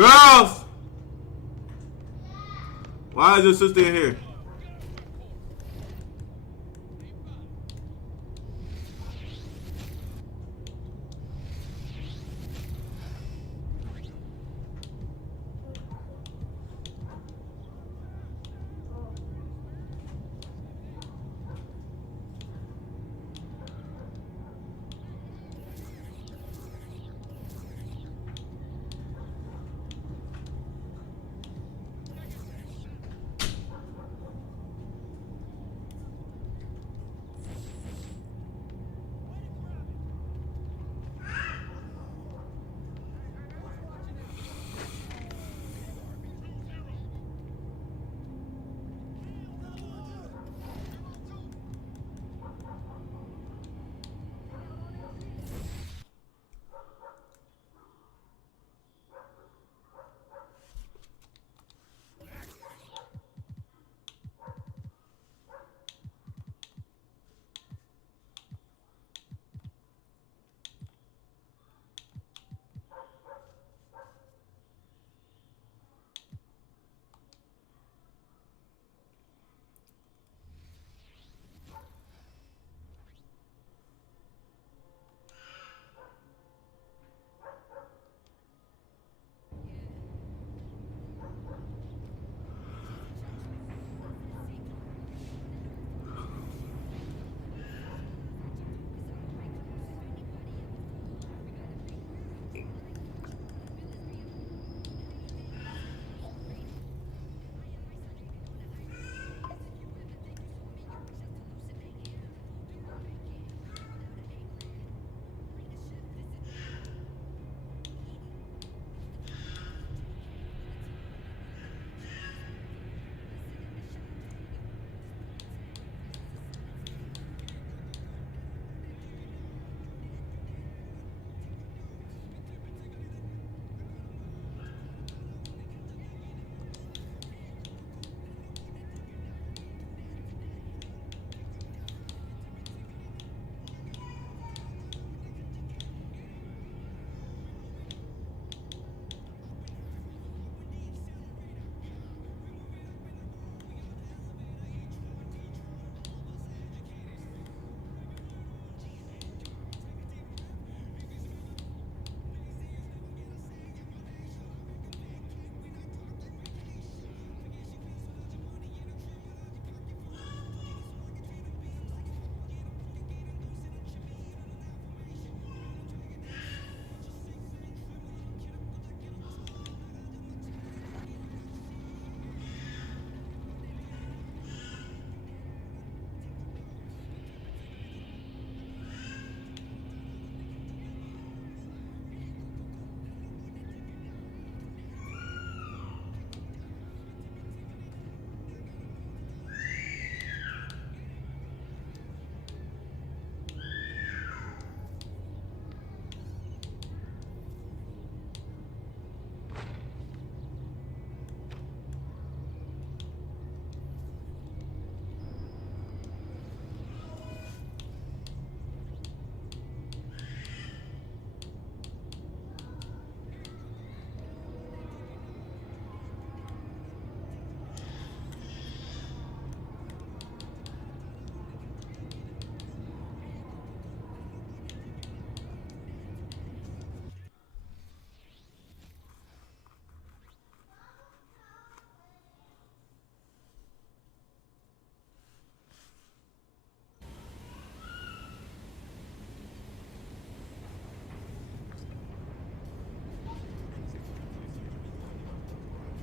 Girls! Why is your sister in here?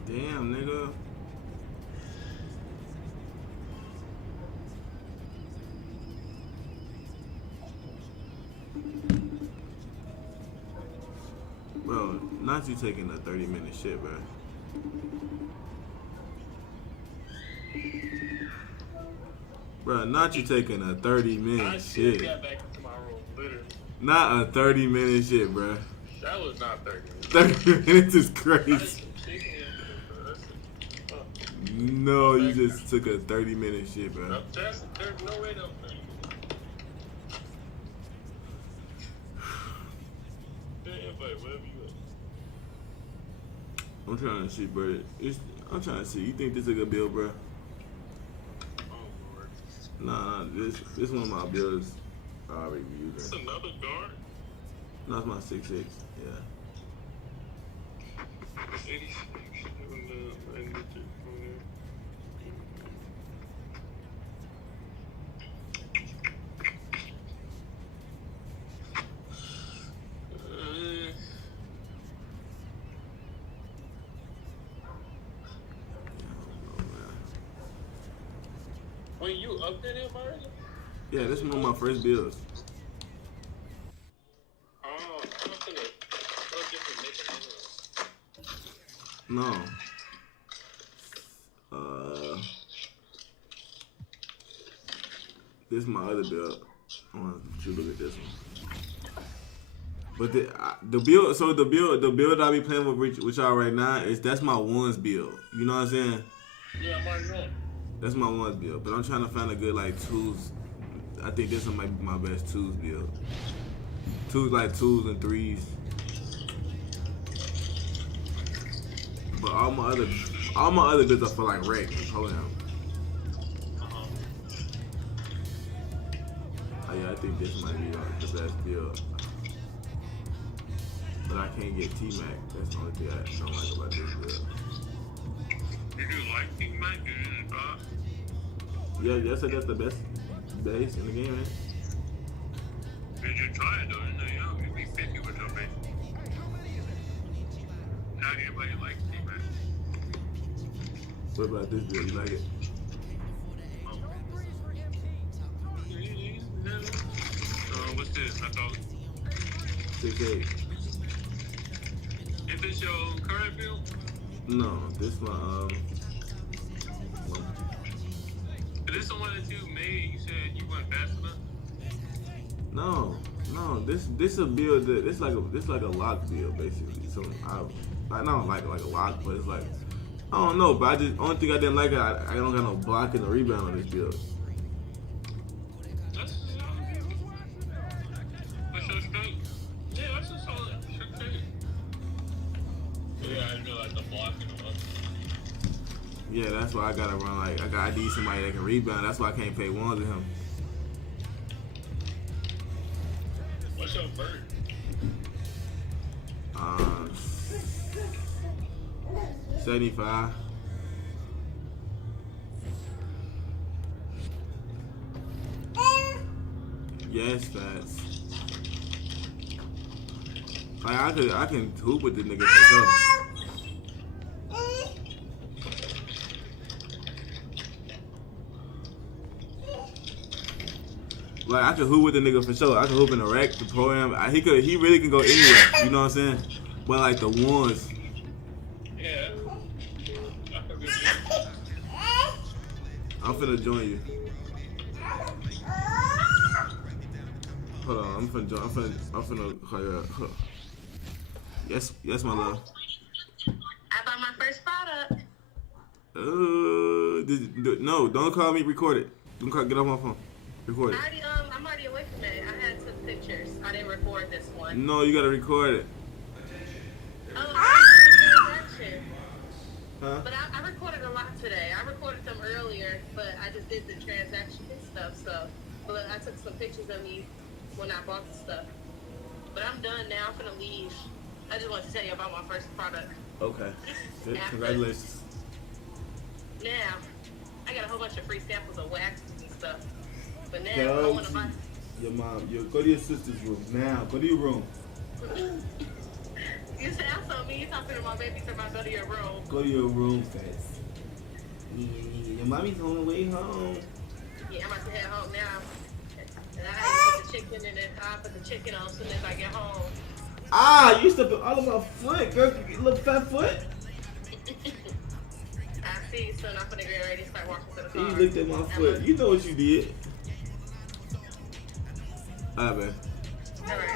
Damn, nigga. Bro, not you taking a 30-minute shit, bro. Bro, not you taking a 30-minute shit. Got back into my room, literally. Not a 30-minute shit, bro. That was not 30 minutes. 30 minutes is crazy. Chicken. No, you just took a 30-minute shit, bro. There's no way that was 30 minutes. Yeah, but whatever you I'm trying to see, bro. I'm trying to see. You think this is a good build, bro? Oh Lord. Nah, this one of my builds I already used. It's another guard. No, it's my 6'6". Yeah. 86. Wait, you updated already? Yeah, this is one of my first builds. Oh, I'm gonna different nigga. No. This is my other build. I want you to look at this one. But the build, so the build I be playing with y'all right now that's my ones build. You know what I'm saying? Yeah, I'm already on. That's my ones build. But I'm trying to find a good like twos. I think this one might be my best twos build. Twos like twos and threes. But all my other builds are for like wreck and podium. Oh yeah, I think this might be like the best build. But I can't get T-Mac. That's the only thing I don't like about this build. Did you like T-Mac? Yeah, that's the best base in the game, man. Did you try it though? You'd be 50 with your base. Not everybody likes T-Mac. What about this build? You like it? What's this? I thought. 6'8". Is this your current build? No, this my Is this the one that you made? You said you went fast enough? No. This a build that this like a lock build basically. So I don't like it like a lock, but it's like I don't know. But only thing I didn't like it, I don't got no blocking or rebound on this build. That's your strength. Yeah, that's a solid strength. Yeah, I know like the blocking one. Yeah, that's why I gotta run like I need somebody that can rebound. That's why I can't pay ones with him. What's your bird? 75. Yes, fast. Like I can hoop with this nigga for sure. Like I could hoop with the nigga for sure. I could hoop in the rec, the program. He really can go anywhere. You know what I'm saying? But like the ones. Yeah. I'm finna join you. Hold on, I'm finna call you up. Yes, my love. I bought my first product. No, don't call me. Record it. Get off my phone. Record it. I'm already away from it. I had some pictures. I didn't record this one. No, you gotta record it. Oh, I did the transaction. Huh? But I recorded a lot today. I recorded them earlier, but I just did the transaction and stuff. So, but I took some pictures of me when I bought the stuff. But I'm done now. I'm gonna leave. I just wanted to tell you about my first product. Okay. Good. Congratulations. Now, I got a whole bunch of free samples of waxes and stuff. But now, Go I want to buy. Your mom. Go to your sister's room now. Go to your room. You sound so mean. You talking to my baby, so I go to your room. Go to your room, fast. Your mommy's on the way home. Yeah, I'm about to head home now. And I put the chicken in it. I'll put the chicken on as soon as I get home. Ah, you stepped all of my foot, girl. You little fat foot. I see you soon. I'm gonna get ready to start walking to the car. You looked at my foot. You know what you did. All right, man. All right.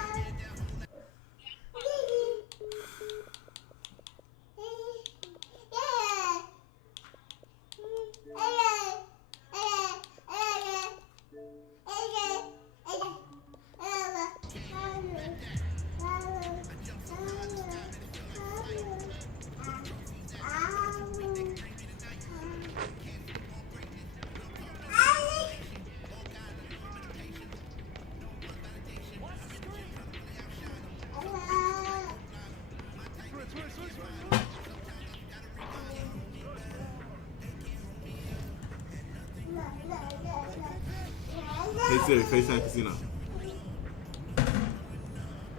Siri, FaceTime casino.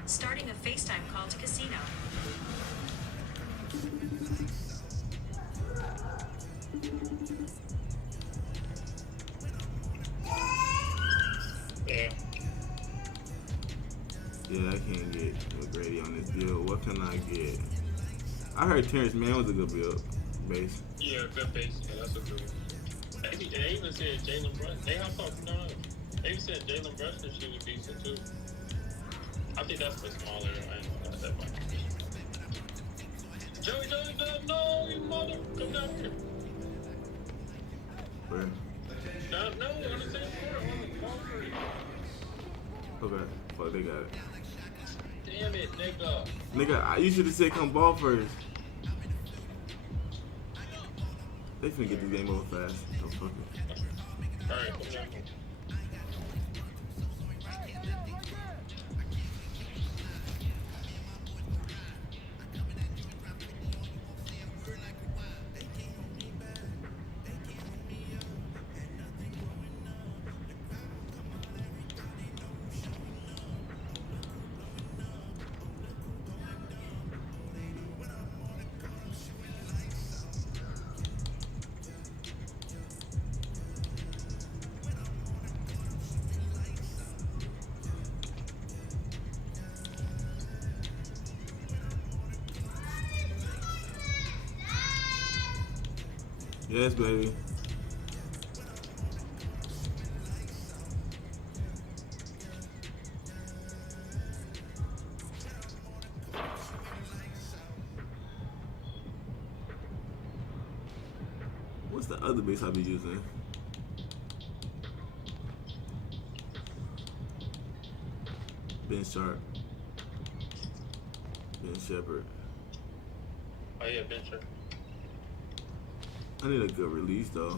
Starting a FaceTime call to casino. Yeah. Yeah, I can't get McGrady on this build. What can I get? I heard Terrence Mann was a good build. Base. Yeah, good base. Yeah, that's a good one. They even said Jalen Brunson. They hopped off. No. They even said Jalen Brunson should be decent too. I think that's for smaller. I ain't gonna lie, that might be. Joey, no, you mother. Come down here. Where? No, on the same floor. Okay. Fuck, they got it. Damn it, nigga. Nigga, you should have said come ball first. They finna get this game over fast. Oh, fuck it. Alright, come down here. Yes, baby. What's the other base I be using? Ben Sharp. Ben Shepard. Oh yeah, bencher. I need a good release though.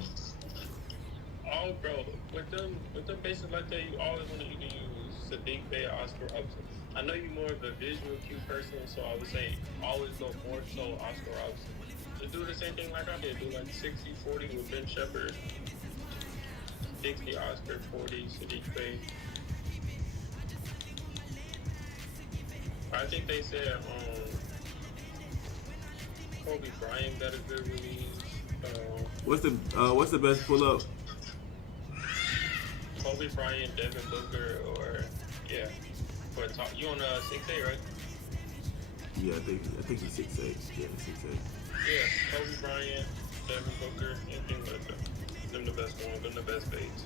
Oh, bro, with them bases like that, you always want to either use Sadiq Bey or Oscar Robertson. I know you're more of a visual cue person, so I would say always go more so Oscar Robertson. To do the same thing like I did, do like 60-40 with Ben Shepard, 60 Oscar, 40 Sadiq Bey. I think they said Kobe Bryant got a good release. What's the best pull up? Kobe Bryant, Devin Booker, or yeah. But you on 6'8", right? Yeah, I think he's 6'8". Yeah, 6'8". Yeah, Kobe Bryant, Devin Booker, anything like that. Them the best ones, them the best baits.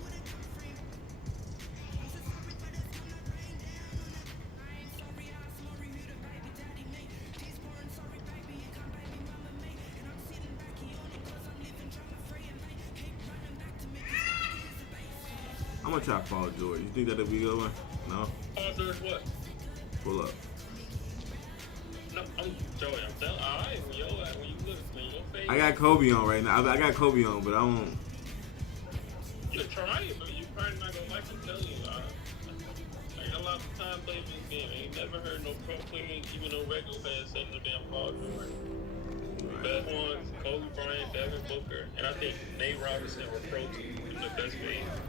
I'm gonna try Paul George. You think that'll be a good one? No? Paul George what? Pull up. No, I'm Joey, I'm telling alright, when you look, when your face. I got Kobe on right now. I got Kobe on, but I don't. You try it, but you probably not gonna like it, tell you. I got a lot of time playing this game. I ain't never heard no pro player, even no regular fans saying no damn Paul George. Best ones, Kobe Bryant, Devin Booker, and I think Nate Robinson were pro too. The best baits.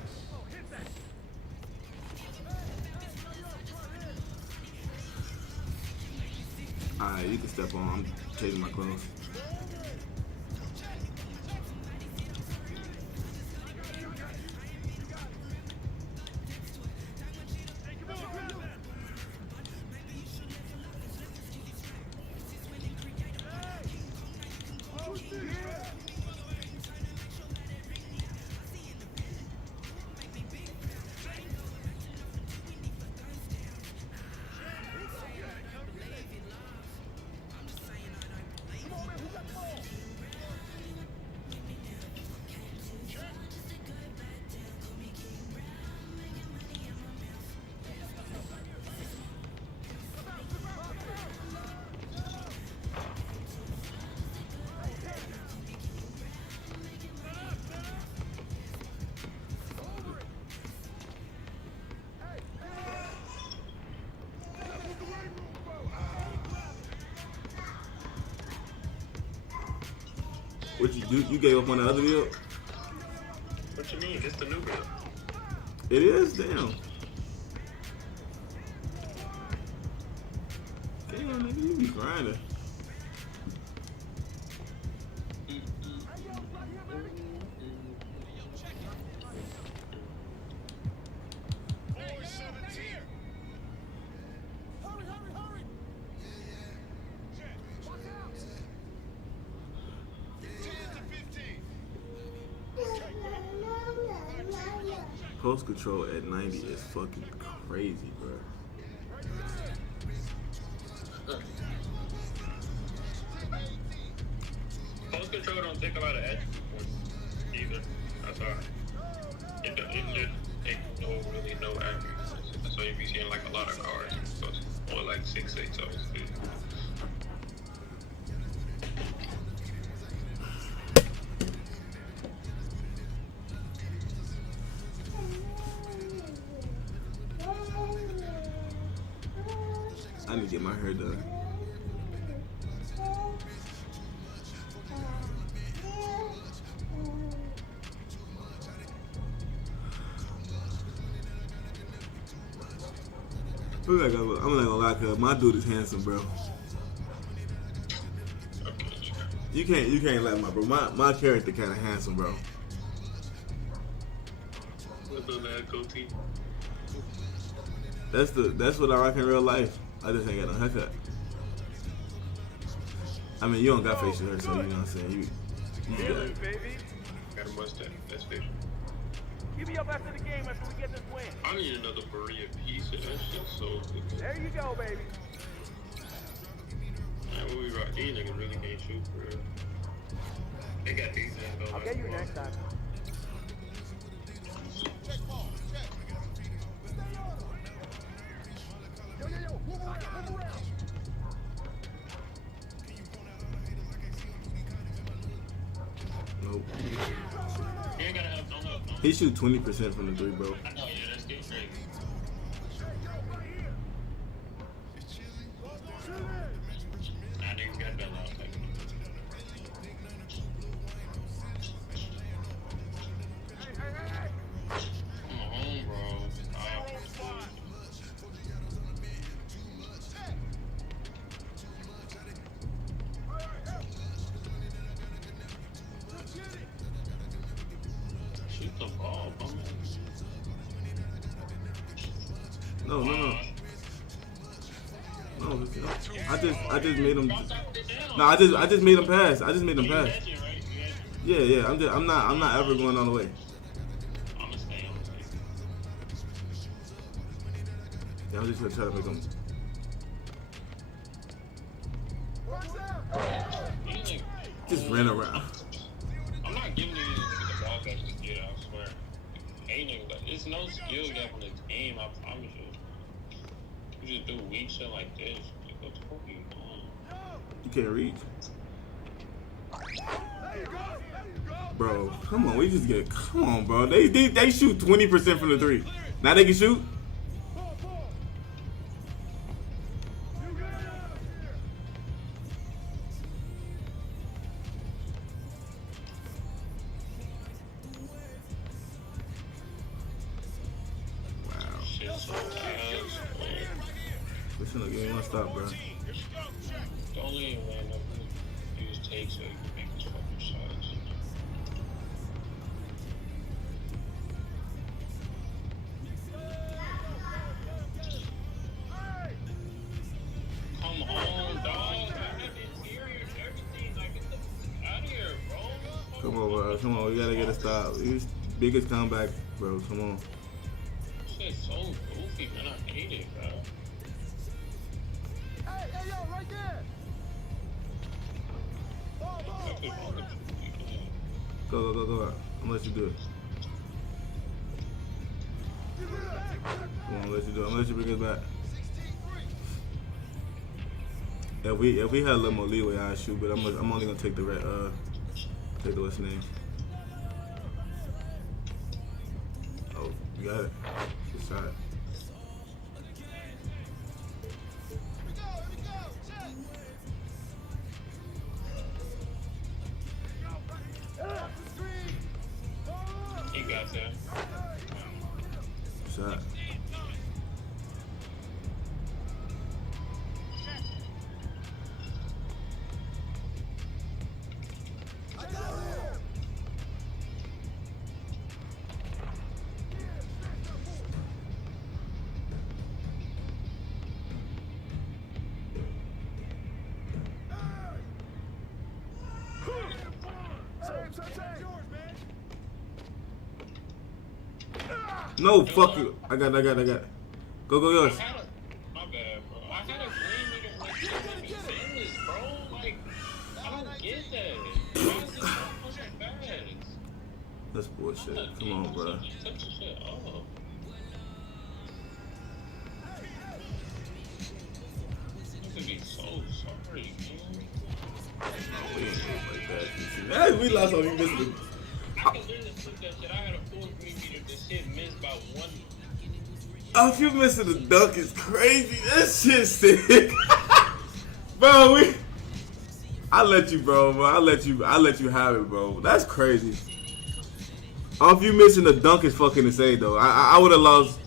Alright, you can step on. I'm changing my clothes. What you do? You gave up on the other build? What you mean? It's the new build. It is? Damn. Damn, nigga, you be grinding. Post control at 90 is fucking crazy, bro. Post control don't take a lot of extra points either. That's all. It take really no accuracy. That's why you be seeing like a lot of cars. So it's more like 6-6 so it's good. I need to get my hair done. I'm not gonna lie, cuz my dude is handsome, bro. You can't let my bro. My character kind of handsome, bro. With the bad goatee. That's what I like in real life. I just ain't got no haircut. I mean, you don't got facial hair, so you know what I'm saying. You good. Got a mustache. That's facial. Give me up after the game after we get this win. I need another burrito piece of that shit so good. There you go, baby. Man, what we rock? These niggas really can't shoot for real. They got these though. I'll get you next time. Nope. You ain't gotta help, don't help. He shoot 20% from the three, bro. I know, yeah, that's getting crazy. Nah, niggas got that loud. Come on, bro. Shoot the ball, bro. No. I just made him. No, I just made him pass. I just made him pass. Yeah. I'm not ever going all the way. I'm gonna stay. Yeah, I'm just gonna try to make him. Just ran around. I'm not giving you the ball back to get, I swear. Ain't nigga, like, there's no skill gap in the game, I promise you. You just do weak shit like this. Like, what the fuck are you doing? You can't reach. Bro, come on, we just get. Come on, bro. They shoot 20% from the three. Now they can shoot. Shit's so ass, man. Listen, give me one stop, bro. Don't let him land up and use takes so you can make his fucking shots. Come on, dog. I need interior and everything. Like, get the fuck out of here, bro. Come on, bro. Come on, we gotta get a stop. Biggest comeback, bro. Come on. Shit's so goofy, man. I hate it, bro. Hey, yo, right there. Fuck it, all the Go. I'm gonna let you do it. Come on, I'm gonna let you do it. I'm gonna let you bring it back. If we had a little more leeway, I'd shoot, but I'm only gonna take the what's the name. Oh, you got it. Good shot. He got that. shot. No, fuck you. I got it. Go, yours. My bad, bro. I had a green meter when you let me finish, bro. Like, I don't get that. Why is it so fucking fast? That's bullshit. Come on, bro. Just took the shit off. You could be so sorry, man. We ain't doing like that. Hey, we lost on you missing. I can literally flip that shit. I had a full green meter. The shit missed by one. Oh, if you missing the dunk is crazy. That shit's sick. Bro, I let you, bro. I let you have it, bro. That's crazy. Oh, if you missing the dunk is fucking insane, though. I would have lost.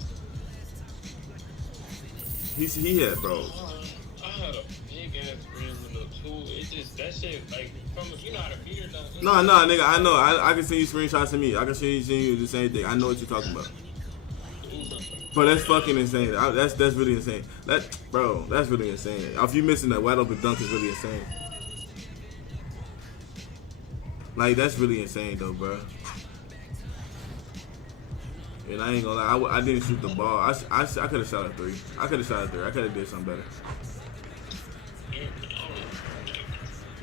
He had, bro. I had a big ass green window too. It just that shit like from you know how to meter dunk. No, nigga. I know. I can send you screenshots to me. I can send you the same thing. I know what you're talking about. Bro, that's fucking insane. That's really insane. That's really insane. If you missing that wide open dunk is really insane. Like, that's really insane, though, bro. And I ain't gonna lie, I didn't shoot the ball. I could have shot a 3. I could have did something better.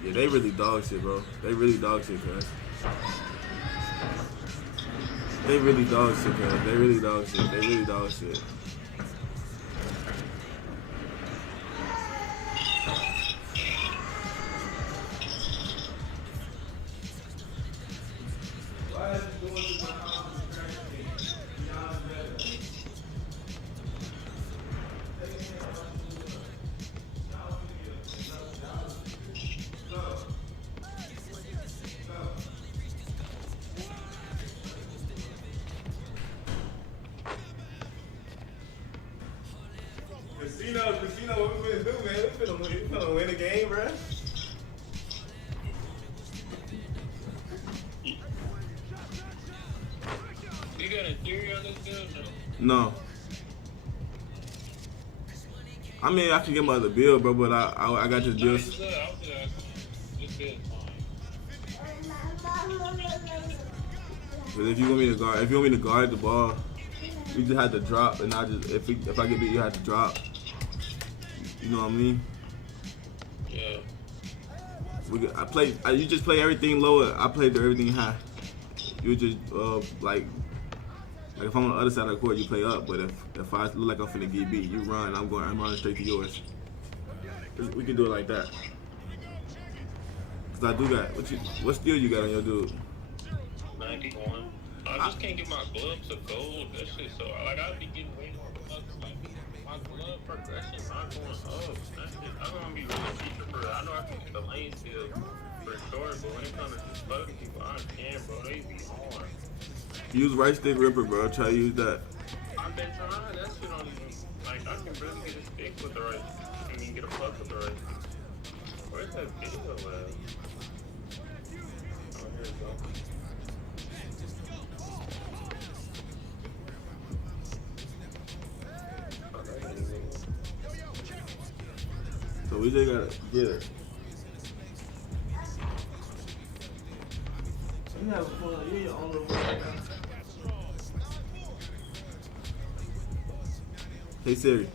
Yeah, they really dog shit, bro. They really dog shit, cuz. They really dog shit, cuz. They really dog shit. Casino, what we finna do, man? We finna win the game, bro. You got a theory on this build? No. I mean, I can get my other build, bro, but I got this build. This build But if you want me to guard the ball, you just have to drop, and if I get beat, you have to drop. You know what I mean? Yeah. You just play everything lower. I play everything high. You just like if I'm on the other side of the court, you play up. But if I look like I'm finna get beat, you run. I'm running straight to yours. We can do it like that. Cause I do got what steal you got on your dude? 91. I just can't get my gloves to gold. That shit so like I'd be getting way more gloves. Like my glove progression not going up. That shit, I'm gonna be really feature for it. I know I can get the lane still for sure, but when it comes to just fucking people, I can't, bro. They be hard. Use right stick ripper, bro. Try to use that. I've been trying. That shit don't even like I can really get a stick with the right. I mean, get a puck with the right. Where's that video at? Oh, here it go. So we just gotta get it. You having fun? You on the road right now. Hey Siri.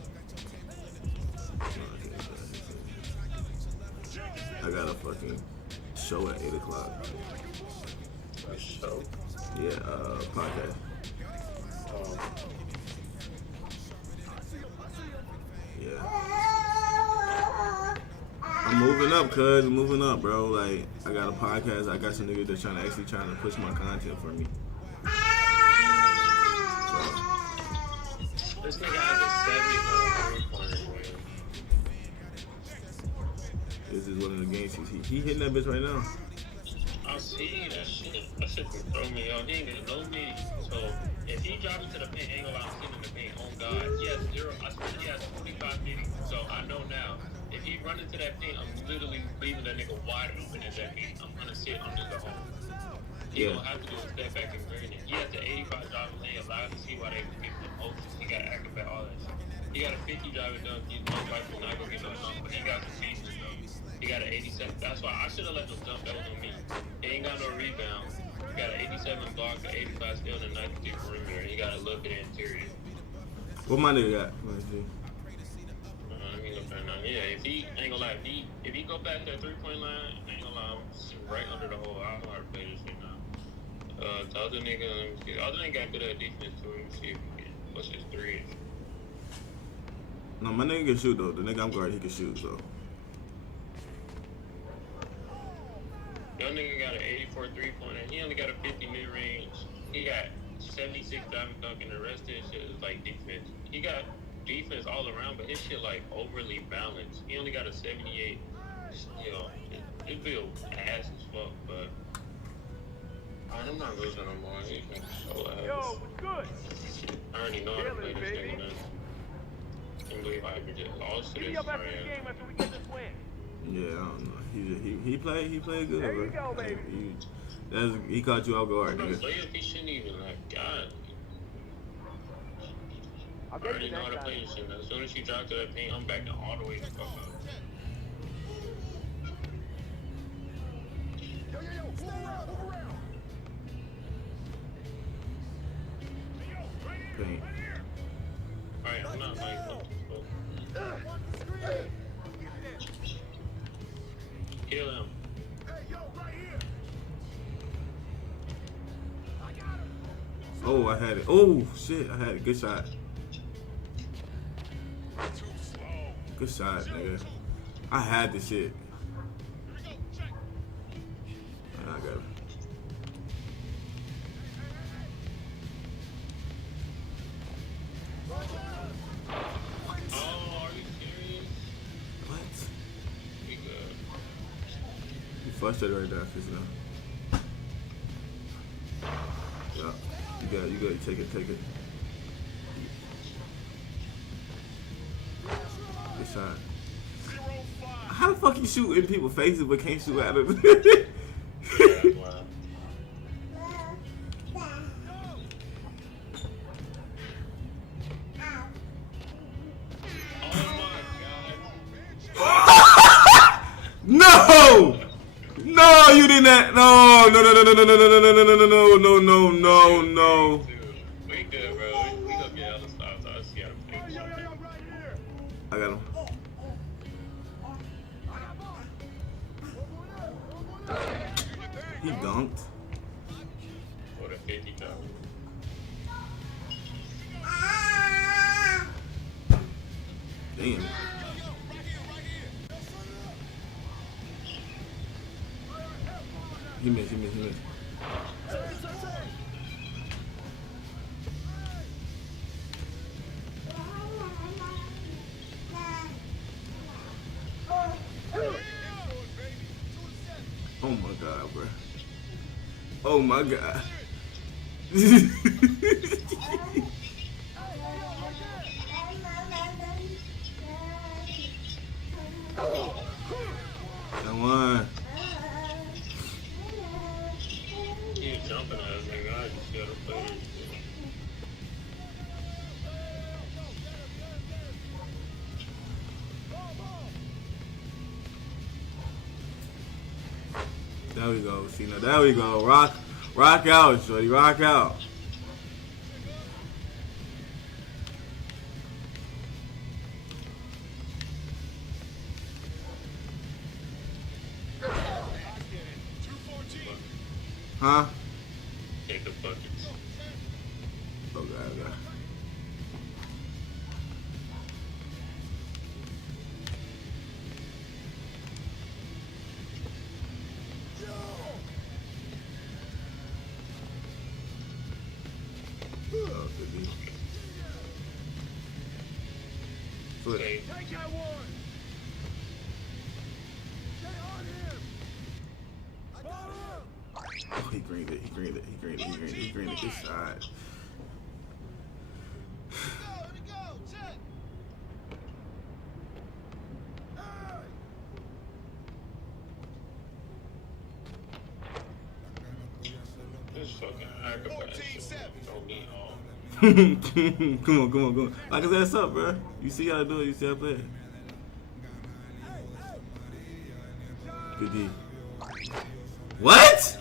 I got a fucking show at 8 o'clock. A show? Yeah, podcast. Yeah. I'm moving up, cuz. I'm moving up, bro. Like, I got a podcast. I got some niggas that trying to push my content for me. So, This nigga has a 70 corner. this is one of the games. He hitting that bitch right now. I see that shit. That shit can throw me off. He ain't got no meat. So if he drops into the paint, ain't gonna lie, I'm sitting in the paint. Oh God, he has zero. I swear he has 25 meetings. So I know now. If he run into that paint, I'm literally leaving that nigga wide open at that paint. I'm gonna sit under the hole. He gonna have to do a step back and green it. He has the 85 driver lane allowed to see why they can get the motions. He got acrobat, all that shit. He got a 50 driver dunk. He's most likely not gonna get no dunk, but he got the pieces though. He got an 87. That's why I should have let him jump. That was on me. He ain't got no rebound. He got an 87 block, an 85 steal, and a 93 perimeter. He got a little bit of interior. What my nigga got? Let me see. Let me look right now. Yeah, if he ain't gonna lie, if he go back to that 3-point line, ain't gonna lie, I'm right under the hole. I don't know how to play this shit now. The other nigga, let me see. The other nigga got good at defense too. Let me see if he can. What's his three? No, my nigga can shoot though. The nigga I'm guarding, he can shoot. So Young nigga got an 84 3-pointer. He only got a 50 mid range. He got 76 diamond dunk, and the rest of his shit is like defense. He got defense all around, but his shit like overly balanced. He only got a 78. You know, it feel ass as fuck, but I'm not losing no more. He can so ass. Yo, what's good? I already know how to play this Baby. nigga, man. I can't believe I just lost to Give me this. your best in the game after we get this win. yeah, I don't know. He played good, There bro. you go, baby. He caught you off guard, Bro, nigga. layup, he shouldn't even like God. I'll I get already you know how next to play time. this shit. As soon as you drop to that paint, I'm backing all the way the fuck up. Yo, move around, move around. Paint. Alright, I'm not like what the fuck. Kill him. Oh, I had it. Oh shit, I had it. Good shot. Good shot, nigga. I had this shit. I got it. Oh, are you serious? What? We good. You frustrated right now, cause yeah. You got it. Take it. Good shot. How the fuck you shoot in people's faces but can't shoot at them? Yeah, that's why. No! No, you did not. No. Dude, we good, bro. We gonna get out of stops. I see how to play. I got him. He dunked. For the 50 top. Damn. He missed. Oh my god, bro. Oh my god. Come on. Keep jumping at us, nigga. I just gotta play this shit. There we go, Cena. There we go. Rock out, shorty. Rock out. Huh? Take the buckets. Okay. Oh, good beat. Foot. Okay. Take that one. Stay on him. Ball up. Oh, he greened it. He greened it. He greened it. He greened it. He greened it. Good shot. This fucking acrobat shit don't need all. Come on, come on, come on. Like I said, what's up, bro? You see how I do it. You see how I play it. Good D. What?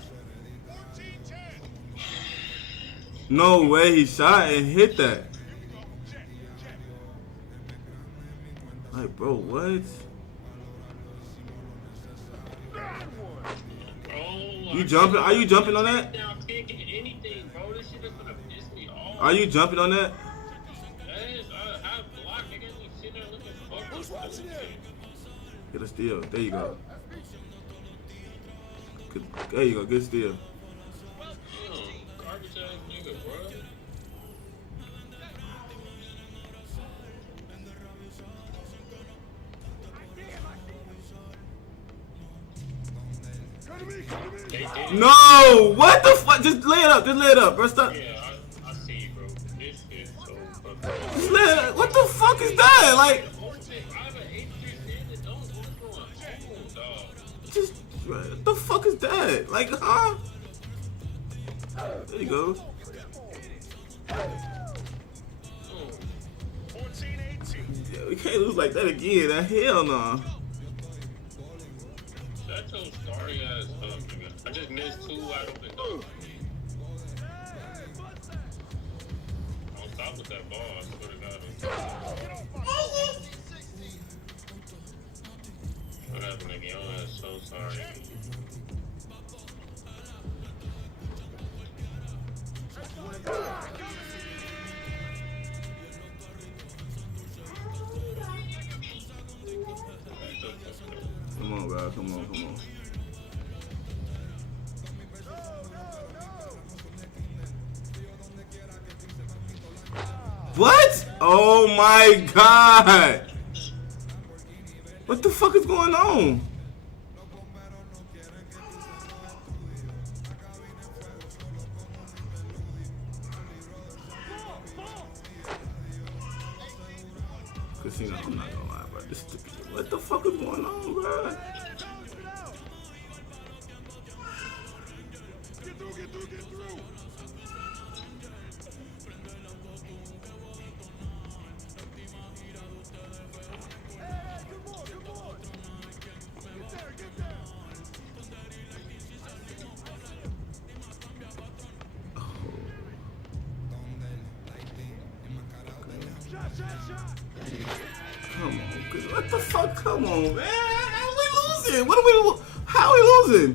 No way he shot and hit that. Like, bro, what? Oh, You jumping? Are you jumping on that? now I can't get anything, bro. This shit is gonna piss me off. Are you jumping on that? Yes, I have blocked. Nigga, just sitting there looking fucked. Who's watching it? Get a steal. There you go. Good, there you go. Good steal. Garbage ass nigga, bro. Come to me, come to me. They did it. No! What the fuck? Just lay it up. Just lay it up, bro. Stop. Yeah, I see you, bro. This is so fucking. Just lay it up. What the fuck is that? Like, I have an 8-3 standard. Don't what's going on, dog? just what the fuck is that? Like, huh? There you go. 14-18. Yeah, we can't lose like that again. Hell no. That's your sorry ass stuff, nigga. I just missed 2 wide open dogs. Don't stop with that ball. I swear to God. What happened, nigga? Your ass so sorry. Come on, bro. Come on, come on. What? Oh my god! What the fuck is going on? Casino, I'm not gonna lie, bro. What the fuck is going on, bro? Get through, get through, get through. Hey, come on, come on. Get there, get there. Shot, shot, shot. Come on, what the fuck? Come on, man. How are we losing? What are we? How are we losing?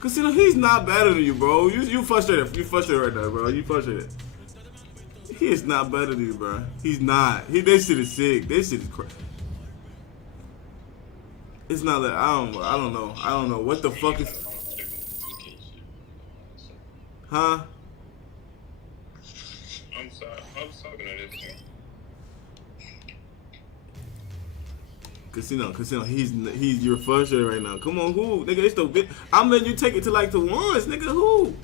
Casino, he's not better than you, bro. You frustrated. You frustrated right now, bro. You frustrated. He is not better than you, bro. He's not. This shit is sick. This shit is crazy. It's not that I don't know. I don't know what the fuck is. Huh? I'm sorry. I'm talking to this thing. Casino, you're frustrated right now. Come on, who? Nigga, it's the bit. I'm letting you take it to like the ones, nigga, who?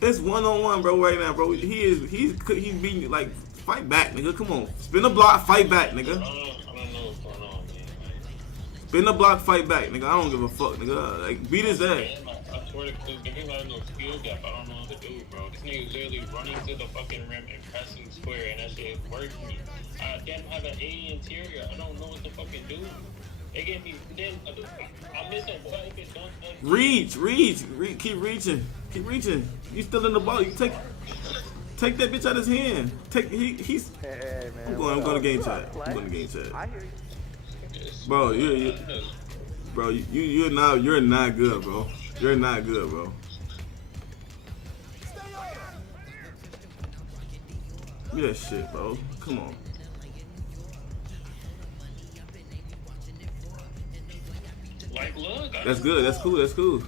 It's 1-on-1, bro, right now, bro. He's beating you, like, fight back, nigga. Come on. Spin the block, fight back, nigga. I don't know what's going on, man. Spin the block, fight back, nigga. I don't give a fuck, nigga. Like, beat his ass. Man, I swear to God, this nigga got no skill gap. I don't know what to do, bro. This nigga literally running to the fucking rim and pressing square, and that shit is working. I can't have an A interior. I don't know what to fucking do. They gave me then. I'm missing what if it don't. Reach. Keep reaching. You still in the ball. You take that bitch out of his hand. He's. Hey, man. I'm going to game chat. I'm going to game chat. I hear you. Bro, you're not good, bro. You're not good, bro. Give me that shit, bro. Come on. Like, look. That's good. That's cool. That's cool.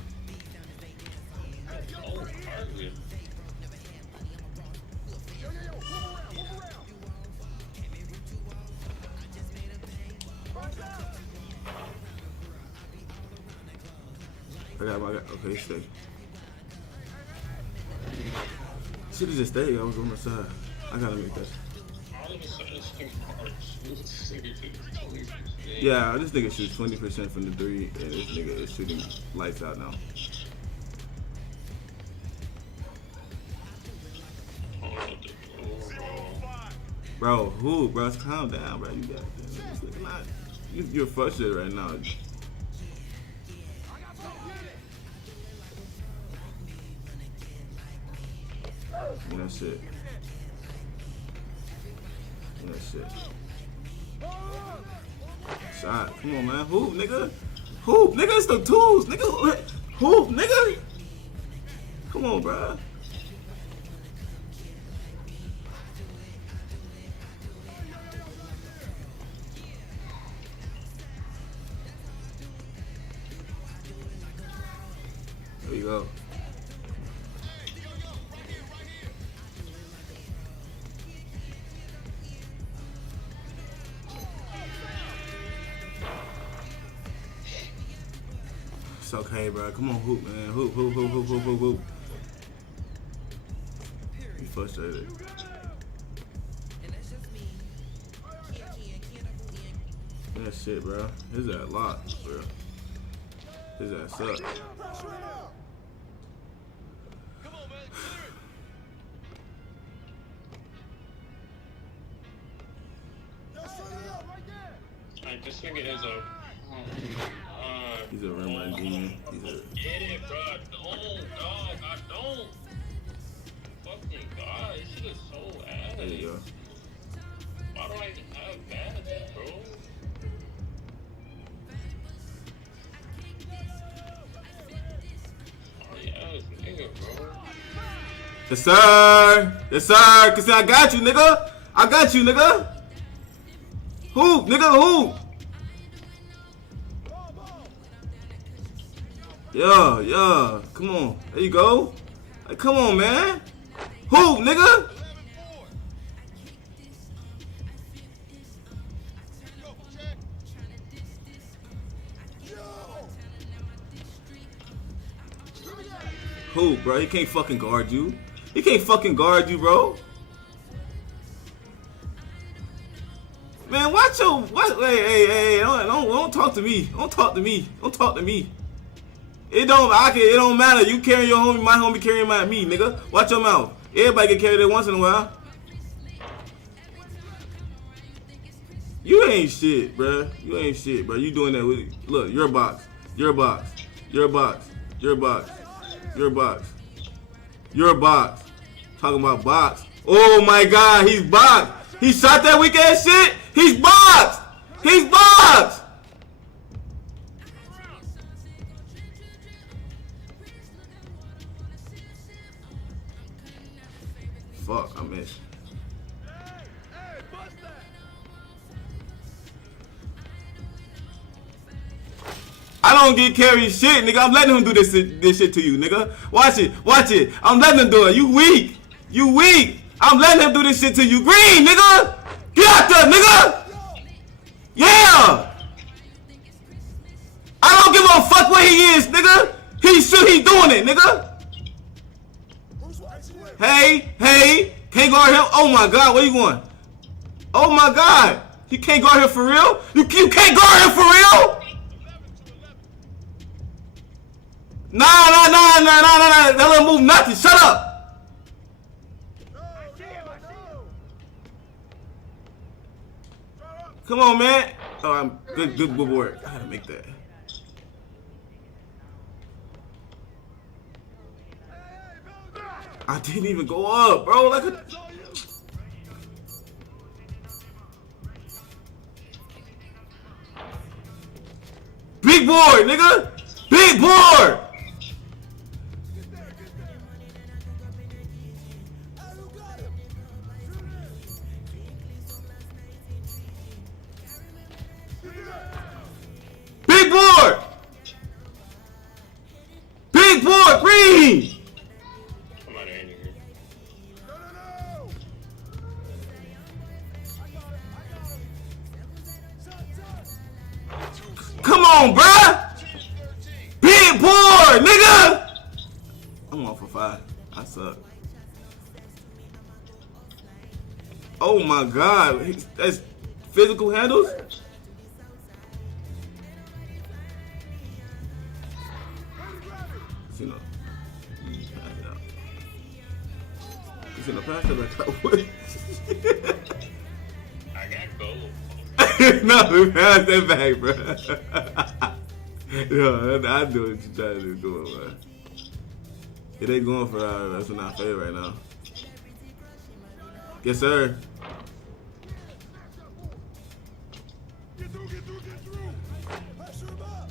Oh, hardly. Yo, move around, move around. Okay, stay. Should have just stayed. I was on the side. I gotta make that. All of a sudden, it's too hard. This nigga just- Yeah, this nigga shoots 20% from the 3, and this nigga is shooting lights out now. Bro, who, bro? Calm down, bro. You got this. You're frustrated right now. You know shit. You know shit. Shot. Come on, man. Hoop, nigga. Hoop, nigga. It's the tools, nigga. Hoop, nigga. Come on, bro. There you go. It's okay, bro. Come on, hoop, man. Hoop, hoop, hoop, hoop, hoop, hoop, hoop. You frustrated. That shit, bro. His ass locked, bro. His ass sucks. Come on, man. Like, this nigga is a. He's a rim run demon. He's a. Get it, bro. Don't, dog. I don't. Fucking God, this shit is so ass. There you go. Why do I even have badges, bro? Sorry ass nigga, bro. Yes, sir. Yes, sir. Cause I got you, nigga. I got you, nigga. Hoop, nigga, hoop. Yeah, yeah. Come on. There you go. Like, come on, man. Hoop, nigga. Who, bro? He can't fucking guard you. He can't fucking guard you, bro. Man, watch your what? Hey! Don't talk to me. Don't talk to me. Don't talk to me. It don't matter. You carry your homie, my homie carrying me, nigga. Watch your mouth. Everybody get carried it once in a while. You ain't shit, bro. You ain't shit, bro. You doing that with look, your box. Your box. Your box. Your box. Your box. Your box. Talking about box. Oh my god, he's boxed. He shot that weak ass shit. He's boxed. He's boxed. Fuck, I missed. I don't get carried shit, nigga. I'm letting him do this shit to you, nigga. Watch it. Watch it. I'm letting him do it. You weak. You weak. I'm letting him do this shit to you. Green, nigga. Get out there, nigga. Yeah. I don't give a fuck where he is, nigga. He's doing it, nigga. Hey. Can't guard him. Oh my god, where you going? Oh my god. You can't guard him for real? You can't guard him for real? Nah. Don't let him move nothing. Shut up. Come on, man. Oh, I'm good work. I gotta make that. I didn't even go up, bro. Like a... Big board, nigga. Big board. Big board. Big board, green. Come on, bruh! Big board! nigga. I'm 1 for 5. I suck. Oh my god, that's physical handles. You know, pass it out. You know, pass it like that. I got gold. No, pass that back, bro. Yo, I do what you trying to do, man. It ain't going for that's in our favor right now. Yes, sir. Get through. Pressure him up.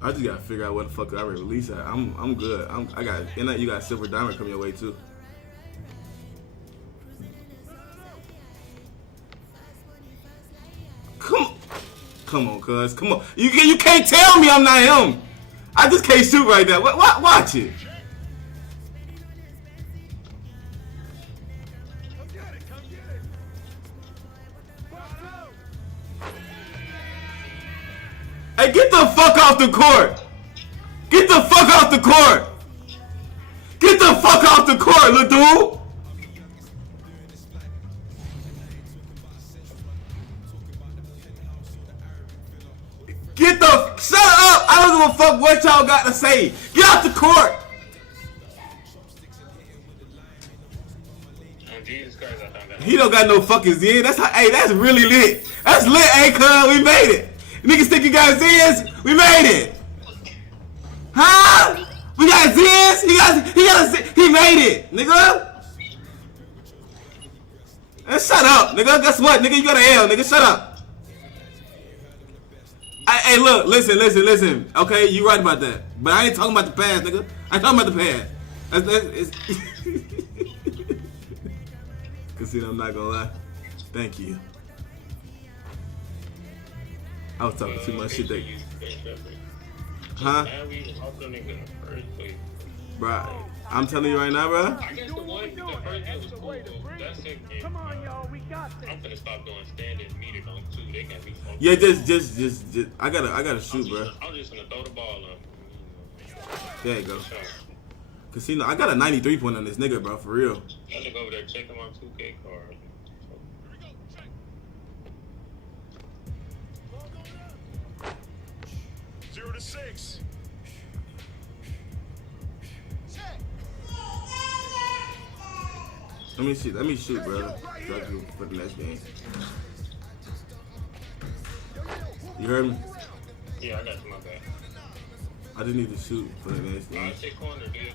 I just gotta figure out what the fuck I release at. I'm good. I got and you got Silver Diamond coming your way too. Come on, cuz. Come on. You can't tell me I'm not him. I just can't shoot right now. Watch it. Come get it. Box out. Hey, get the fuck off the court. Get the fuck off the court. Get the fuck off the court, little dude. Get the shut up! I don't give a fuck what y'all got to say. Get off the court. Jesus Christ, I found that. He don't got no fucking Zen. That's how. Hey, that's really lit. That's lit, hey, cuz. We made it. Niggas think you got Zens. We made it. Huh? We got Zens. He made it, nigga. And shut up, nigga. Guess what, nigga? You got an L, nigga. Shut up. Hey, look, listen. Okay, you right about that. But I ain't talking about the past, nigga. I ain't talking about the past. Casino, I'm not gonna lie. Thank you. I was talking too much shit that. Huh? Bruh, I'm telling you right now, bruh. I guess the first one was cool. That's it. Come on, y'all. We got this. I'm gonna stop doing standing meter on 2. They got me fucked. Yeah, just. I gotta shoot, bruh. I'm just gonna throw the ball up. There you go. Casino, I got a 93 point on this nigga, bro, for real. I'm gonna go over there check him on 2K card. 0 to 6. Let me shoot, bro. For the next game. You heard me? Yeah, I got you, my bad. I just need to shoot for the next game. Alright, take corner, dude.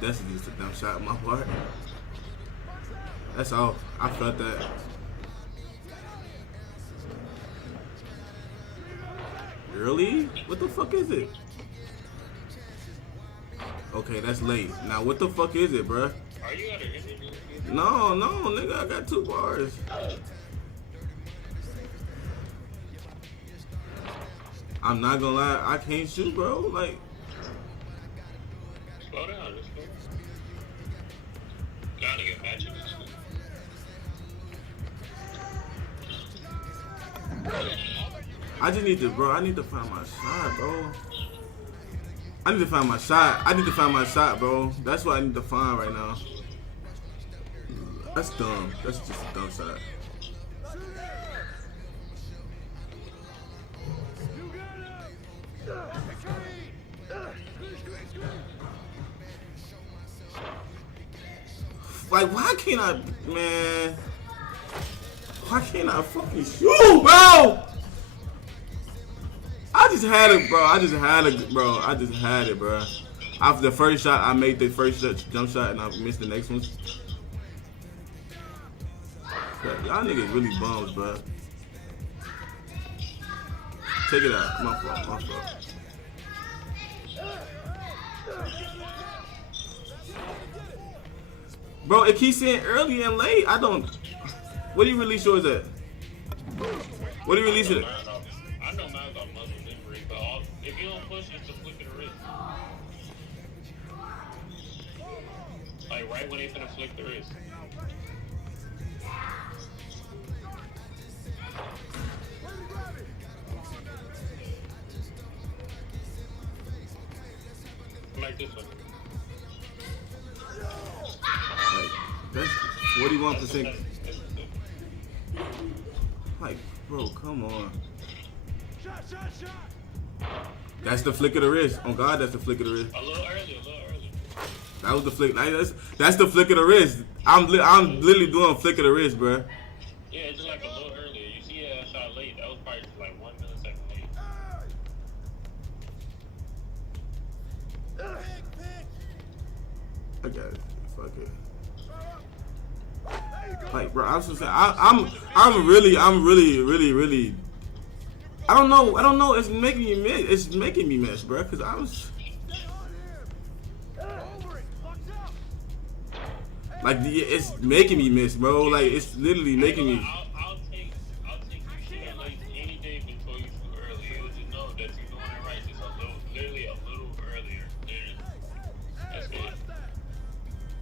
That's just a dumb shot on my part. That's all. I felt that. Early? What the fuck is it? Okay, that's late. Now what the fuck is it, bruh? Are you at an interview? No, nigga, I got 2 bars. I'm not gonna lie, I can't shoot, bro. Like, Slow down, let's go. Gotta get matches. I just need to, bro. I need to find my shot, bro. I need to find my shot, bro. That's what I need to find right now. That's dumb. That's just a dumb shot. Like, why can't I, man? Why can't I fucking shoot, bro? I just had it, bro. I just had it, bro. After the first shot, I made the first jump shot and I missed the next one. Y'all niggas really bums, bro. Take it out. My fault. Bro, it keeps saying early and late. I don't. What do you release yours at? What do you release it at? I know mine's on muscle memory, but if you don't push, it's a flick of the wrist. right when they finna flick the wrist. Like this one. Like, that's 41%. Like, bro, come on. Shot, shot, shot. That's the flick of the wrist. On God, that's the flick of the wrist. A little early, a little early. That was the flick. Like, that's the flick of the wrist. I'm literally doing flick of the wrist, bro. Yeah, it's just like a little earlier. You see that shot late. That was probably just like 1 millisecond late. I got it. Fuck it. Like, bro, I'm just saying, I'm really. I don't know. It's making me miss. It's making me miss, bro. Cause I was like, it's making me miss, bro. Like, it's literally making me. I'll take you shooting late any day before you shoot early. You just know that you're doing it right. Just literally a little earlier. That's it.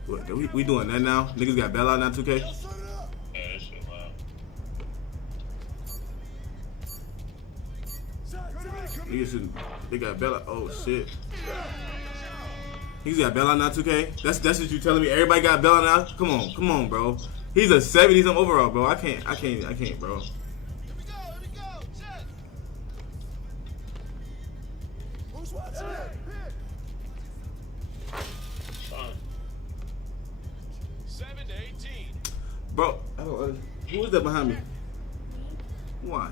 What, we doing that now? Niggas got Bell out now, 2K? Yeah, that shit wild. Niggas, they got Bell out. Oh, shit. Niggas got Bell out now, 2K? That's what you telling me? Everybody got Bell out now? Come on, bro. He's a 70 something overall, bro. I can't, bro. Here we go, check. Who's watching it? Fun. 7 to 18. Bro, who is that behind me? Why?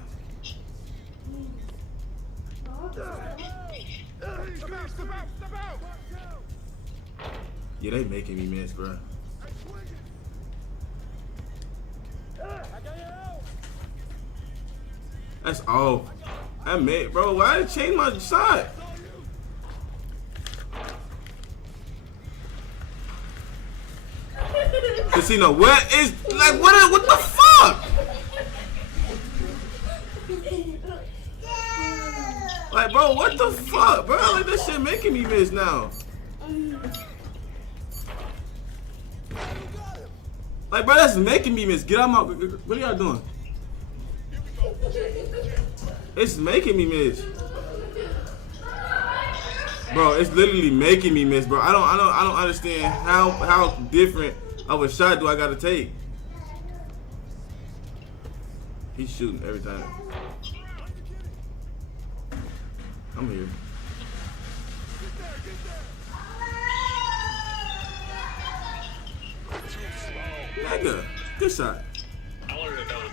Step out. Yeah, they making me miss, bro. That's all. I made, bro. Why did I change my shot? Casino, what is like? What the fuck? Like, bro, what the fuck, bro? Like, this shit making me miss now. Like, bro, that's making me miss. Get out my. What are y'all doing? It's making me miss. Bro, it's literally making me miss, bro. I don't understand how different of a shot do I gotta take. He's shooting every time. I'm here. Nigga, good shot. I wanted a double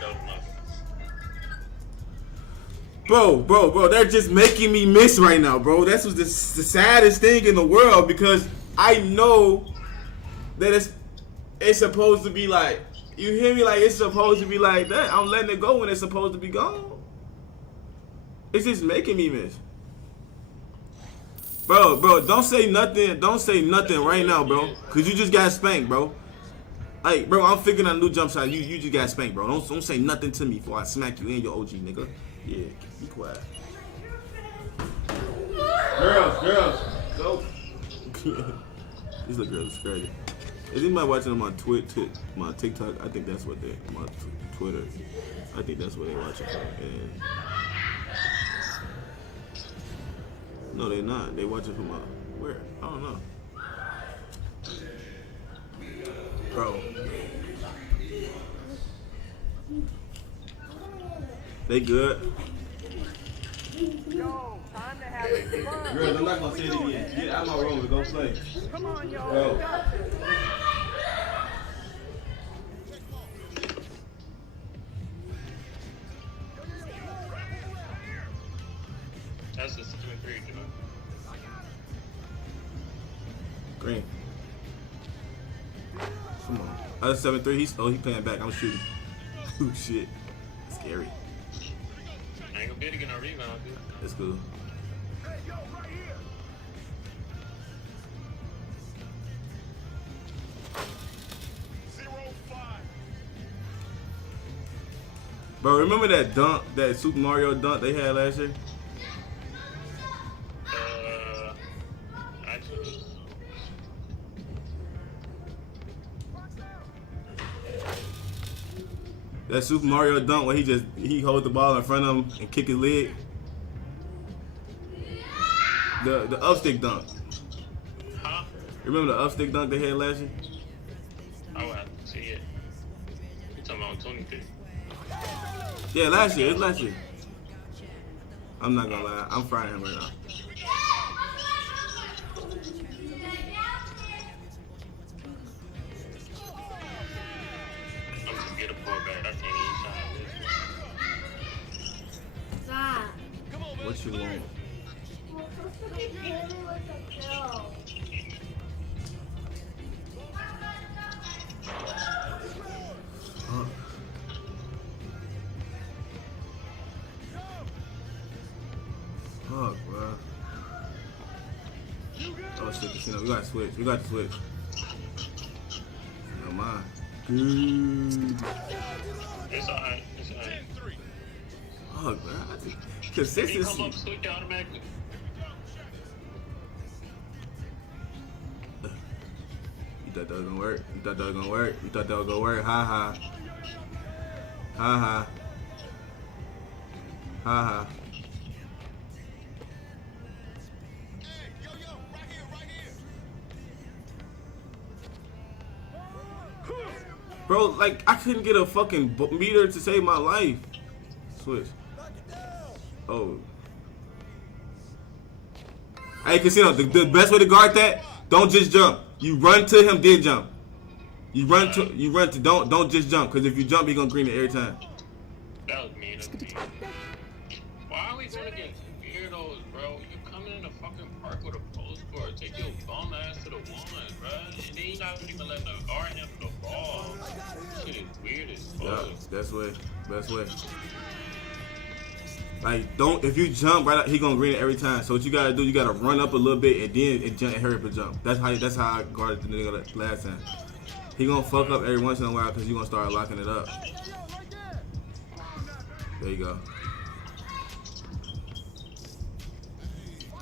muscle. Bro, they're just making me miss right now, bro. That's what's the saddest thing in the world, because I know that it's supposed to be like, you hear me? Like, it's supposed to be like that. I'm letting it go when it's supposed to be gone. It's just making me miss. Bro, don't say nothing. Don't say nothing right now, bro. Cause you just got spanked, bro. Like, bro, I'm figuring out a new jump shot. You just got spanked, bro. Don't say nothing to me before I smack you and your OG, nigga. Yeah, be quiet. Girls, go. These little girls are scary. Is anybody watching them on my TikTok? I think that's what they're on Twitter. I think that's what they're watching. And no, they're not. They watching from where? I don't know. Bro. They good? Yo, time to have fun. Girls, I'm not gonna say it again. Get out of my room and go play. Come on, y'all. Bro. That's just 2 and 3, you know. Green. Come on. Other 7-3. He playing back. I'm shooting. Oh shit. Scary. I ain't gonna be able to get no rebound, dude. That's cool. Hey, yo, right here. Bro, remember that dunk, that Super Mario dunk they had last year? Actually, That Super Mario dunk where he hold the ball in front of him and kick his leg. The up stick dunk. Huh? Remember the up stick dunk they had last year? I would have to see it. You talking about 23? Yeah, last year. It's last year. I'm not gonna lie. I'm frying him right now. I'm just get a pull back. I can't even shot this. What you want? Huh. Fuck, bro. Oh shit, Casino. We gotta switch. We got to switch. No mind. Good. It's alright. It's alright. Fuck, bro. If you come Consistency. up, switch automatically. You thought that was gonna work? You thought that was gonna work? You thought that was gonna work? Ha ha. Ha ha. Ha ha. Bro, like, I couldn't get a fucking meter to save my life. Switch. Oh. Hey, Casino, the best way to guard that, don't just jump. You run to him, then jump. You run to, don't just jump, because if you jump, he gonna green it every time. That was mean of me. Why are we going against weirdos, bro? You coming in the fucking park with a post board, take your bum ass to the one, bro. And then you not even letting the guard him for the ball. Shit is weird as fuck. Yeah, that's way. Best way. Like, don't, if you jump right out, he gonna green it every time. So what you gotta do, you gotta run up a little bit and then jump and hurry up and jump. That's how I guarded the nigga last time. He gonna fuck up every once in a while because you gonna start locking it up. There you go.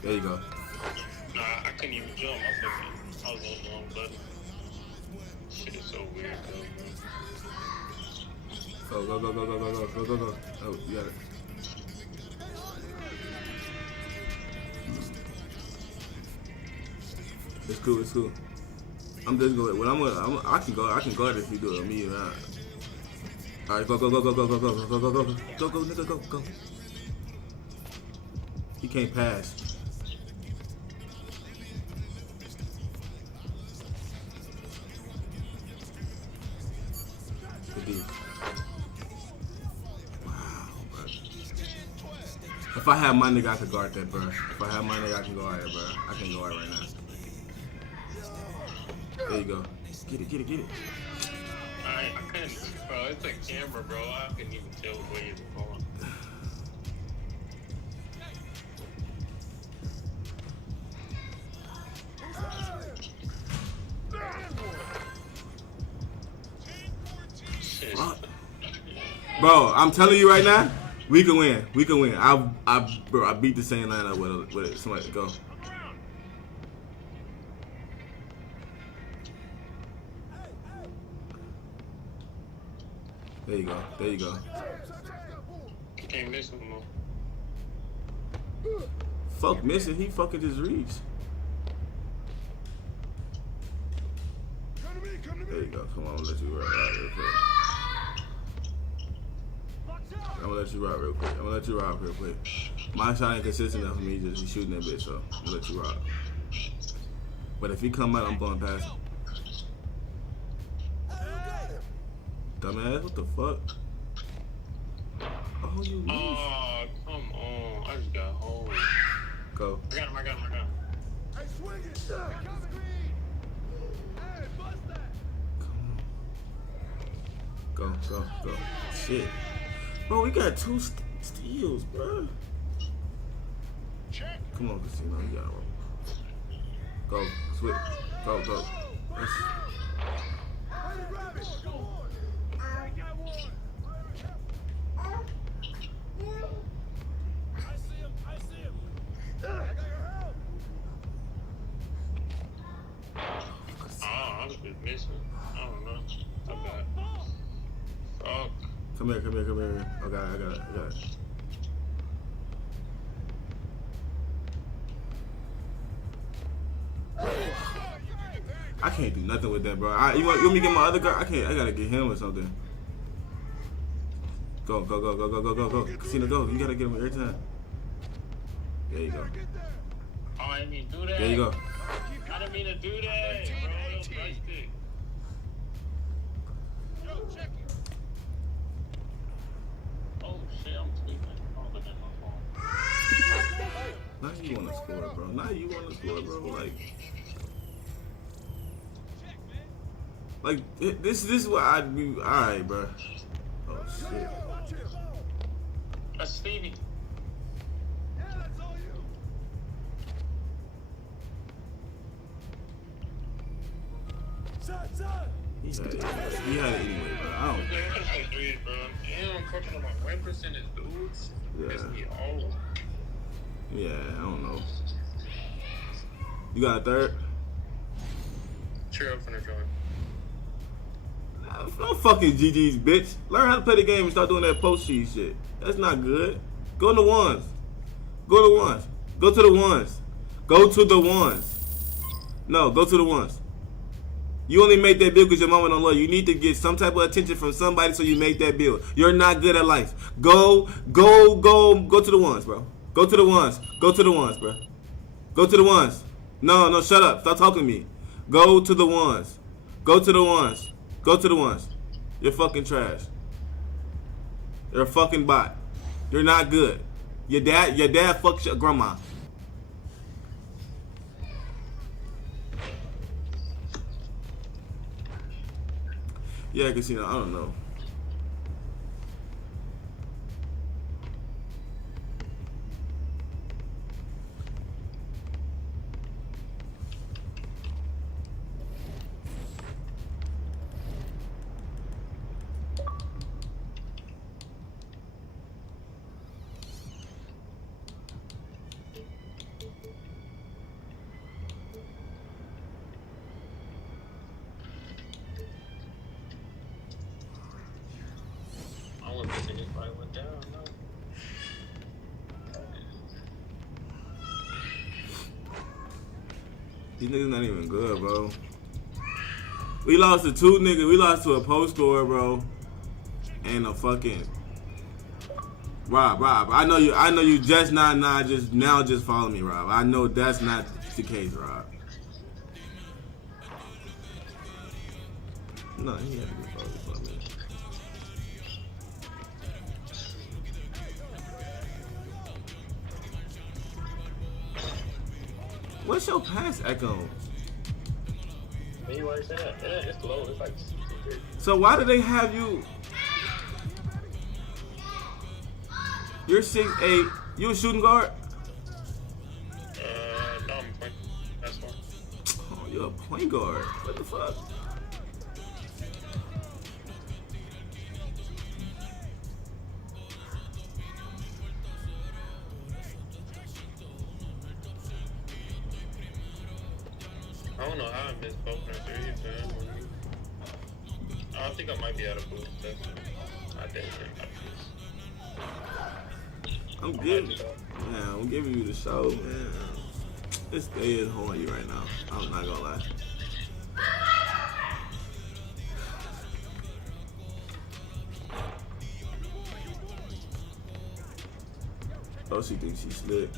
There you go. Nah, I couldn't even jump. I was on the wrong button. Shit is so weird, though, man. Go. Oh, you got it. It's cool. I'm just going. I can go if you do it me and I. All right, go, nigga, go. He can't pass. Good deal. Wow, bro. If I have my nigga, I could guard that, bro. If I have my nigga, I can go out here, bro. I can go out right now. There you go. Get it. I couldn't, bro. It's a camera, bro. I couldn't even tell where you were going. Shit. Bro, I'm telling you right now, we can win. I beat the same lineup with it. Somebody go. There you go. You can't miss no more. Fuck missing, he fucking just reached. There you go. Come on, I'm gonna let you rock real quick. My shot ain't consistent enough for me just be shooting that bitch, so I'm gonna let you rock. But if he come out, I'm going past him. Dumbass, what the fuck? Oh, you leave. Oh, come on. I just got home. Go. I got him. Hey, swing it. Hey, bust that. Go. Shit. Bro, we got 2 steals, bro. Check. Come on, Casino, you got one. Go, switch. Go. Let's... Hey, Rabbit. Go on. I got one. I see him. I got your help. Oh, I was just missing. I don't know. I'm bad. Fuck. Come here. I got it. I can't do nothing with that, bro. You want me to get my other guy? I can't. I gotta get him or something. Go. Casino, go. You gotta get him every time. There you go. Oh, I didn't mean to do that. There you go. I didn't mean to do that, bro. That was rustic. Oh shit, I'm tweaking. Oh, look at my phone. Now you wanna score, bro. Like this is what I'd be. Alright, bro. Oh shit. That's Stevie. Yeah, that's all you. Side. He had it anyway, bro. I don't. Yeah, I just threes, bro. Damn, I'm talking about win percentage, dudes. Yeah. It's me all. Yeah, I don't know. You got a third? Cheer up from the joint. No fucking GG's, bitch. Learn how to play the game and start doing that post cheat shit. That's not good. Go to the ones. Go to the ones. Go to the ones. Go to the ones. No, go to the ones. You only make that bill because your mama don't love you. You need to get some type of attention from somebody so you make that bill. You're not good at life. Go to the ones, bro. Go to the ones. Go to the ones, bro. Go to the ones. No, shut up. Stop talking to me. Go to the ones. Go to the ones. Go to the ones. You're fucking trash. You're a fucking bot. You're not good. Your dad fucks your grandma. Yeah, Casino, I don't know. I wouldn't think it probably went down, no. These niggas not even good, bro. We lost to two niggas. We lost to a post scorer, bro, and a fucking Rob. I know you just just follow me, Rob. I know that's not the case, Rob. No, he had to be following me. What's your pass echo? You already said that. Yeah, it's low. It's like 63. So why do they have you? You're 6'8". You a shooting guard? No, I'm point. That's fine. Oh, you're a point guard. What the fuck? I don't know how I missed both my threes, man. I think I might be out of boost. I didn't think I'm giving you the show, man. This day is holding you right now. I'm not gonna lie. Oh, she thinks she's slick.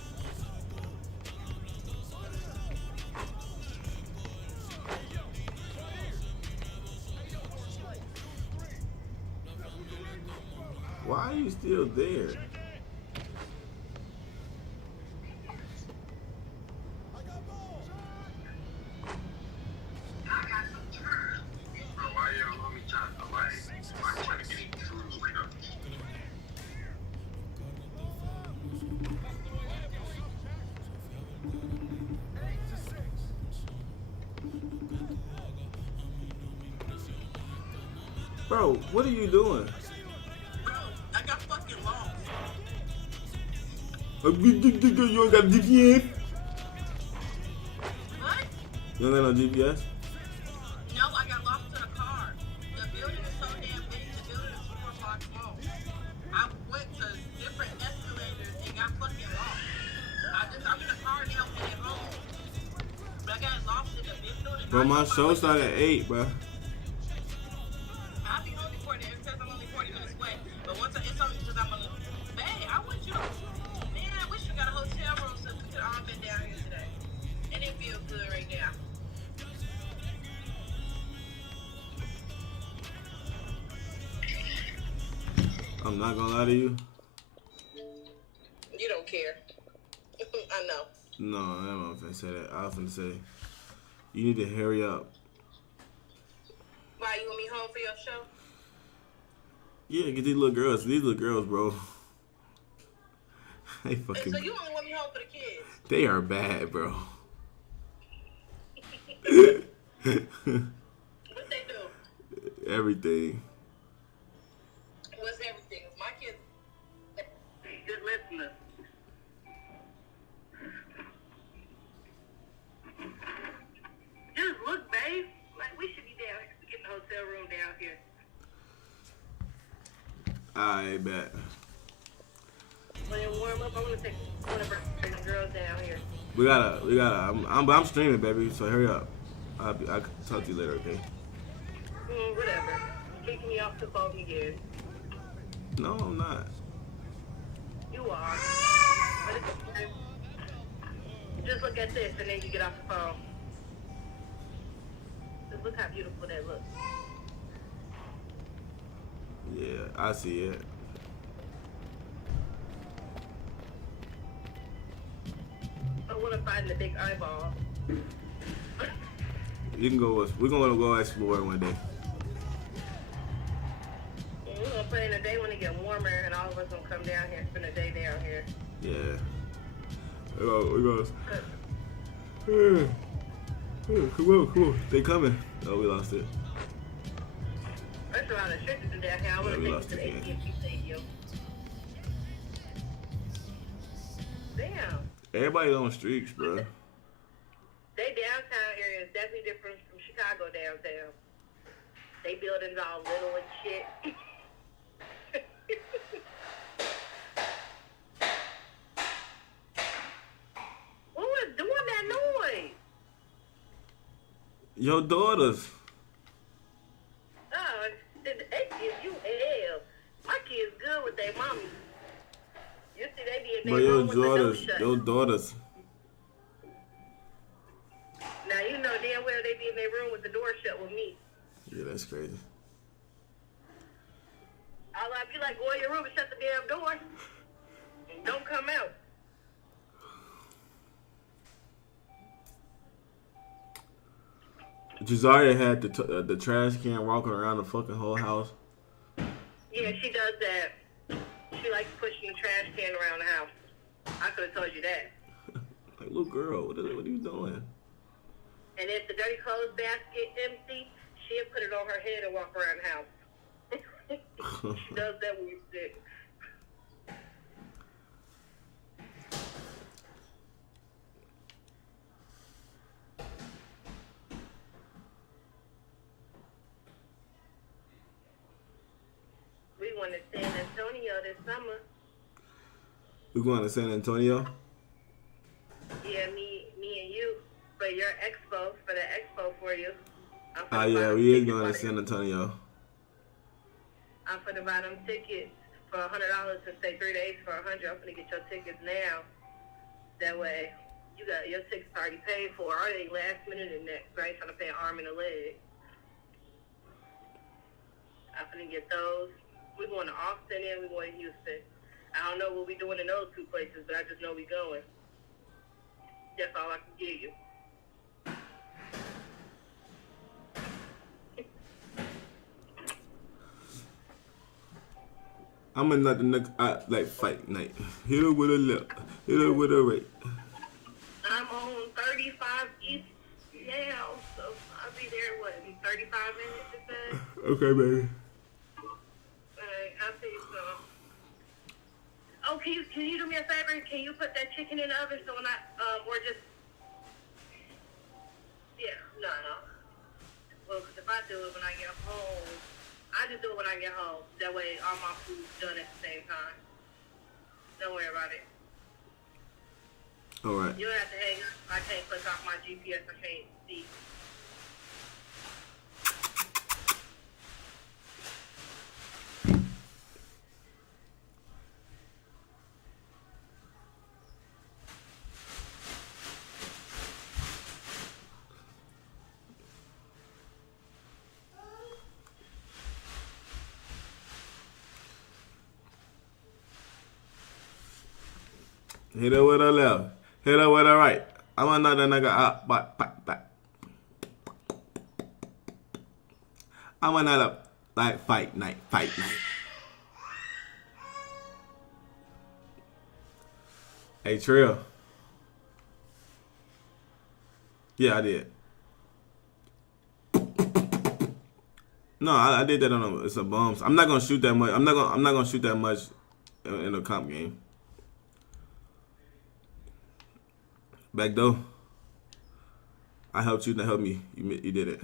Why are you still there? Bro, what are you doing? I got fucking lost. You ain't got a GPS? What? You don't got no GPS? No, I got lost in a car. The building is so damn big. The building is 4 blocks long. Bro, my show started at 8, bro. I'll be only 40. It says I'm only 40 minutes away. But once it's only because I'm a little. Babe, I want you to. Man, I wish you got a hotel room so we could all been down here today. And it feels good right now. I'm not gonna lie to you. You don't care. I know. No, I'm not finna say that. I was finna say, you need to hurry up. Why, you want me home for your show? Yeah, get these little girls. These little girls, bro. They And fucking. so you only want me home for the kids? They are bad, bro. What they do? Everything. What's everything? My kids. Good listener. Just look, babe. Like we should be down here. We get the hotel room down here. I bet. When it warm up, I'm gonna take one of our girls down here. We gotta. I'm streaming, baby. So hurry up. I'll talk to you later, okay? Whatever. Kicking me off the phone again. No, I'm not. You are. But it's okay. Just look at this and then you get off the phone. Just look how beautiful that looks. Yeah, I see it. I want to find the big eyeball. You can go. We're gonna go explore one day. We're gonna put in a day when it get warmer, and all of us gonna come down here and spend a day down here. Yeah. We go. Come on. They coming. Oh, we lost it. There's a lot of churches in down here. I want Yeah, to we take lost you to it, the yeah. AT&T Stadium. Damn. Everybody on streaks, bro. They downtown area is definitely different from Chicago downtown. They buildings all little and shit. Who was doing that noise? Your daughters. Oh, they give you hell. My kids good with their mommy. You see, they be in But their your room with the door daughters. shut. Your daughters. Now you know damn well they be in their room with the door shut with me. Yeah, that's crazy. I'll be like, go in your room and shut the damn door. And don't come out. Jazaria had the trash can walking around the fucking whole house. Yeah, she does that. She likes pushing the trash can around the house. I could have told you that. Like, little girl, what are you doing? And if the dirty clothes basket empty, she'll put it on her head and walk around the house. She does that when you're sick. We went to San Antonio this summer. We going to San Antonio? Yeah, me and you for your expo, for the expo for you. Yeah, we is going to San Antonio. I'm finna buy them tickets for $100 to stay 3 days for $100. I'm finna get your tickets now. That way, you got your tickets already paid for. Or they last minute in that. So I ain't trying to pay an arm and a leg. I'm finna get those. We're going to Austin and we're going to Houston. I don't know what we're doing in those two places, but I just know we're going. That's all I can give you. I'm in like the next like fight night. Hit her with a left. Hit her with a right. I'm on 35 East now, so I'll be there, what, in 35 minutes, it says? Okay, baby. Alright, I'll see you soon. Oh, can you do me a favor? Can you put that chicken in the oven so when I, or just, yeah, no. Well, 'cause if I do it when I get home, I just do it when I get home. That way all my food's done at the same time. Don't worry about it. All right. You don't have to hang up. I can't click off my GPS. I can't see. Hit her with her left. Hit her with her right. I'm gonna knock that nigga out. Back. I'm gonna knock up like fight night. Hey Trill. Yeah, I did. No, I did that on it's a bums. I'm not gonna shoot that much. I'm not gonna shoot that much in a comp game. Back though. I helped you to help me. You did it.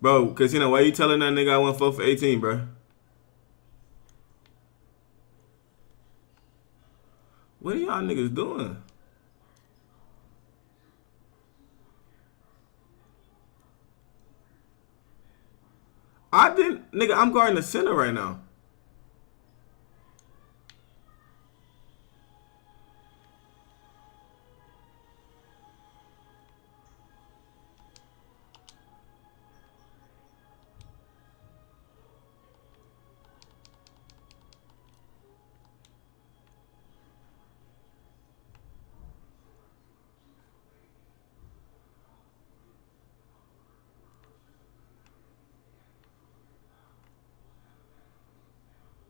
Bro, Casino, why you telling that nigga I went 4 for 18, bro? What are y'all niggas doing? I didn't, nigga, I'm guarding the center right now.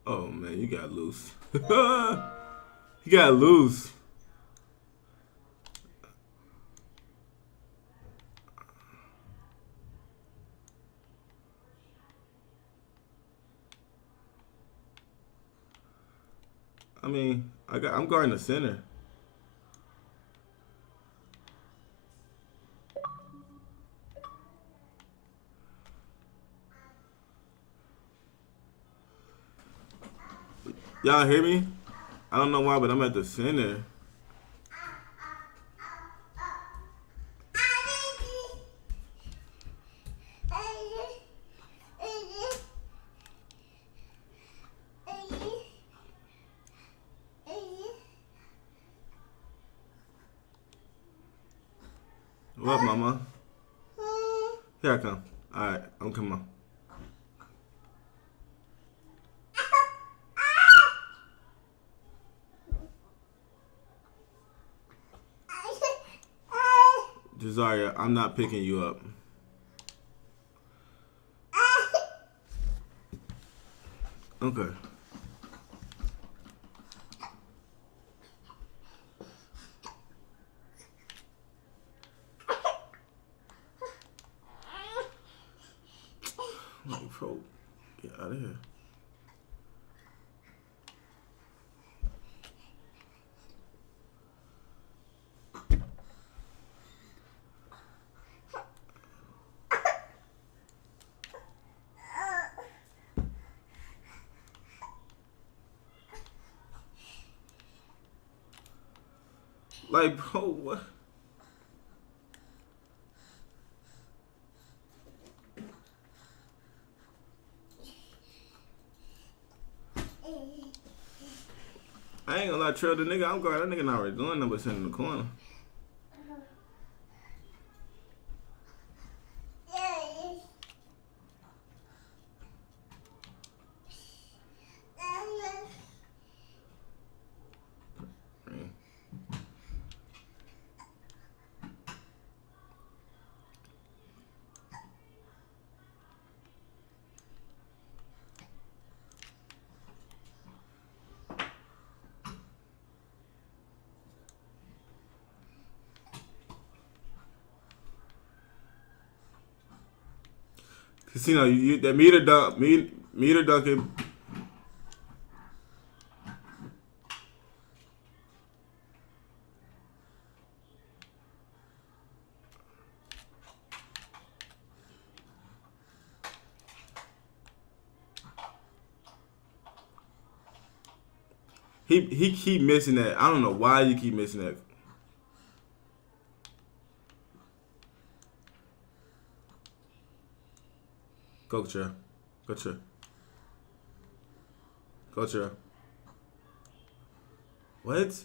Oh man, you got loose. You got loose. I mean, I'm guarding the center. Y'all hear me? I don't know why, but I'm at the center. What up, mama? Here I come. All right, I'm coming on. Jazaria, I'm not picking you up. Okay. Like, bro, get out of here. Like, bro, what? I ain't gonna lie, Trail, the nigga I'm guarding, that nigga not already doing nothing but sitting in the corner. Casino, you that meter dunk, meter dunking. He keep missing that. I don't know why you keep missing that. Go, Trail. Go, Trail. Go, Trail. What?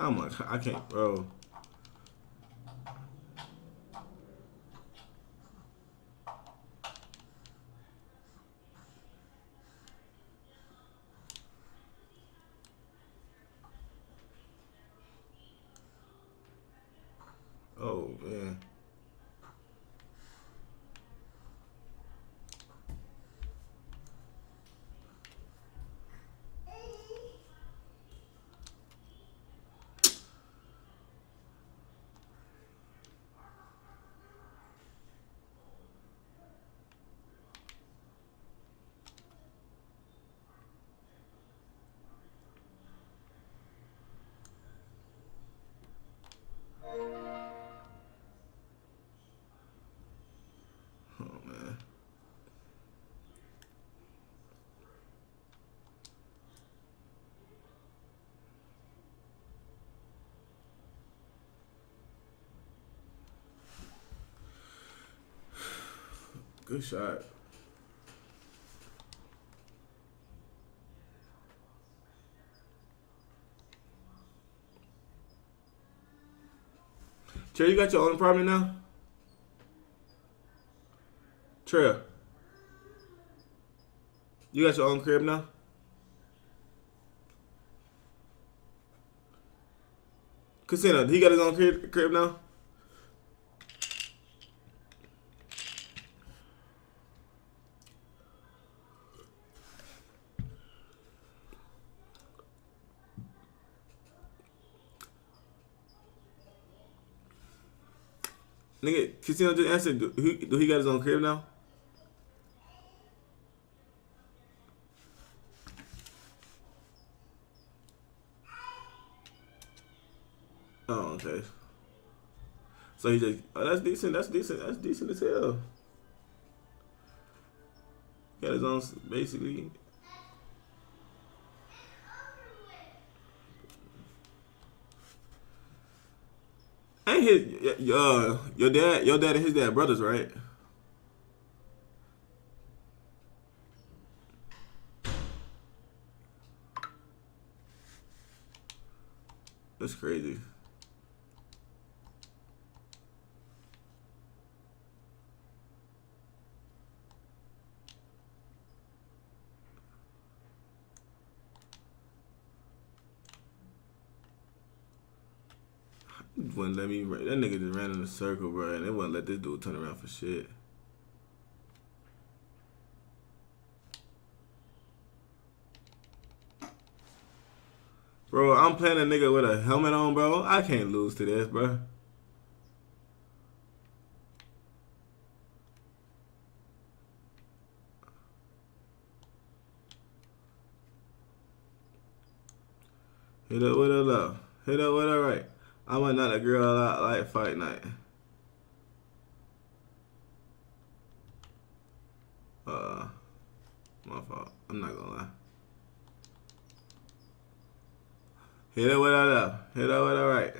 Oh my god, I can't, bro. Oh man. Oh man. Good shot. Trey, you got your own apartment now? Trey, you got your own crib now? Casino, he got his own crib now? Nigga, Casino just answered. Do he got his own crib now? Oh, okay. So he just, oh, that's decent. That's decent. That's decent as hell. Got his own, basically. Ain't your dad and his dad brothers, right? That's crazy. Wouldn't let me. That nigga just ran in a circle, bro, and they wouldn't let this dude turn around for shit. Bro, I'm playing a nigga with a helmet on, bro. I can't lose to this, bro. Hit up with a love. Hit up with a right. I might not a girl out like fight night. My fault. I'm not gonna lie. Hit it with a love. Hit it with a right.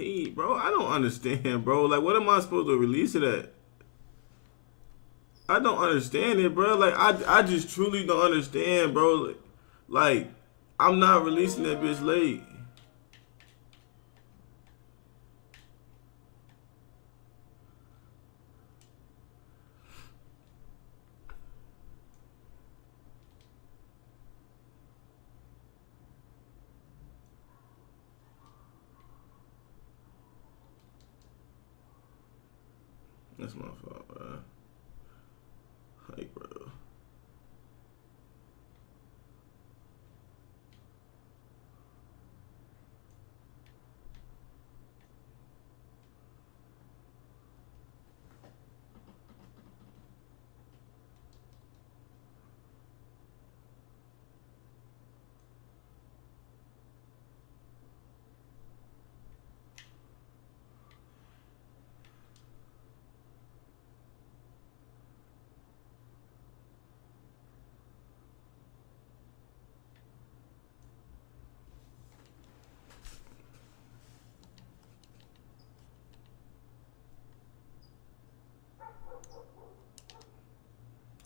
Late, bro. I don't understand, bro. Like, what am I supposed to release it at? I don't understand it, bro. Like, I just truly don't understand, bro. Like, I'm not releasing that bitch late. That's my fault, bro. Like, bro.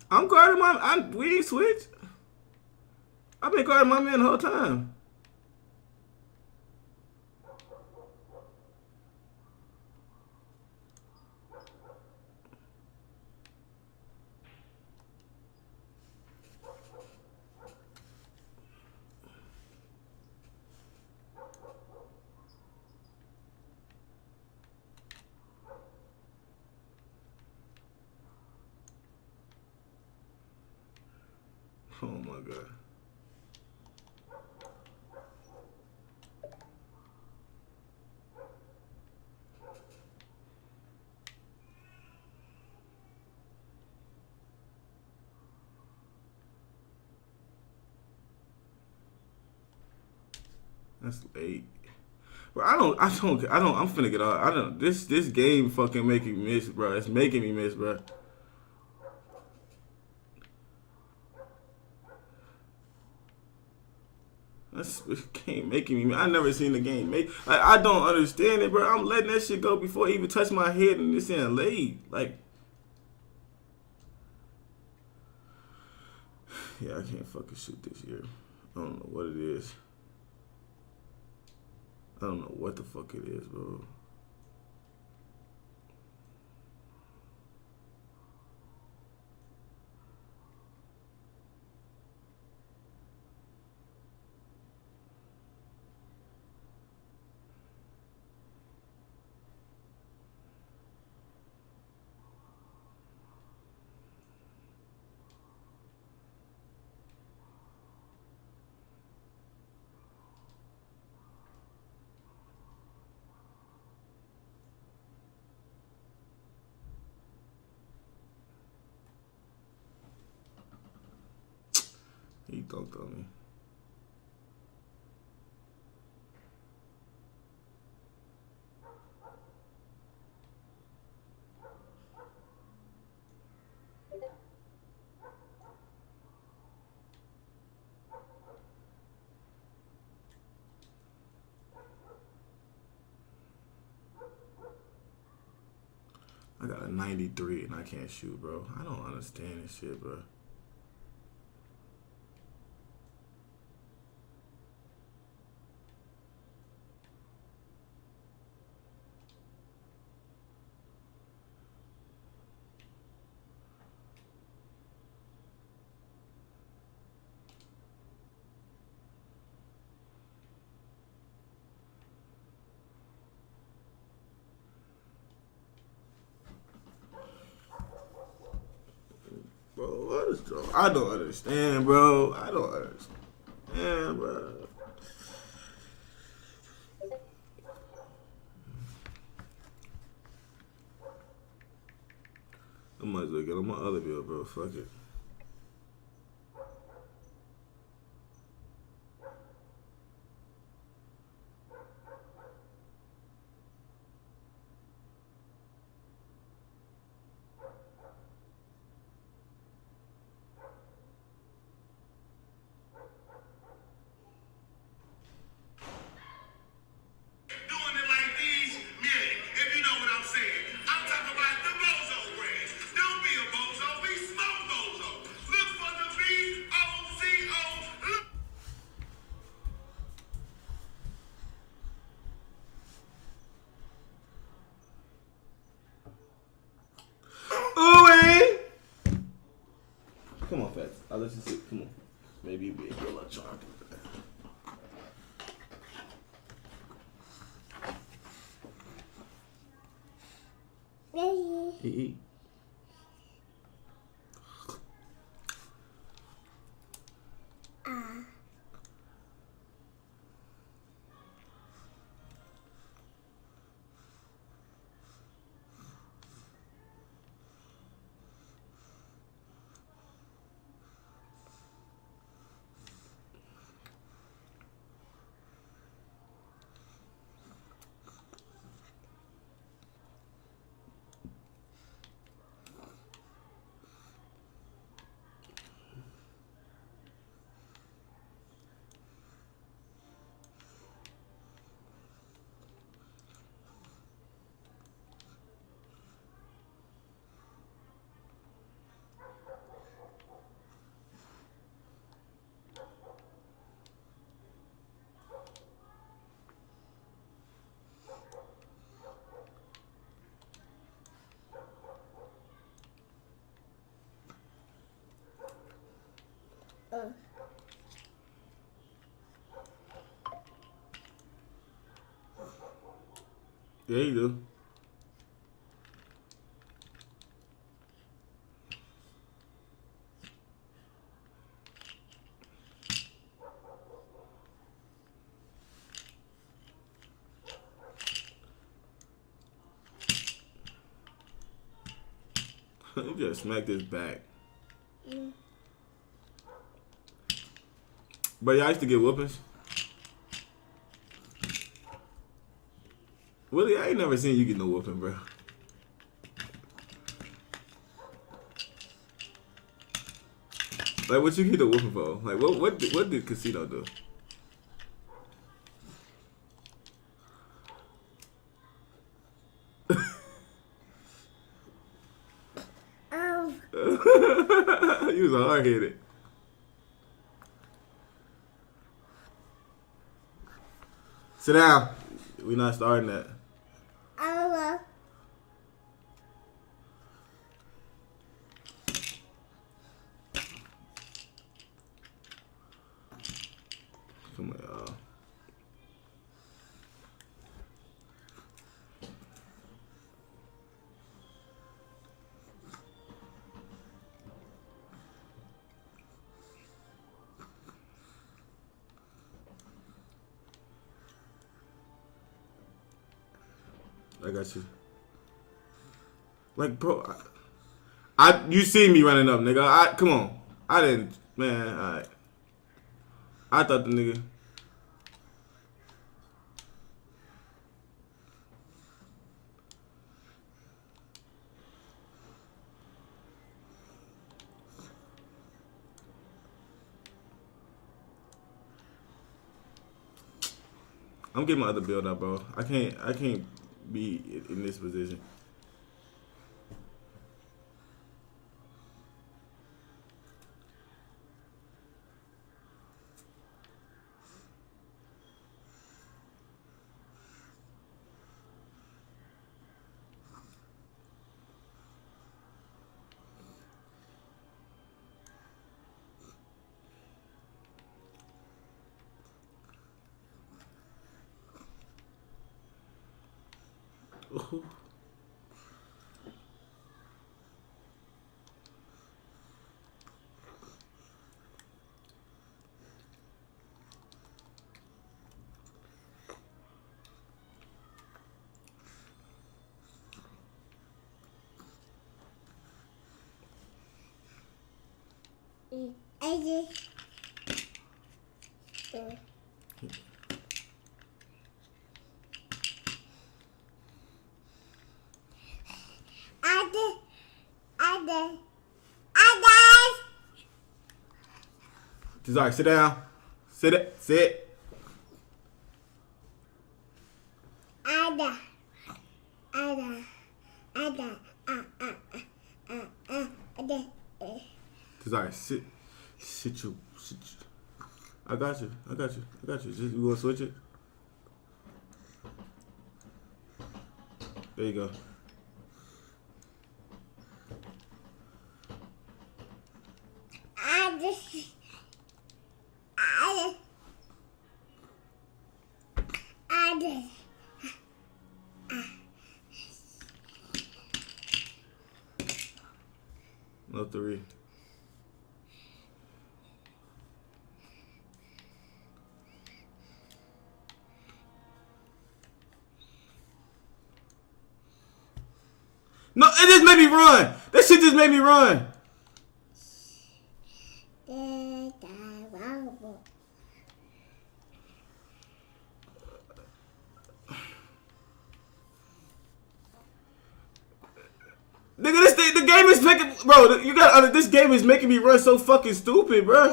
I'm guarding my. We ain't switch. I've been calling my man the whole time. Oh my God. That's late. Bro, I'm finna get out. This game fucking making me miss, bro. It's making me miss, bro. This game making me. I never seen the game make. Like, I don't understand it, bro. I'm letting that shit go before it even touch my head, and it's saying late. Like, yeah, I can't fucking shoot this year. I don't know what it is. I don't know what the fuck it is, bro. He dunked on me. I got a 93 and I can't shoot, bro. I don't understand this shit, bro. Bro, what is wrong? I don't understand, bro. I don't understand, bro. I might as well get on my other bill, bro. Fuck it. Doing it like these men, if you know what I'm saying. I'm talking about the bozo brand. Don't be a bozo, be smoke bozo. Look for the B-O-Z-O. Ooh, eh? Come on, Fats. I'll let you see. Come on. Maybe you'll be a good luck charm. Eat. Yeah, you do. You just smacked his back. But y'all used to get whoopings. Willie, I ain't never seen you get no whooping, bro. Like, what you get a whooping for? Like, what did Casino do? You was hard headed. Sit down. We not starting that. Come on, y'all. I got you. Like, bro, you see me running up, nigga. Come on. I didn't, man. Alright. I thought the nigga. I'm getting my other build up, bro. I can't be in this position. Ooh. Desire, sit down. Sit. Desire, sit you. I got you. Just, you wanna switch it? There you go. No 3. No, it just made me run. That shit just made me run. Nigga, the game is making, bro. You got this game is making me run so fucking stupid, bro.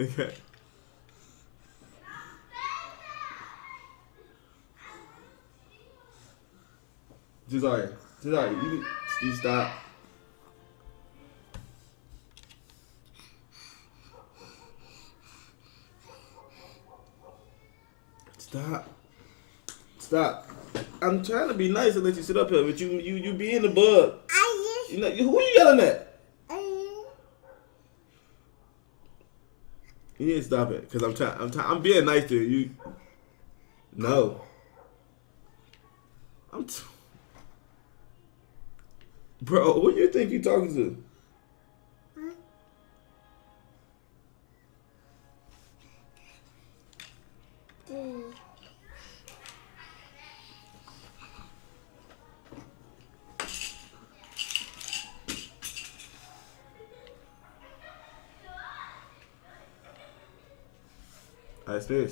Okay. Desire, Sorry, you stop. Stop. Stop. I'm trying to be nice and let you sit up here, but you be in the bug. You know, who are you yelling at? You need to stop it, cause I'm being nice to you. No. Bro, who do you think you talking to? All right, speak.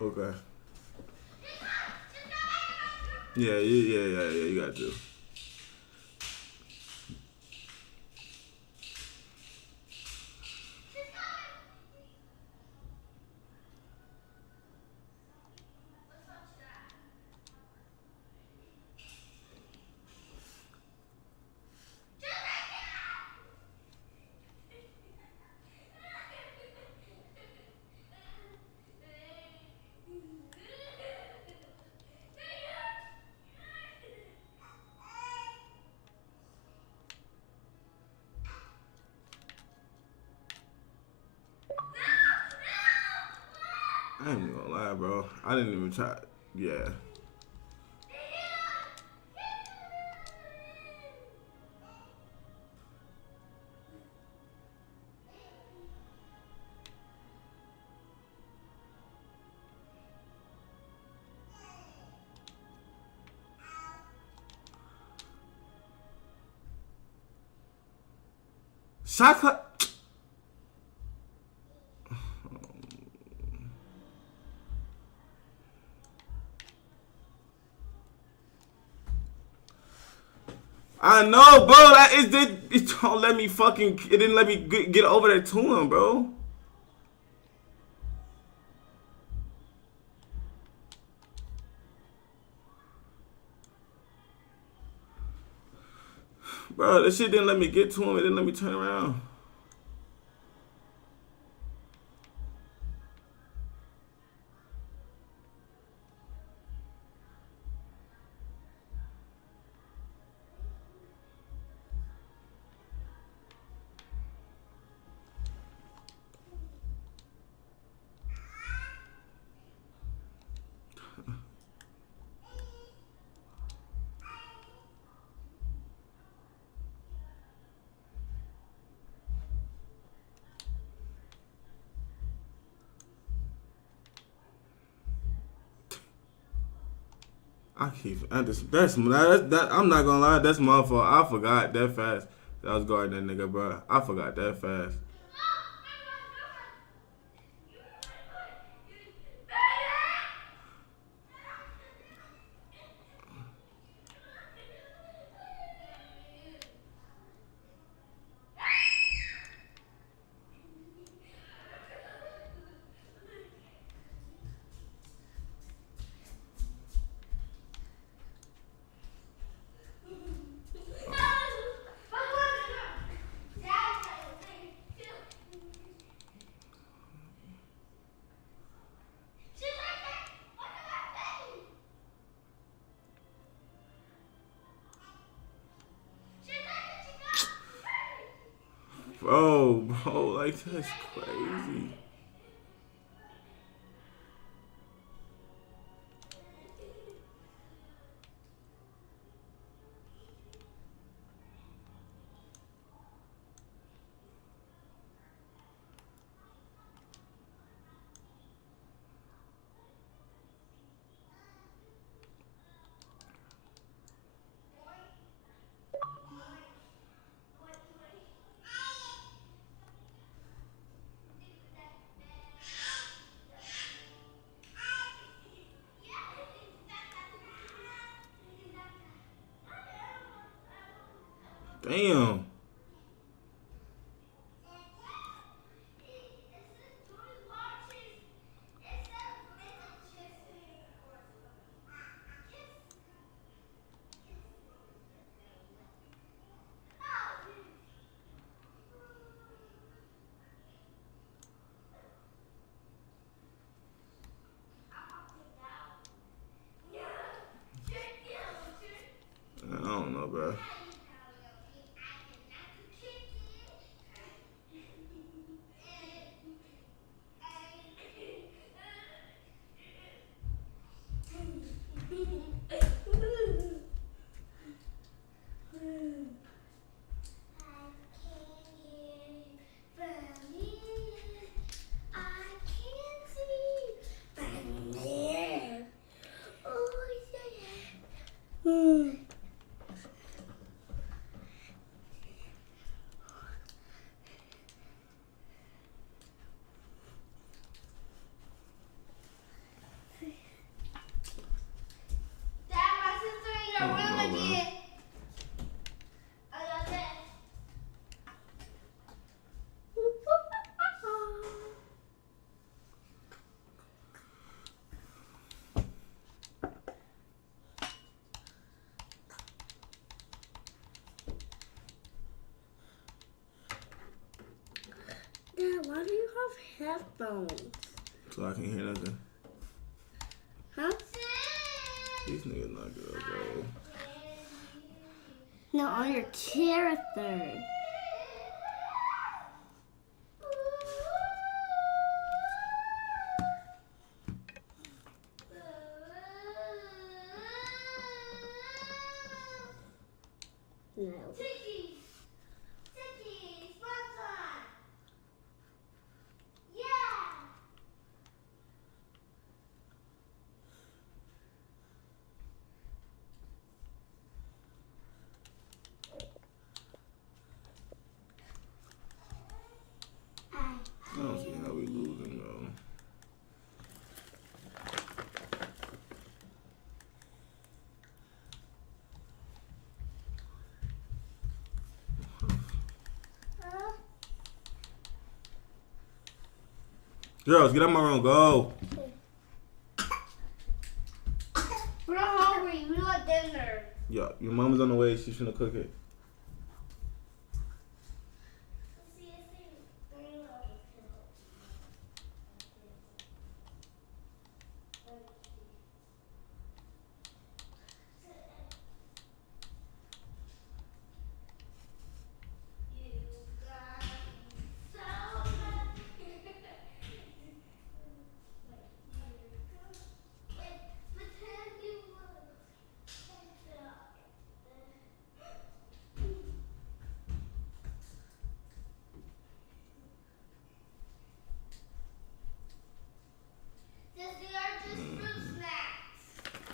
Okay. Yeah, you got to. I ain't even gonna lie, bro. I didn't even try. Yeah. Shot clock. I know, bro. It don't let me fucking. It didn't let me get over there to him, bro. Bro, this shit didn't let me get to him. It didn't let me turn around. I'm not gonna lie, that's my fault. I forgot that fast. I was guarding that nigga, bro. I forgot that fast. Bro, like that's crazy. Damn. I don't know, bro. Dad, why do you have headphones? So I can hear nothing. Huh? These niggas not good, bro. No, on your character. No. I don't see how we losing, bro. Girls, get out my room, go. We're not hungry. We want dinner. Yeah, your mama's on the way. She's gonna cook it.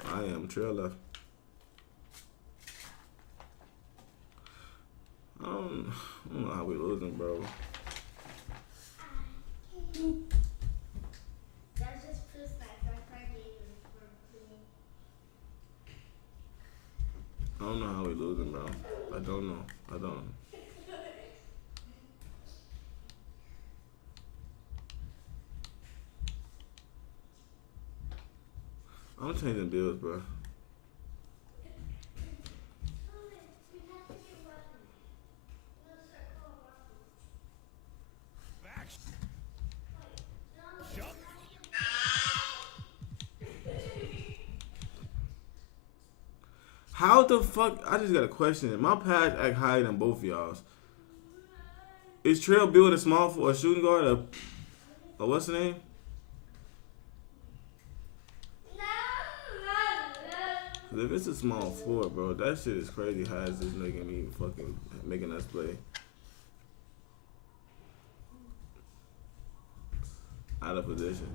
I am. Trail left. I don't know how we losing, bro. That's just fruit snacks. That's not even for me. I don't know how we losing, bro. I don't know. I don't. I'm changing bills, bro. How the fuck? I just got a question. My pads act higher than both of y'all's. Is Trail build a small for a shooting guard or what's the name? If it's a small floor, bro, that shit is crazy. How is this nigga me fucking making us play out of position?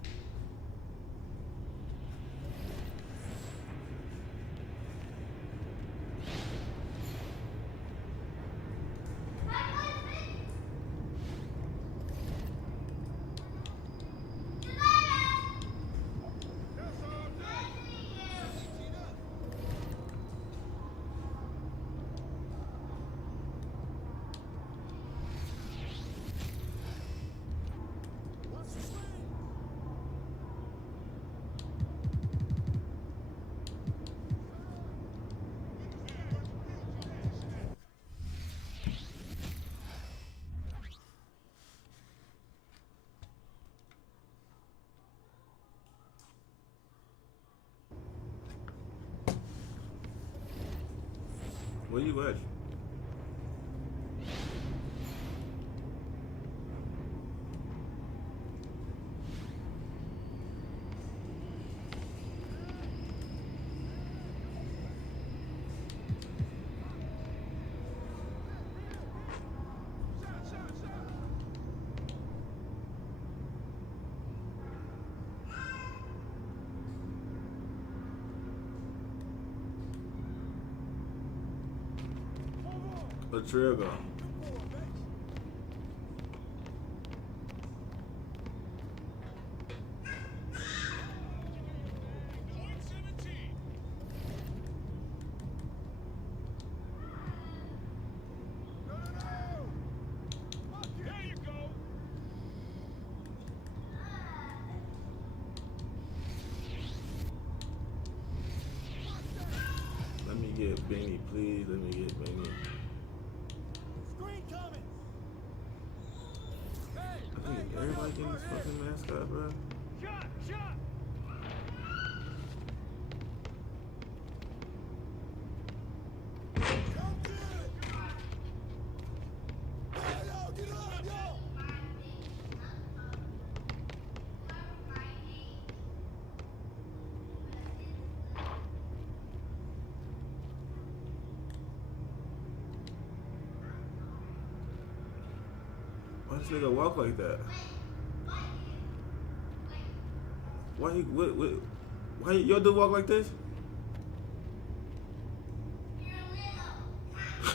Where you at? A trail go. Let me get Benny, please. Let me get Benny. I think everybody getting this fucking mascot, bro. Why this nigga walk like that? Why he why your dude walk like this?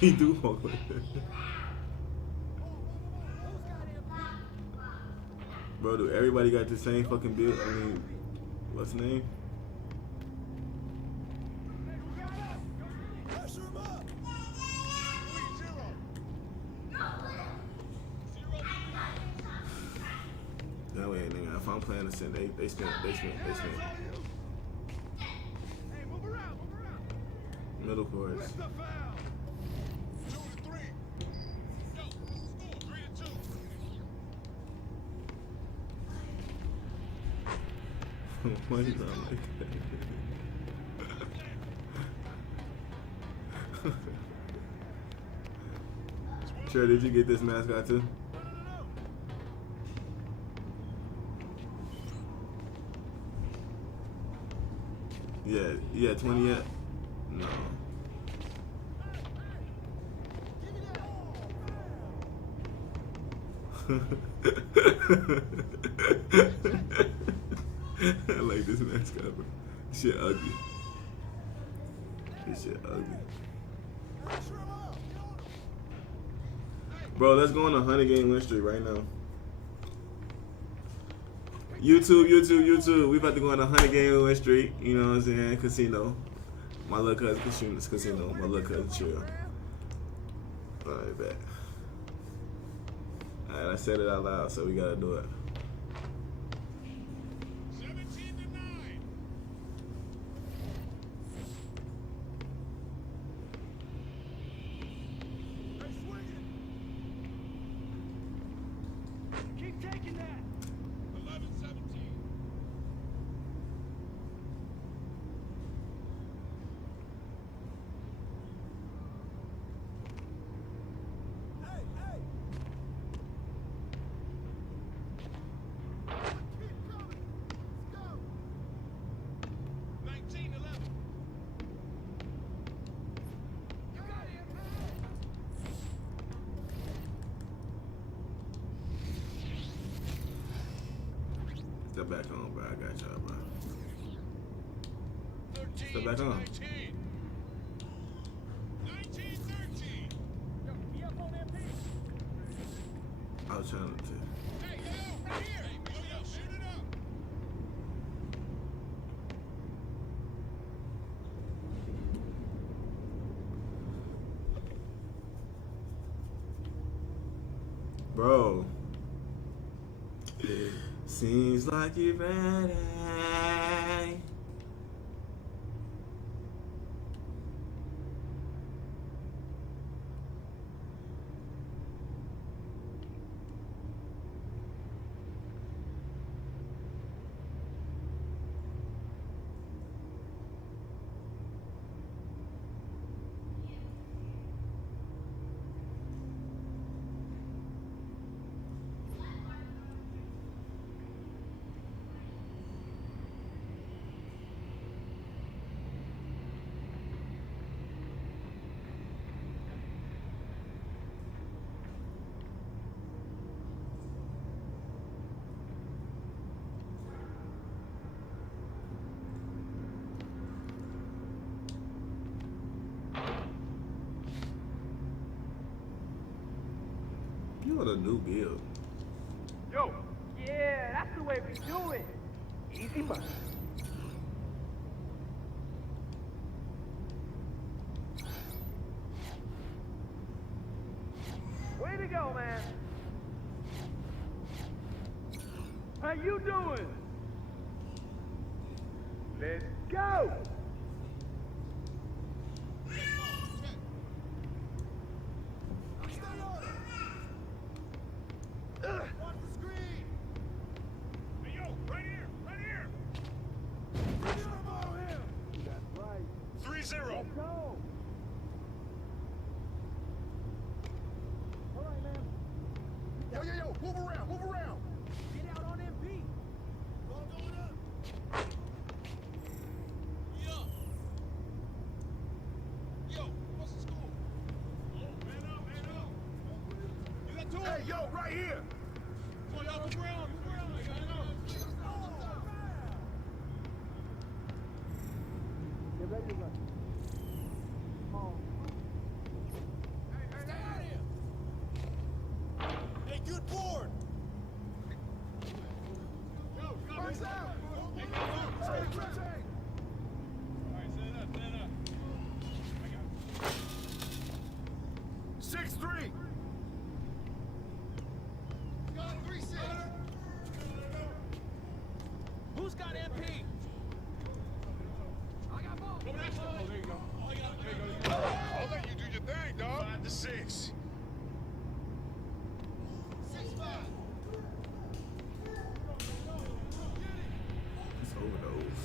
He do walk like that. Bro, dude, everybody got the same fucking build. I mean, what's the name? That way, nigga, if I'm playing the sin, they spin. Middle course. Why is that like that? Sure, did you get this mascot too? Yeah, 20 yet? No. I like this mascot, bro. This shit ugly. This shit ugly. Bro, let's go on a 100-game win streak right now. YouTube. We about to go on a 100-game win streak. You know what I'm saying? Casino. My little cousin Casino. My little cousin Chill. Alright, bet. Alright, I said it out loud, so we gotta do it. Keep taking that. 11-17. Step back on, bro. I got y'all, bro. 13, Step back on. 19. 19-13. Be up on that pitch. I was trying to. Hey, yo, right here. Hey, yo, shoot it up. Bro. Seems like you're ready. want a new build. Yo. Yeah, that's the way we do it. Easy money. Way to go, man. How you doing? Let's go. Watch the screen. Hey, yo, right here, right here. Come on here. That's right. 3-0. Go. All right, man. Yo, move around, move around. Get out on MP. Ball going up. Yo, what's the score? Man up. You got two. Hey, yo, right here. Come on, y'all, move around. I gotta go. Get ready to run. Come on. Stay out here. Hey, good board. Yo, first out. Take. All right, stand up. I got it. 6-3. Got 3-6. Who's got MP? I got ball. Oh, there you go. I'll let you do your thing, dog. 5-6. 6-5. It's overdose.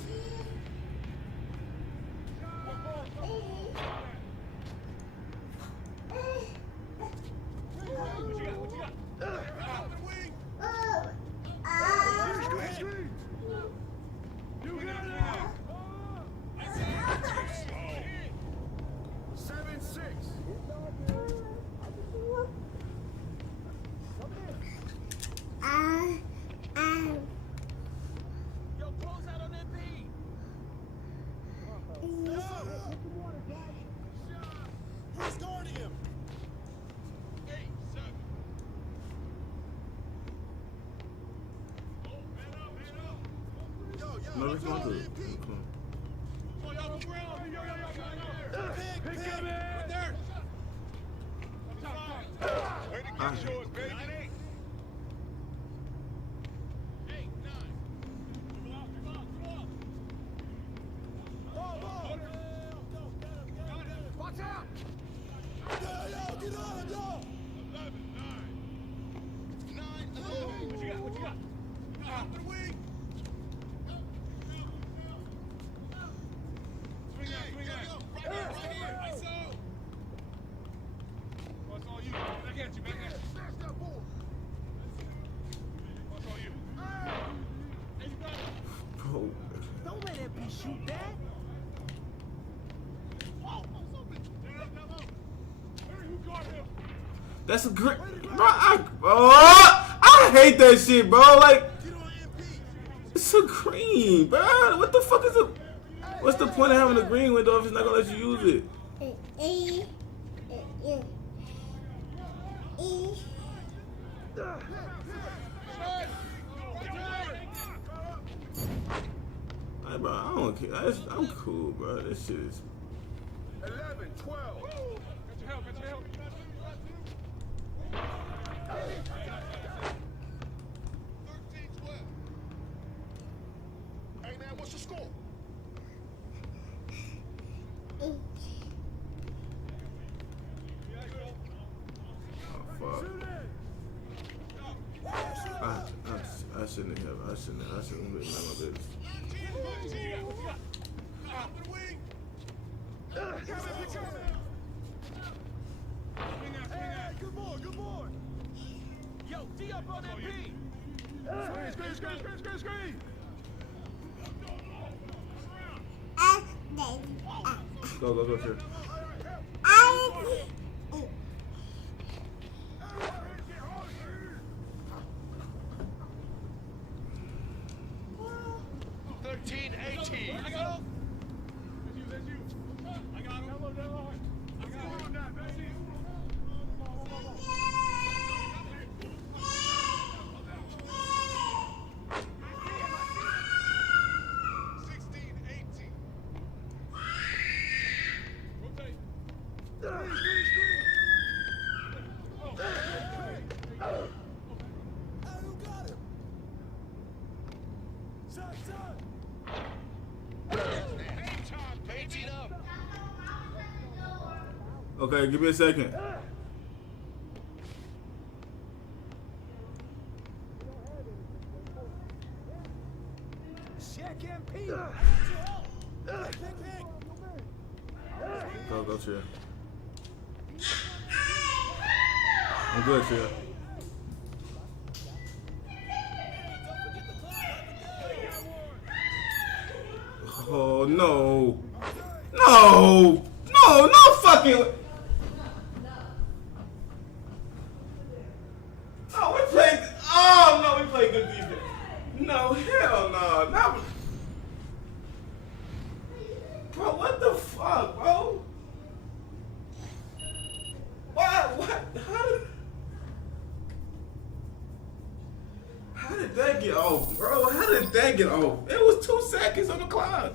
You got it. 7-6. Yo, close out on MP. Who's guarding him? 8-7. Man up. Yo, No, let's go to it. Oh, y'all move around. Yo. Pick him in. There. Way to I get hate yours, baby. 8, 9. Come on. Ball. Watch out. Yo, get on him, yo. 11, 9. 9, 11. What you got? Top of the wing. Swing out. Right here. ISO. What's all you? Back at you. Smash that ball. What's all you? Hey, you got it. Bro, Don't let MP shoot that. Oh, something. Hey, who got him? that's a great. Bro, I hate that shit, bro. Like, Get on MP. it's a green, bro. What the fuck is it? What's the point of having a green window if it's not gonna let you use it? Hey, bro, I don't care. I'm cool, bro. This shit is. 11, 12. Got your help. 13, 12. Hey, man, what's your score? Oh, fuck. I shouldn't have. I shouldn't have been my business. 13, what you got? Top of the wing. Swing out. Hey, good boy. Yo, D up on MP. Screen. Go, sir. Okay, give me a second. Go, Trill. I'm good, Trill. Oh, no. No. No, no fucking. Oh, we played. Oh, no, we played good defense. No, hell no. Not. Bro, what the fuck, bro? What? How did that get off, bro? How did that get off? It was 2 seconds on the clock.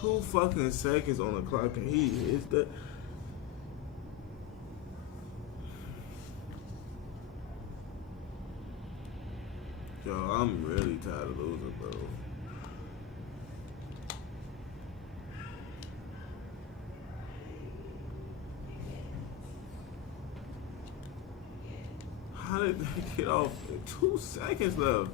Two fucking seconds on the clock and he hits the. Yo, I'm really tired of losing, bro. How did they get off? 2 seconds left.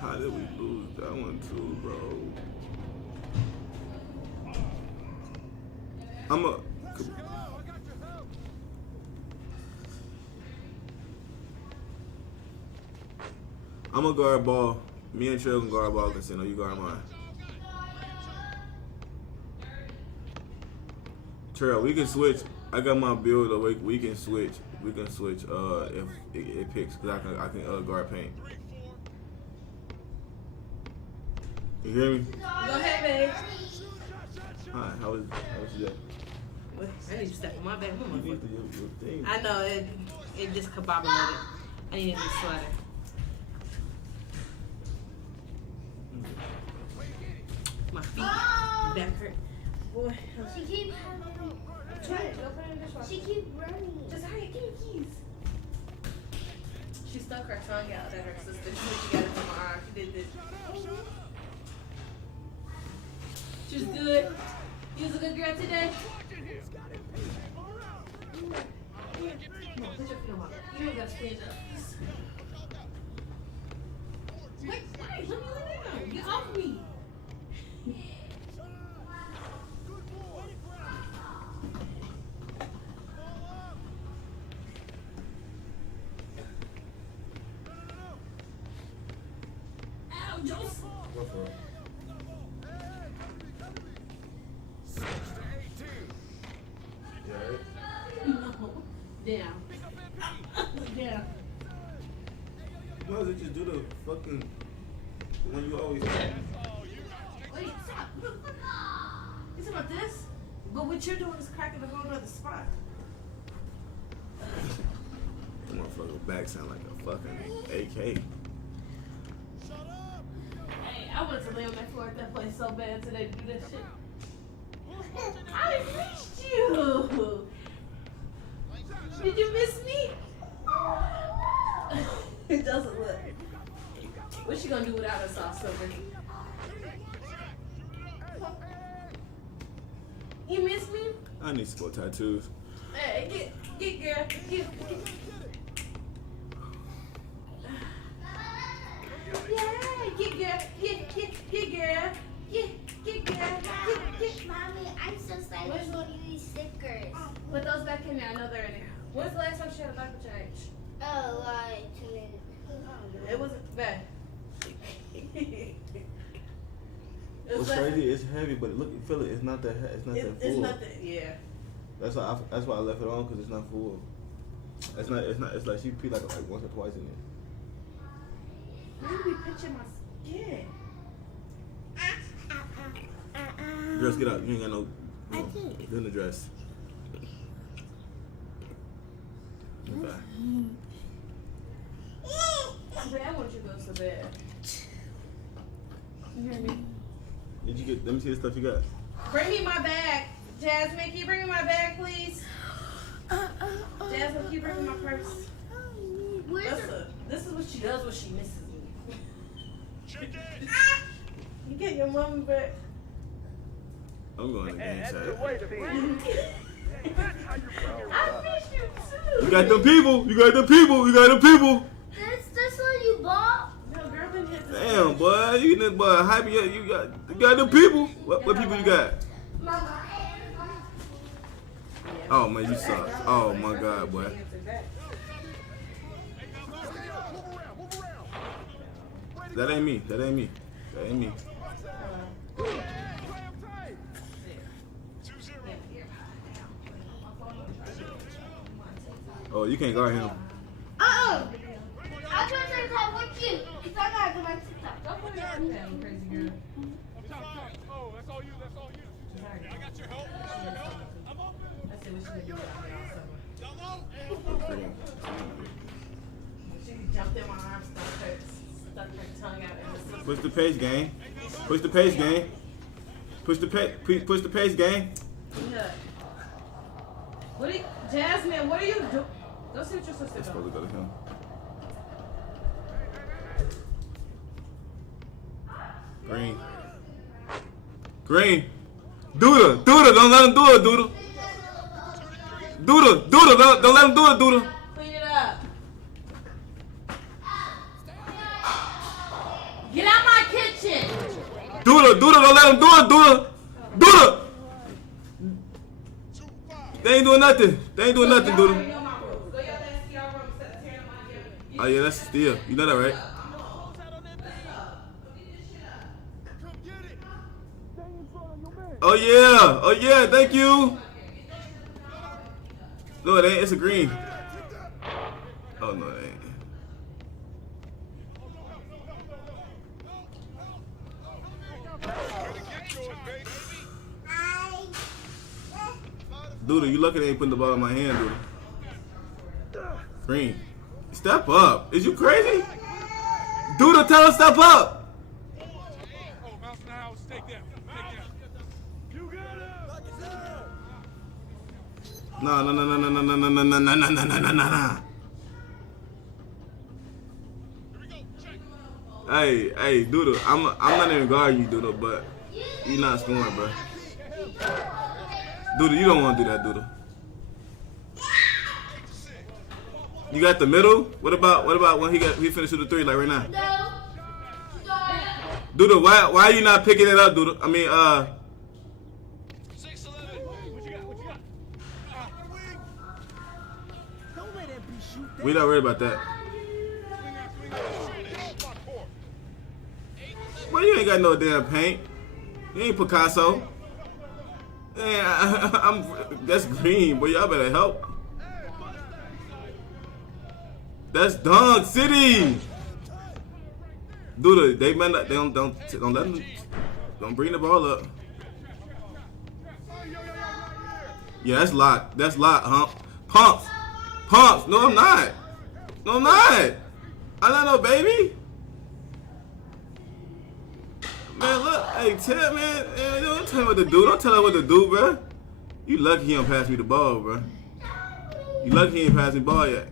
How did we lose that one too, bro? I'm a guard ball. Me and Trill can guard ball casino. You guard mine. Trill, we can switch. I got my build away. We can switch. We can switch. If it picks, cause I can guard paint. You hear me? Go ahead, babe. Hi. How was your day? I need to step on my back. You need to your thing. I know it just kabobulated. I need a new sweater. My feet, back hurt. Boy, She keeps She keeps running. just hurry, give me keys. She stuck her tongue out at her sister. She got it from her arm. She did this. She was good. You was a good girl today. Come on, put your feet on my back. You don't gotta stand up. Wait, let me lay down. Get off me. Ow, Joseph. Go for it. No. Down. Down. Why does it just do the fucking when you always? Wait, stop. You talking about this? But what you're doing is cracking a whole other spot. That motherfucker back sound like a fucking AK. Hey, I wanted to lay on that floor at that place so bad today to do that shit. I missed you. Did you miss me? It doesn't look. What's she gonna do without us all silver? You miss me? I need to go tattoos. Hey, get girl, get. Get girl. Get girl. Get girl. Get. Mommy, I'm so excited to give you these stickers. Put those back in there. I know they're in there. When's the last time she had a diaper change? Oh, like 2 minutes. It wasn't bad. What's crazy? It's heavy, but look, you feel it. It's not that. It's not that full. It's nothing. Yeah. That's why I left it on because it's not full. It's not. It's like she peed like once or twice in it. Why you be pinching my skin? Girls, get out. You ain't got no. Get in the dress. Okay. I want you to go to bed. You hear me? Did you get? Let me see the stuff you got. Bring me my bag. Jasmine, can you bring me my bag, please? Jasmine, can you bring me my purse? This is what she does when she misses me. You get your mom back. I'm going to the game side. Wait a minute. That's how you bring it I miss you too. You got them people. You got them people. You got them people. This one you bought? No, girl, been hit this. Damn, boy. You this boy hype. You got them people. What people you got? Mama. Oh man, you suck. Oh my God, boy. That ain't me. That ain't me. That ain't me. Oh, you can't guard him. I'm trying to say that with you. Because I gotta do my TikTok. Don't put your arm down, crazy girl. Oh, that's all you. That's all you. I got your help. I'm open. That's it. What she been doing all summer. She jumped in my arms, stuck her tongue out in the seat. Push the pace, gang. Push the pace, gang. Push the pace, gang. Yeah. Jasmine, what are you doing? Go see what your sister It's doing. supposed to go to him. Green. Green. Duda, don't let him do it, Duda. Duda, don't let him do it, Duda. Clean it up. Get out my kitchen. Duda, don't let him do it, Duda. They ain't doing nothing. Duda. Go your ass to your room, set the hair on my. Oh yeah, that's Steele. You know that, right? Oh yeah, thank you. No, it ain't. It's a green. Oh no, it ain't. Duda, you lucky they ain't putting the ball in my hand, Duda. Green. Step up. Is you crazy? Duda, tell her step up. No. Hey, Duda, I'm not even guarding you, Duda, but you not scoring, bro. Duda, you don't want to do that, Duda. You got the middle? What about when he finished with the three, like right now? No. Duda, why are you not picking it up, Duda? I mean, 6'11". What you got? we not worried about that. Well, you ain't got no damn paint. You ain't Picasso. Man, that's green, but y'all better help. That's Dunk City. Duda, they might not. They don't let them. Don't bring the ball up. Yeah, that's locked. That's locked, Hump. Pumps. No, I'm not. I don't know, baby. Man, look. Hey, tell man. Don't tell me what to do. Don't tell her what to do, bro. You lucky he don't pass me the ball, bro. You lucky he ain't passed me the ball yet.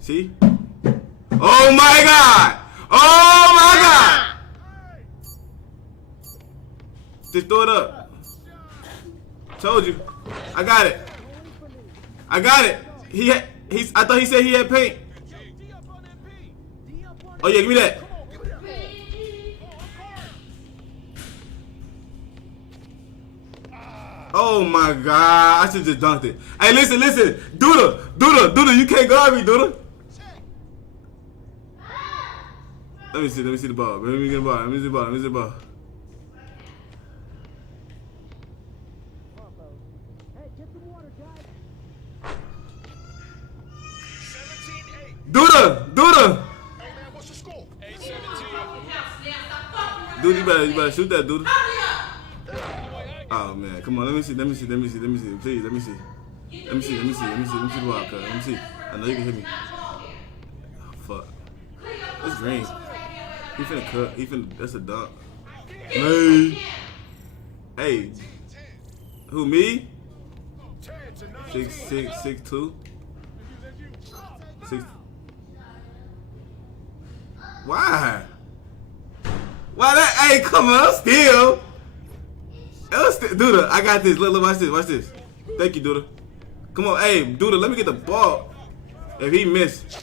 See? Oh my God! Just throw it up. Told you. I got it. I thought he said he had paint. Oh yeah, give me that. Oh my god, I should just dunked it. Hey, listen. Duda, you can't guard me, Duda. Let me see the ball. Let me see the ball. Duda. Hey, man, what's the score? 8-17. Dude, you better shoot that, dude. Oh man, come on, let me see. Please, let me see. Let me see the ball, cuz. Let me see. I know you can hit me. Oh, fuck. It's green. He finna cut. That's a dunk. Hey. Who, me? 6'2". 6. Why? Why that? Hey, come on, still. Duda, I got this. Look, watch this. Thank you, Duda. Come on, hey, Duda, let me get the ball. If he missed,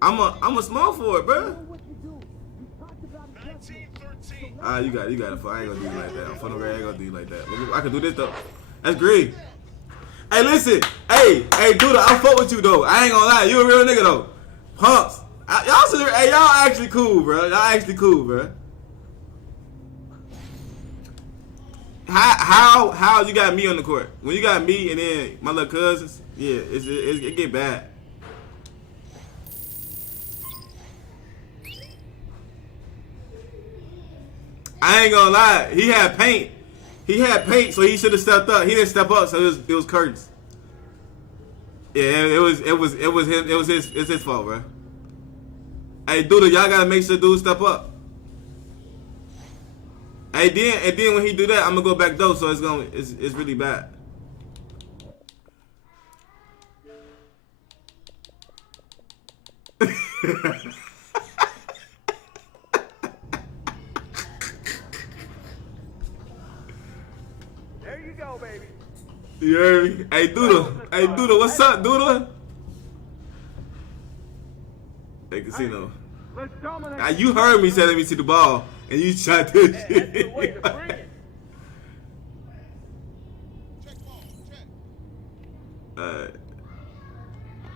I'm a small forward, bro. 19-13. You got it. I ain't gonna do you like that. I'm funny, I ain't gonna do you like that. I can do this though. That's great. Hey, listen. Hey, Duda, I fuck with you though. I ain't gonna lie. You a real nigga though. Pumps. Y'all actually cool, bro. How you got me on the court? When you got me and then my little cousins, yeah, it get bad. I ain't gonna lie. He had paint, so he should have stepped up. He didn't step up, so it was curtains. Yeah, it was him. It's his fault, bro. Hey, Duda, y'all gotta make sure dude step up. Hey, then when he do that, I'm gonna go back though, so it's really bad. There you go, baby. You heard me? Hey, Duda, what's up, Duda? Hey, Casino. Let's dominate. You heard me say let me see the ball, and you shot this shit. That's the way to bring it. Alright.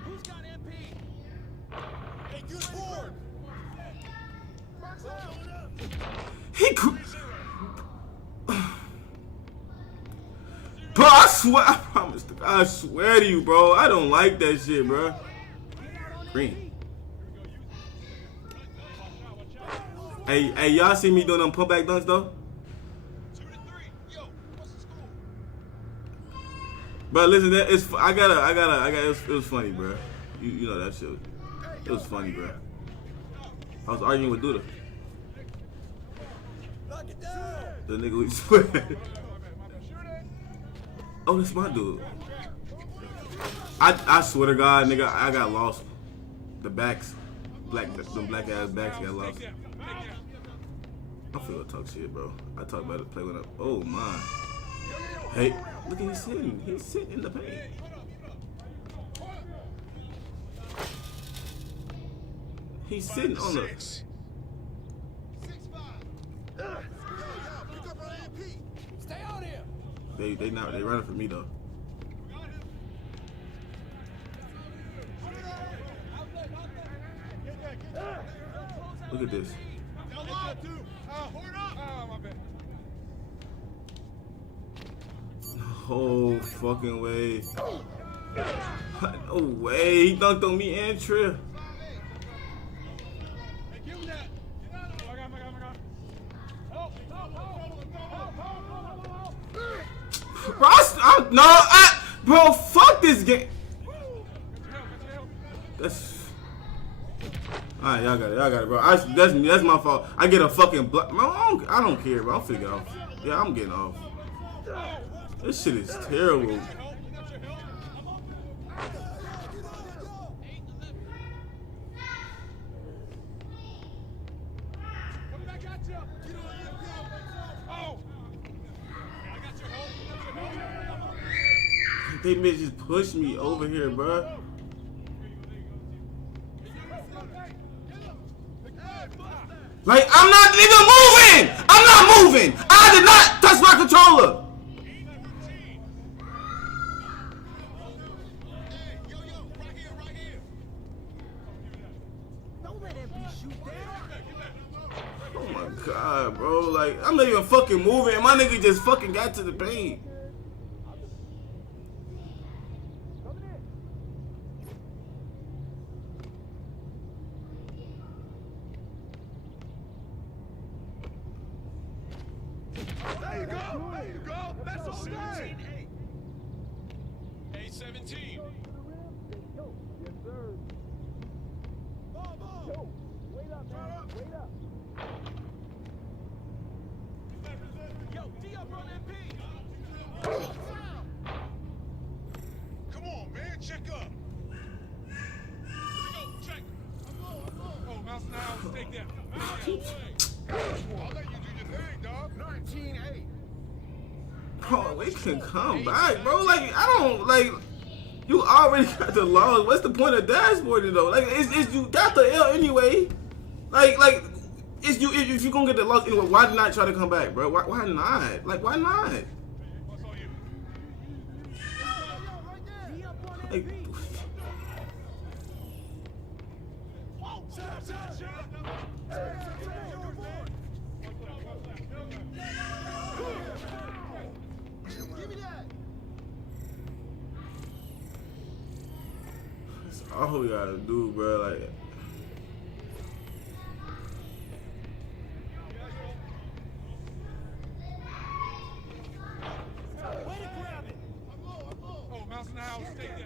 Who's got MP? Hey, good board. He could. Bro, I swear to you, bro. I don't like that shit, bro. Green. Hey, y'all see me doing them pump back dunks though? 2-3. Yo, what's the score? But listen, it was funny, bro. You know that shit. It was funny, bro. I was arguing with Duda. The nigga who swear. Oh, that's my dude. I swear to God, nigga, I got lost. The backs, them black ass backs got lost. I'm finna talk shit, bro. I talk about it, play with up. Oh my. Hey, look at he's sitting in the paint. He's sitting on the. 6-5. Stay out here. They running for me though. Look at this. No fucking way. No way. He dunked on me and Trill. Bro, fuck this game. That's. Alright, y'all got it, bro. That's my fault. I get a fucking block. I don't care, bro. I'm finna get off. Yeah, I'm getting off. This shit is terrible. They may just push me over here, bro. Like, I'm not even moving! I'm not moving! I did not touch my controller! fucking moving, and my nigga just fucking got to the paint. There you go. There you go. That's all day. 8-17. Yes, sir. Yo, wait up, man. Wait up. Yo, D up on that P. Come on, man. Check up. Here we go. Check. Oh, mouse and house. Stay down. I'll let you do your thing, dog. 19-8. Bro, we can come back, bro. Like, I don't, like, you already got the loss. What's the point of dashboarding, though? Like, it's you got the L anyway. Like, it's you, if you gonna get the loss anyway, why not try to come back, bro? Why not? Like, why not? What's on you? Like, that's all we gotta do, bro. Like, Oh, mouse in the house. Stay down.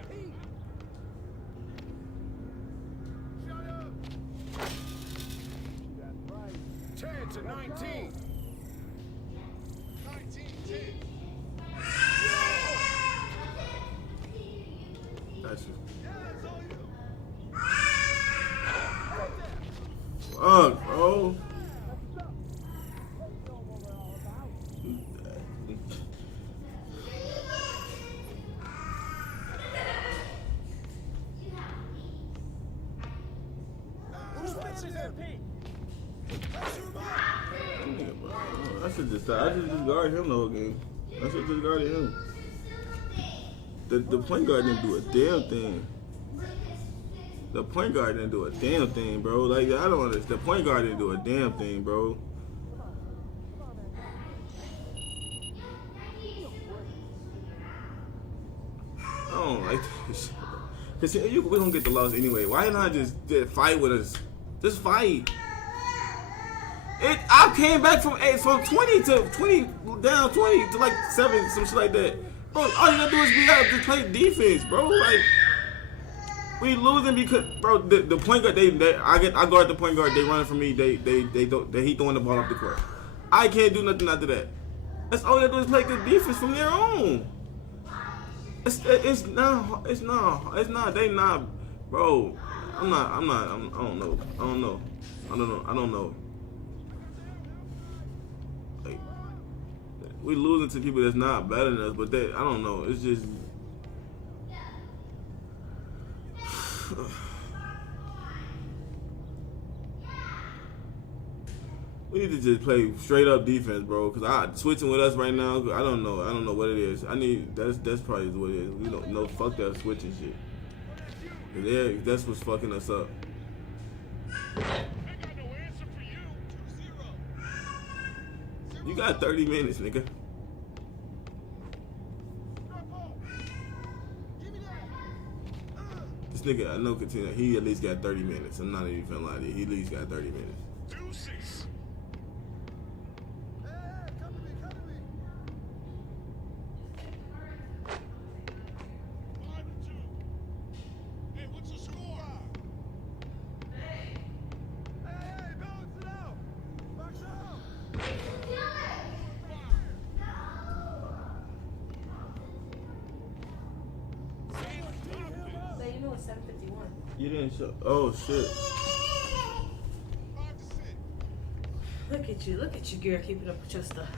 10-19. 19-10. that's you. Fuck, bro. I should just guard him the whole game. I should just guard him. The point guard didn't do a damn thing. The point guard didn't do a damn thing, bro. Like, I don't understand. The point guard didn't do a damn thing, bro. I don't like this. Cause we don't get the loss anyway. Why not just fight with us? Just fight. I came back from 20 to 20 down 20 to like 7, some shit like that. Bro, all you gotta do is we gotta just play defense, bro. Like, we losing because, bro, the point guard I guard the point guard. They running from me. He throwing the ball off the court. I can't do nothing after that. That's all you gotta do is play good defense from there on. It's not. They not, bro. I don't know. Like, we losing to people that's not better than us, but I don't know. It's just. We need to just play straight up defense, bro. Cause switching with us right now, I don't know what it is. That's probably what it is. We don't know. Fuck that switching shit. Yeah, that's what's fucking us up. I got no answer for you. 2-0. You got 30 minutes, nigga. This nigga, I know Katina, he at least got 30 minutes. I'm not even gonna lie to you. He at least got 30 minutes. 2-6. You didn't show. Oh shit. Look at you, girl, keeping up with your stuff.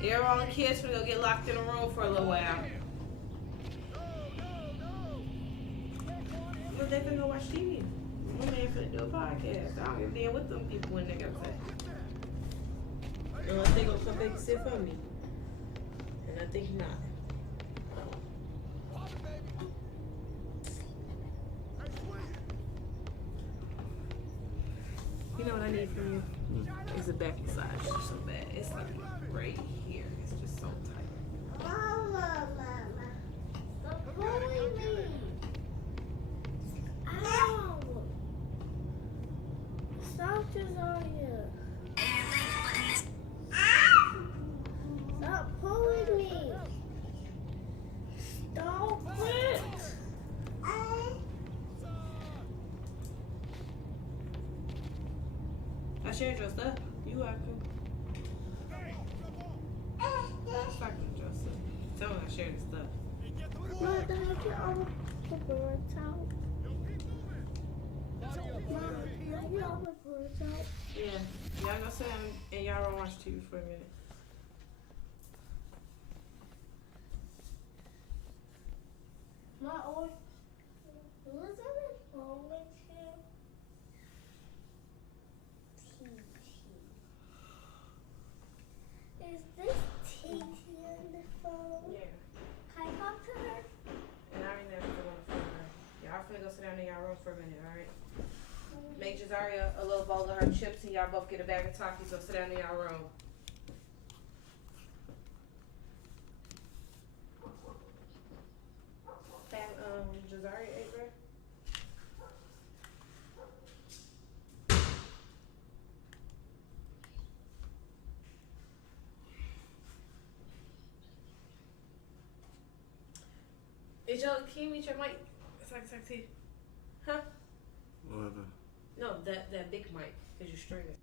Here, all the kids are gonna get locked in a room for a little while. But they finna go watch TV. My man finna do a podcast. I don't give a damn what them people when they gotta say. Unless they gonna come back and sit for me. And I think not. You know what I need from you? Is a back massage so bad. It's like right here. It's just so tight. Mama. Stop pulling me. Ow. Stop, Josiah. Stop pulling me. Stop it. I shared your stuff. You welcome. Fucking Joseph. Tell me I shared the stuff. Mom, did I get all the birds out? Mom, did I get all the birds out? Yeah. Y'all go sit down and y'all gonna watch TV for a minute. My old Elizabeth Bowman here. Is this TT on the phone? Yeah. Can I talk to her? And I ain't never gonna phone her. Y'all finna go sit down in y'all room for a minute, alright? Make Jazaria a little bowl of her chips and y'all both get a bag of Takis, so sit down in y'all room. Have Jazaria ate, bro? Is your, can you mute your mic? It's like huh? Whatever. No, that big mic, because you're streaming.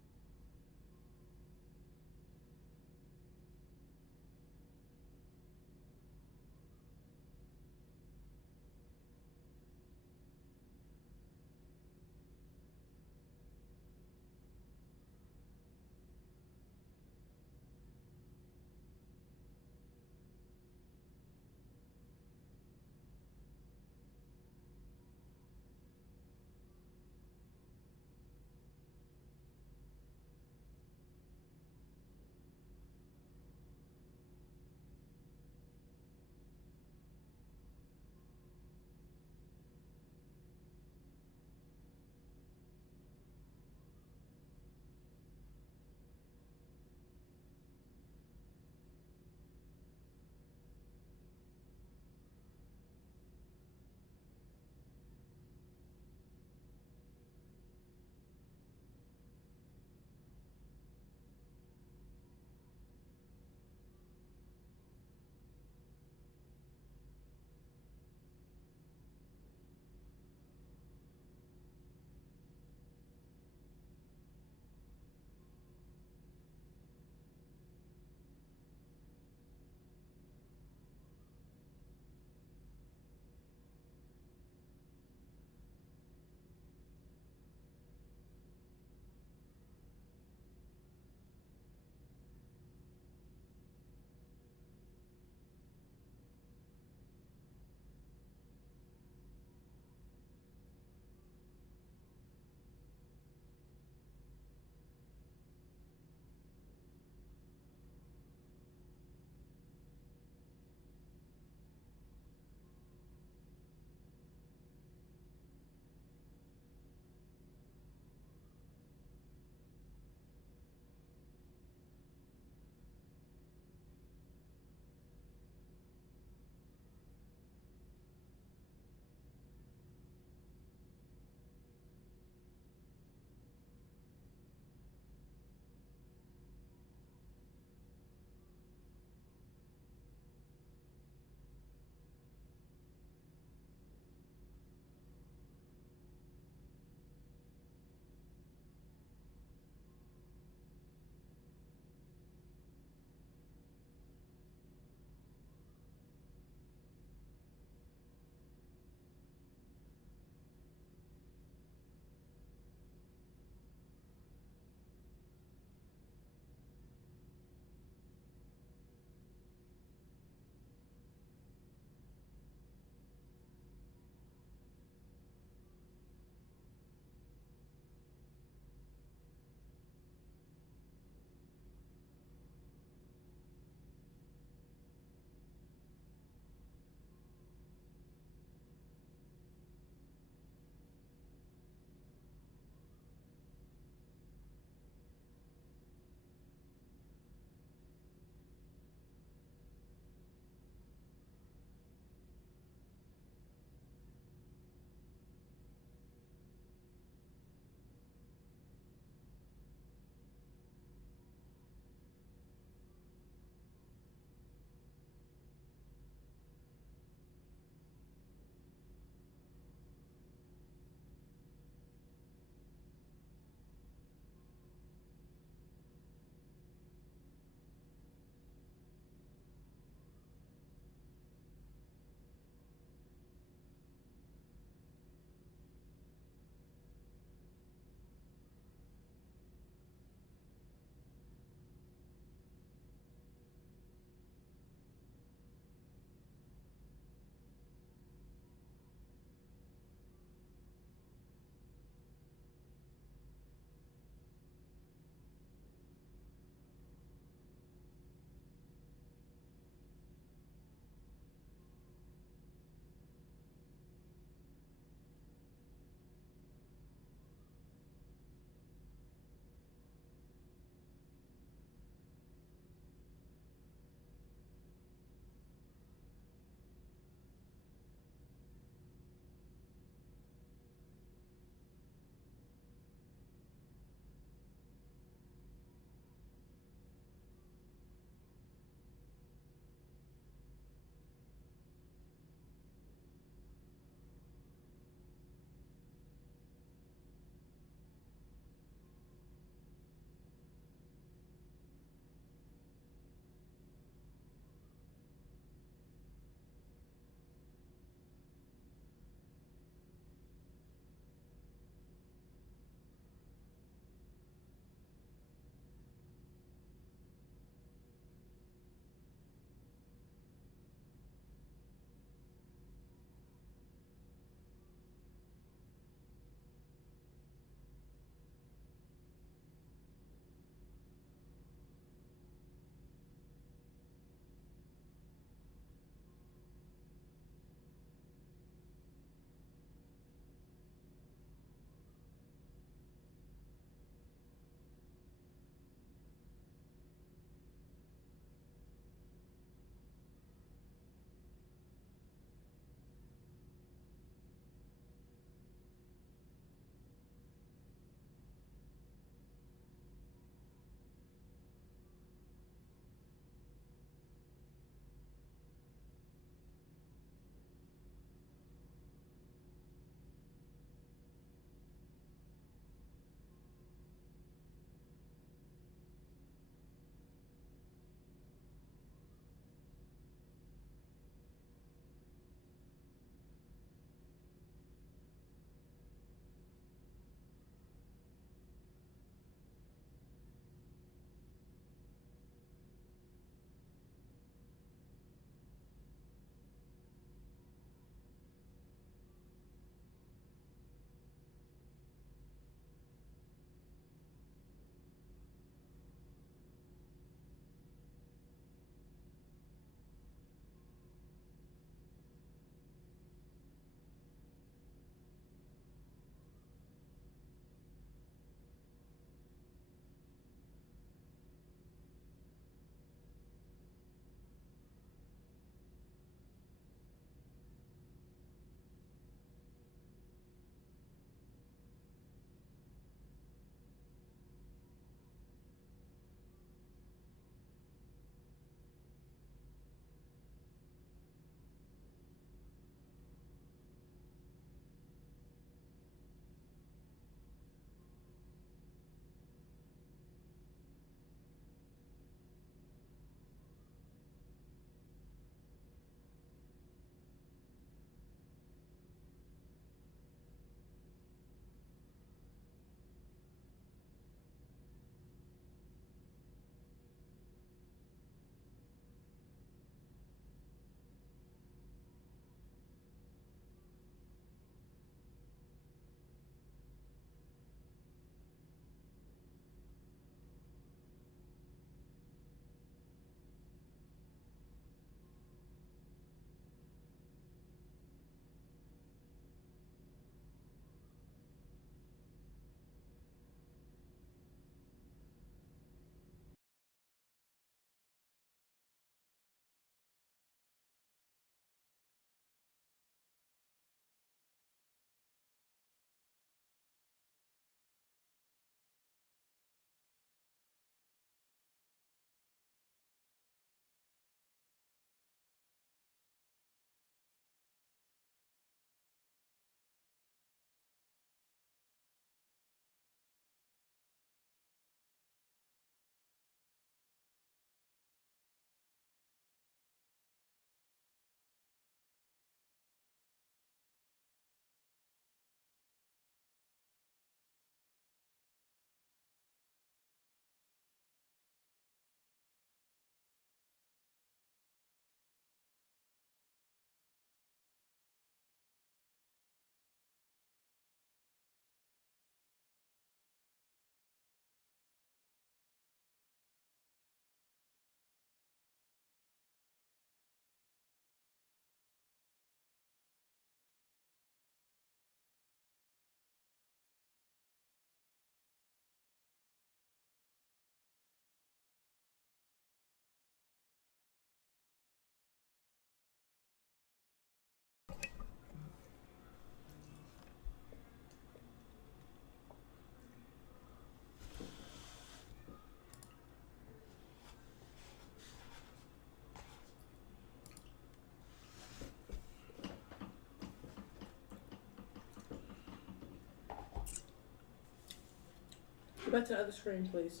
back to the other screen, please.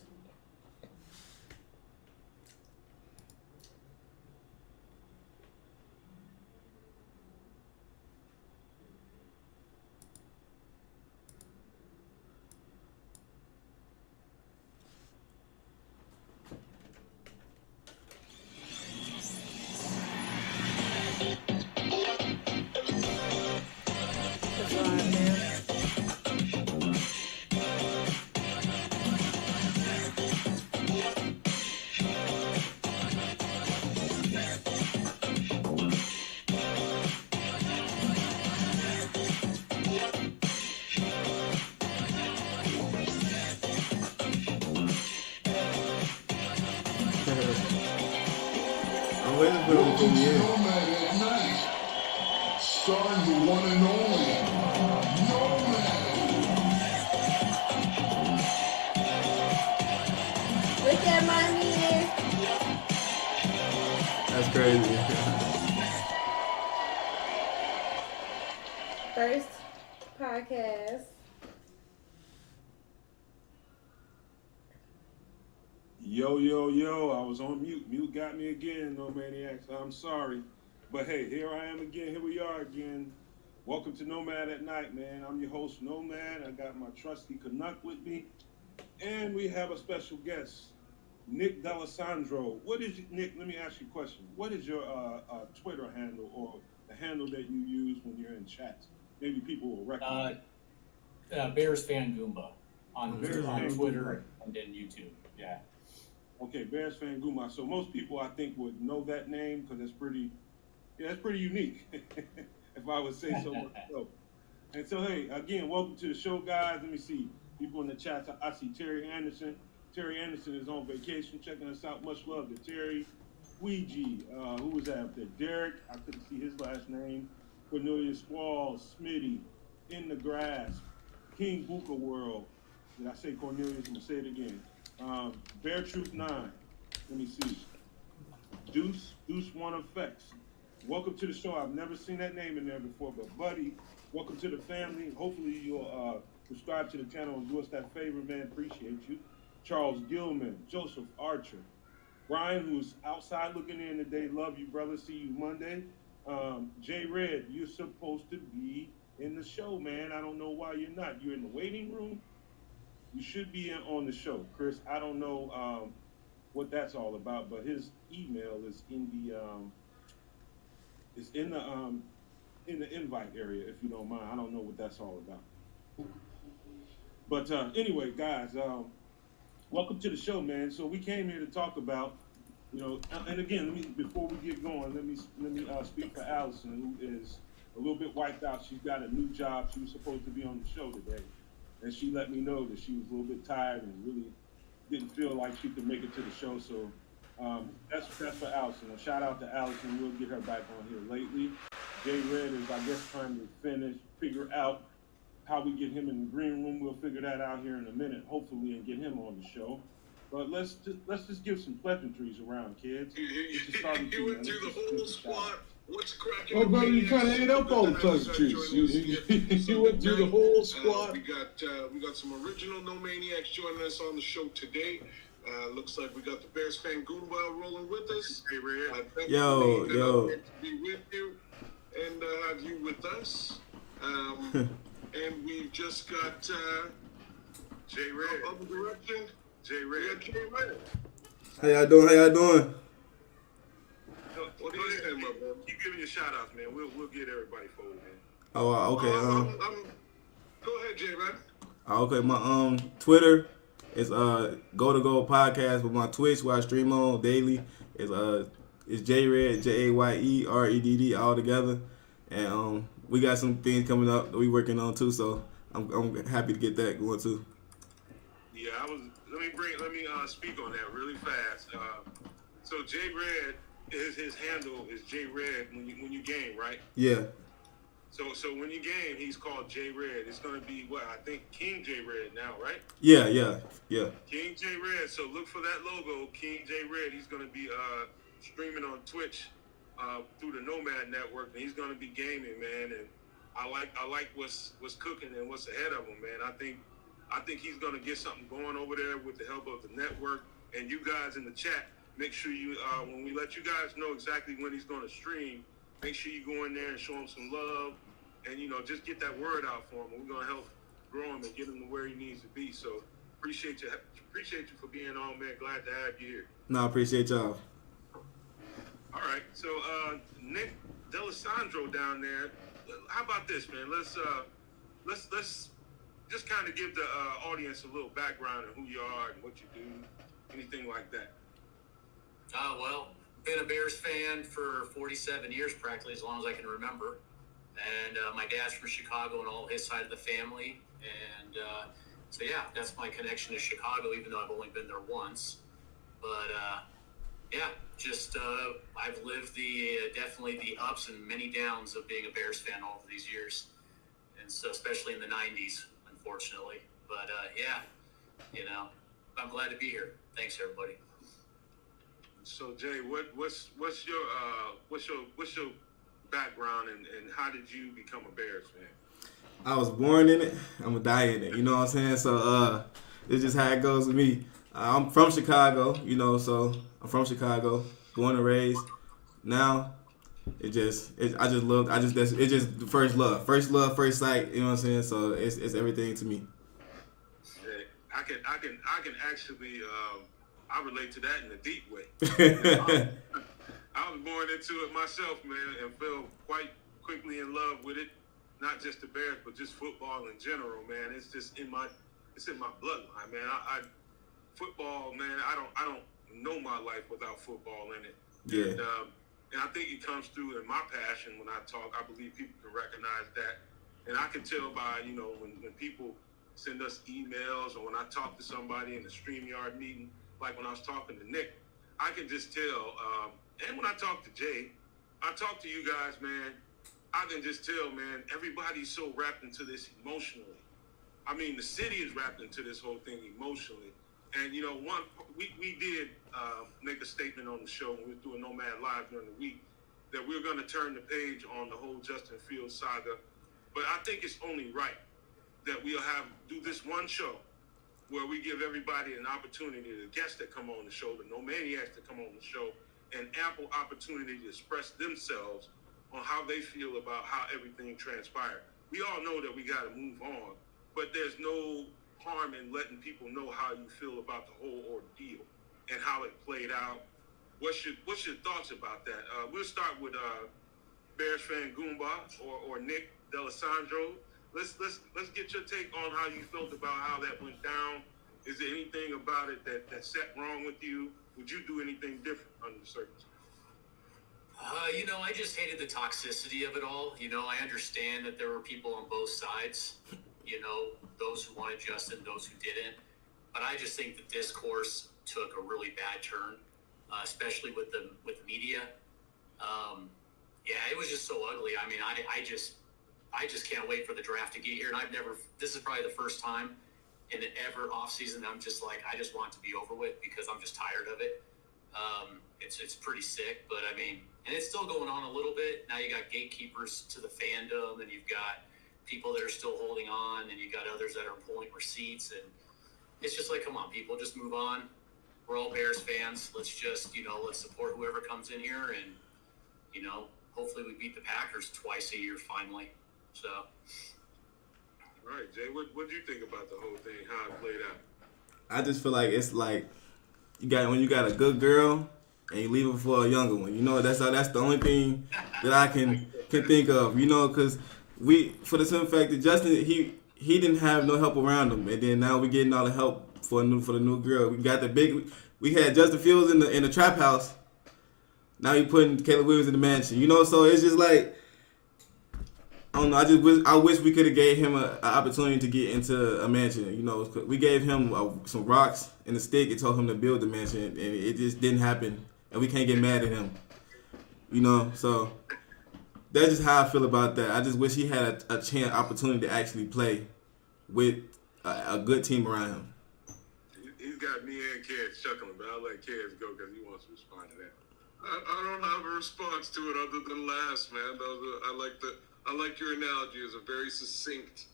It's live now. I'm waiting for them to come in. Nomad at night. Starring the one and only Nomad. Look at my meter. That's crazy. First podcast. Yo, yo, yo, I was on mute. Mute got me again, no maniacs. I'm sorry. But hey, here I am again. Here we are again. Welcome to Nomad at Night, man. I'm your host, Nomad. I got my trusty Canuck with me. And we have a special guest, Nick D'Alessandro. Nick, let me ask you a question. What is your Twitter handle or the handle that you use when you're in chats? Maybe people will recognize. Bears Fan Goomba on Bears Fan Twitter Goomba. and then YouTube. Yeah. Okay, Bears Fan Guma. So most people, I think, would know that name because it's pretty unique, if I would say so myself. And so, hey, again, welcome to the show, guys. Let me see people in the chat. I see Terry Anderson. Terry Anderson is on vacation, checking us out. Much love to Terry. Ouija, who was that up there? Derek, I couldn't see his last name. Cornelius Squall, Smitty, In the Grass, King Buka World. Did I say Cornelius? I'm going to say it again. Bear Troop 9. Let me see. Deuce One Effects. Welcome to the show. I've never seen that name in there before, but buddy, welcome to the family. Hopefully you'll subscribe to the channel and do us that favor, man. Appreciate you. Charles Gilman, Joseph Archer, Brian, who's outside looking in today. Love you, brother. See you Monday. Jay Red, you're supposed to be in the show, man. I don't know why you're not. You're in the waiting room. You should be on the show, Chris. I don't know what that's all about, but his email is in the invite area, if you don't mind. I don't know what that's all about. But anyway, guys, welcome to the show, man. So we came here to talk about, and again, before we get going, let me speak for Allison, who is a little bit wiped out. She's got a new job. She was supposed to be on the show today. And she let me know that she was a little bit tired and really didn't feel like she could make it to the show. So that's for Allison. A shout out to Allison. We'll get her back on here lately. Jay Red is, I guess, trying to figure out how we get him in the green room. We'll figure that out here in a minute, hopefully, and get him on the show. But let's just give some pleasantries around, kids. You went through the whole squad. What's cracking? Oh, brother, you kind of ate up all the pleasantries. You went through the whole squad. We got some original No Maniacs joining us on the show today. Looks like we got the Bears Fan Goomba rolling with us. Hey, Red. Yo. To be with you and have you with us. And we've just got Jay Red. Other direction. Jay Red. How y'all doing? What do you say, my brother? Keep giving your shout outs, man. We'll get everybody forward, man. Oh, okay. Go ahead, Jay Red. Okay, my Twitter is Go to Go Podcast, but my Twitch where I stream on daily is JRed, JAYEREDD all together. And we got some things coming up that we working on too, so I'm happy to get that going too. Yeah, let me speak on that really fast. So Jay Red, his handle is Jay Red when you game, right? Yeah. So when you game, he's called Jay Red. It's gonna be I think King Jay Red now, right? Yeah. King Jay Red. So look for that logo, King Jay Red. He's gonna be streaming on Twitch through the Nomad Network, and he's gonna be gaming, man. And I like what's cooking and what's ahead of him, man. I think I think he's going to get something going over there with the help of the network. And you guys in the chat, make sure you, when we let you guys know exactly when he's going to stream, make sure you go in there and show him some love. And, you know, just get that word out for him. We're going to help grow him and get him to where he needs to be. So appreciate you for being on, man. Glad to have you here. No, I appreciate y'all. All right. So Nick D'Alessandro down there. How about this, man? Let's just kind of give the audience a little background on who you are and what you do, anything like that. Well, been a Bears fan for 47 years, practically as long as I can remember. And my dad's from Chicago and all his side of the family. And so, yeah, that's my connection to Chicago, even though I've only been there once. But, yeah, just I've lived definitely the ups and many downs of being a Bears fan all of these years. And so, especially in the 90s, unfortunately. But, yeah, you know, I'm glad to be here. Thanks, everybody. So Jay, what's your background and how did you become a Bears fan? I was born in it. I'm gonna die in it. You know what I'm saying? So it's just how it goes with me. I'm from Chicago. You know, so I'm from Chicago, born and raised. Now, it's just first love, first sight. You know what I'm saying? So it's everything to me. Yeah, I can actually. I relate to that in a deep way. I was born into it myself, man, and fell quite quickly in love with it. Not just the Bears, but just football in general, man. It's just in my bloodline, man. Football, man. I don't know my life without football in it. Yeah. And I think it comes through in my passion when I talk. I believe people can recognize that, and I can tell by when people send us emails or when I talk to somebody in the StreamYard meeting. Like when I was talking to Nick, I can just tell, and when I talk to Jay, I talk to you guys, man, I can just tell, man, everybody's so wrapped into this emotionally. I mean, the city is wrapped into this whole thing emotionally. And, we did make a statement on the show when we were doing Nomad Live during the week that we're going to turn the page on the whole Justin Fields saga. But I think it's only right that we'll do this one show where we give everybody an opportunity, the guests that come on the show, the Nomaniacs that come on the show, an ample opportunity to express themselves on how they feel about how everything transpired. We all know that we got to move on, but there's no harm in letting people know how you feel about the whole ordeal and how it played out. What's your thoughts about that? We'll start with Bears fan Goomba or Nick D'Alessandro. Let's get your take on how you felt about how that went down. Is there anything about it that sat wrong with you? Would you do anything different under the circumstances? I just hated the toxicity of it all. I understand that there were people on both sides, those who wanted Justin, those who didn't. But I just think the discourse took a really bad turn, especially with media. It was just so ugly. I mean, I just can't wait for the draft to get here. And this is probably the first time in the ever off season that I'm just like, I just want it to be over with because I'm just tired of it. It's pretty sick, but I mean, and it's still going on a little bit. Now you got gatekeepers to the fandom, and you've got people that are still holding on, and you got others that are pulling receipts, and it's just like, come on, people, just move on. We're all Bears fans. Let's just, let's support whoever comes in here, and hopefully we beat the Packers twice a year finally. So. All right, Jay, what do you think about the whole thing, how it played out? I just feel like it's like when you got a good girl and you leave her for a younger one. That's the only thing that I can think of. Because for the simple fact that Justin he didn't have no help around him, and then now we getting all the help for the new girl. We got we had Justin Fields in the trap house. Now you putting Caleb Williams in the mansion. So it's just like. I don't know. I wish we could have gave him an opportunity to get into a mansion. We gave him some rocks and a stick and told him to build the mansion, and it just didn't happen. And we can't get mad at him. So that's just how I feel about that. I just wish he had a chance, opportunity to actually play with a good team around him. He's got me and Kez chuckling, but I'll let Kez go because he wants to respond to that. I don't have a response to it other than last, man. I like your analogy. It's a very succinct,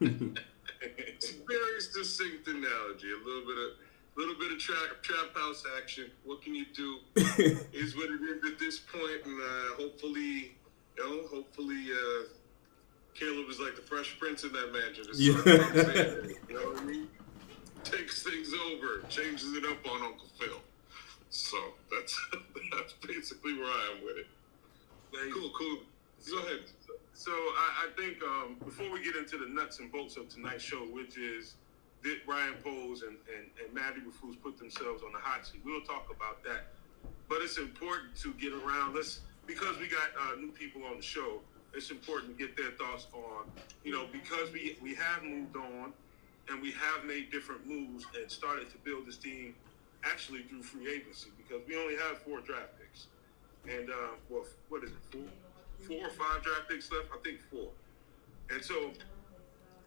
very succinct analogy. A little bit of trap house action. What can you do? Is what it is at this point, and hopefully, Caleb is like the Fresh Prince in that mansion. You know what I mean? Takes things over, changes it up on Uncle Phil. So that's basically where I am with it. Cool. Go ahead. So I think before we get into the nuts and bolts of tonight's show, which is did Ryan Poles and Maddie Rafus put themselves on the hot seat, we'll talk about that. But it's important to get around. Because we got new people on the show, it's important to get their thoughts on, because we have moved on and we have made different moves and started to build this team actually through free agency, because we only have 4 draft picks. And, what is it, 4 or 5 draft picks left? I think 4. And so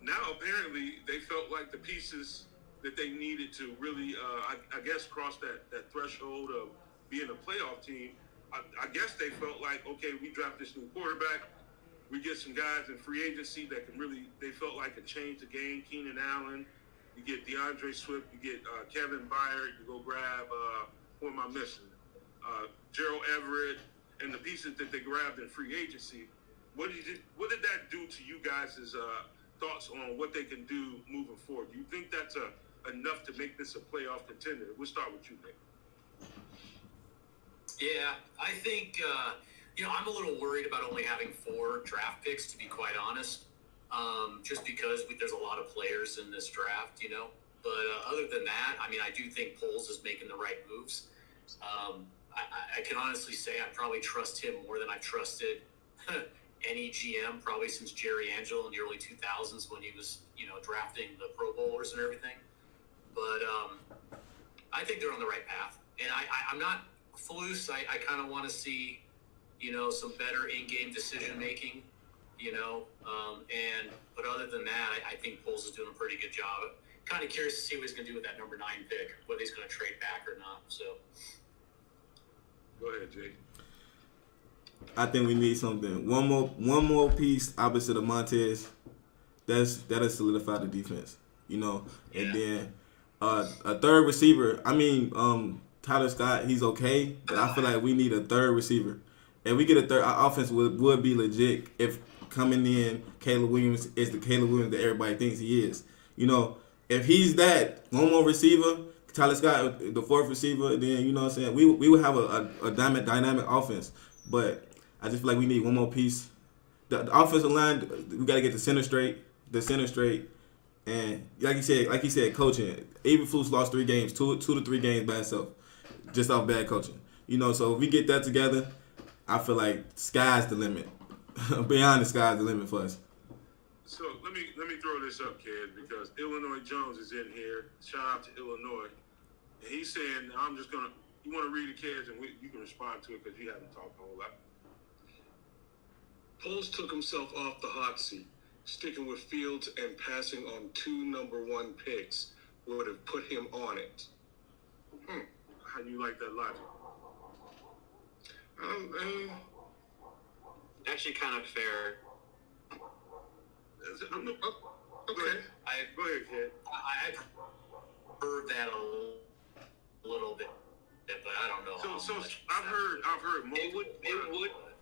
now apparently they felt like the pieces that they needed to really, I guess, cross that threshold of being a playoff team. I guess they felt like, okay, we draft this new quarterback. We get some guys in free agency that can really, they felt like, can change the game. Keenan Allen, you get DeAndre Swift, you get Kevin Byard, you go grab, who am I missing? Gerald Everett, and the pieces that they grabbed in free agency. What did that do to you guys' thoughts on what they can do moving forward? Do you think that's enough to make this a playoff contender? We'll start with you, Nick. Yeah, I think, I'm a little worried about only having 4 draft picks, to be quite honest, just because there's a lot of players in this draft, But other than that, I do think Poles is making the right moves. I can honestly say I probably trust him more than I've trusted any GM probably since Jerry Angelo in the early 2000s when he was, drafting the Pro Bowlers and everything. But I think they're on the right path. And I'm not Flus. I kind of want to see, some better in-game decision-making, but other than that, I think Poles is doing a pretty good job. Kind of curious to see what he's going to do with that number 9 pick, whether he's going to trade back or not. So, go ahead, Jay. I think we need something. One more piece opposite of Montez. That'll solidify the defense, And then a third receiver. Tyler Scott, he's okay, but I feel like we need a third receiver. And we get a third, our offense would be legit if coming in Caleb Williams is the Caleb Williams that everybody thinks he is. If he's that one more receiver, Tyler Scott, the 4th receiver, then we would have a dynamic offense. But I just feel like we need one more piece. The offensive line, we got to get the center straight, and like you said, coaching. Even Flus lost 3 games, 2 to 3 games by himself, just off bad coaching. So if we get that together, I feel like sky's the limit. Beyond the sky's the limit for us. So let me throw this up, kid, because Illinois Jones is in here. Shout out to Illinois, and he's saying, you want to read the kids, and you can respond to it because you haven't talked a whole lot. Poles took himself off the hot seat. Sticking with Fields and passing on 2 number 1 picks would have put him on it. How do you like that logic? Actually, kind of fair. Okay. Go ahead, kid. I've heard that a little bit, but I don't know. So I've heard multiple.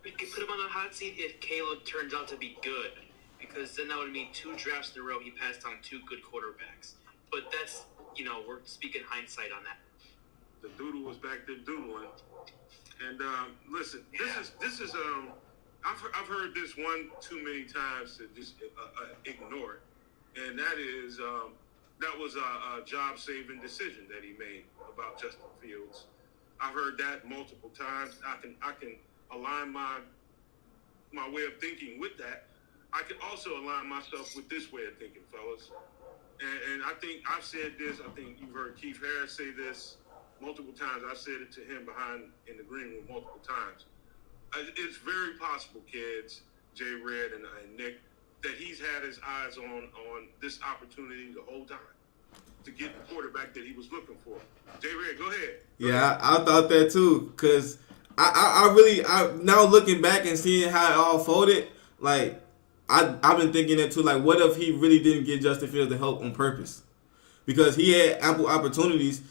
We could put him on the hot seat if Caleb turns out to be good, because then that would mean 2 drafts in a row he passed on 2 good quarterbacks. But that's, we're speaking hindsight on that. The doodle was back there doodling, and listen, this is I've heard this one too many times to just ignore it, and that is that was a job-saving decision that he made about Justin Fields. I've heard that multiple times. I can align my way of thinking with that. I can also align myself with this way of thinking, fellas. And I think I've said this. I think you've heard Keith Harris say this multiple times. I've said it to him in the green room multiple times. It's very possible, kids, Jay Red and Nick, that he's had his eyes on this opportunity the whole time to get the quarterback that he was looking for. Jay Red, go ahead. Yeah, I thought that too, because I really now looking back and seeing how it all folded, like I've been thinking that too. Like, what if he really didn't get Justin Fields the help on purpose? because he had ample opportunities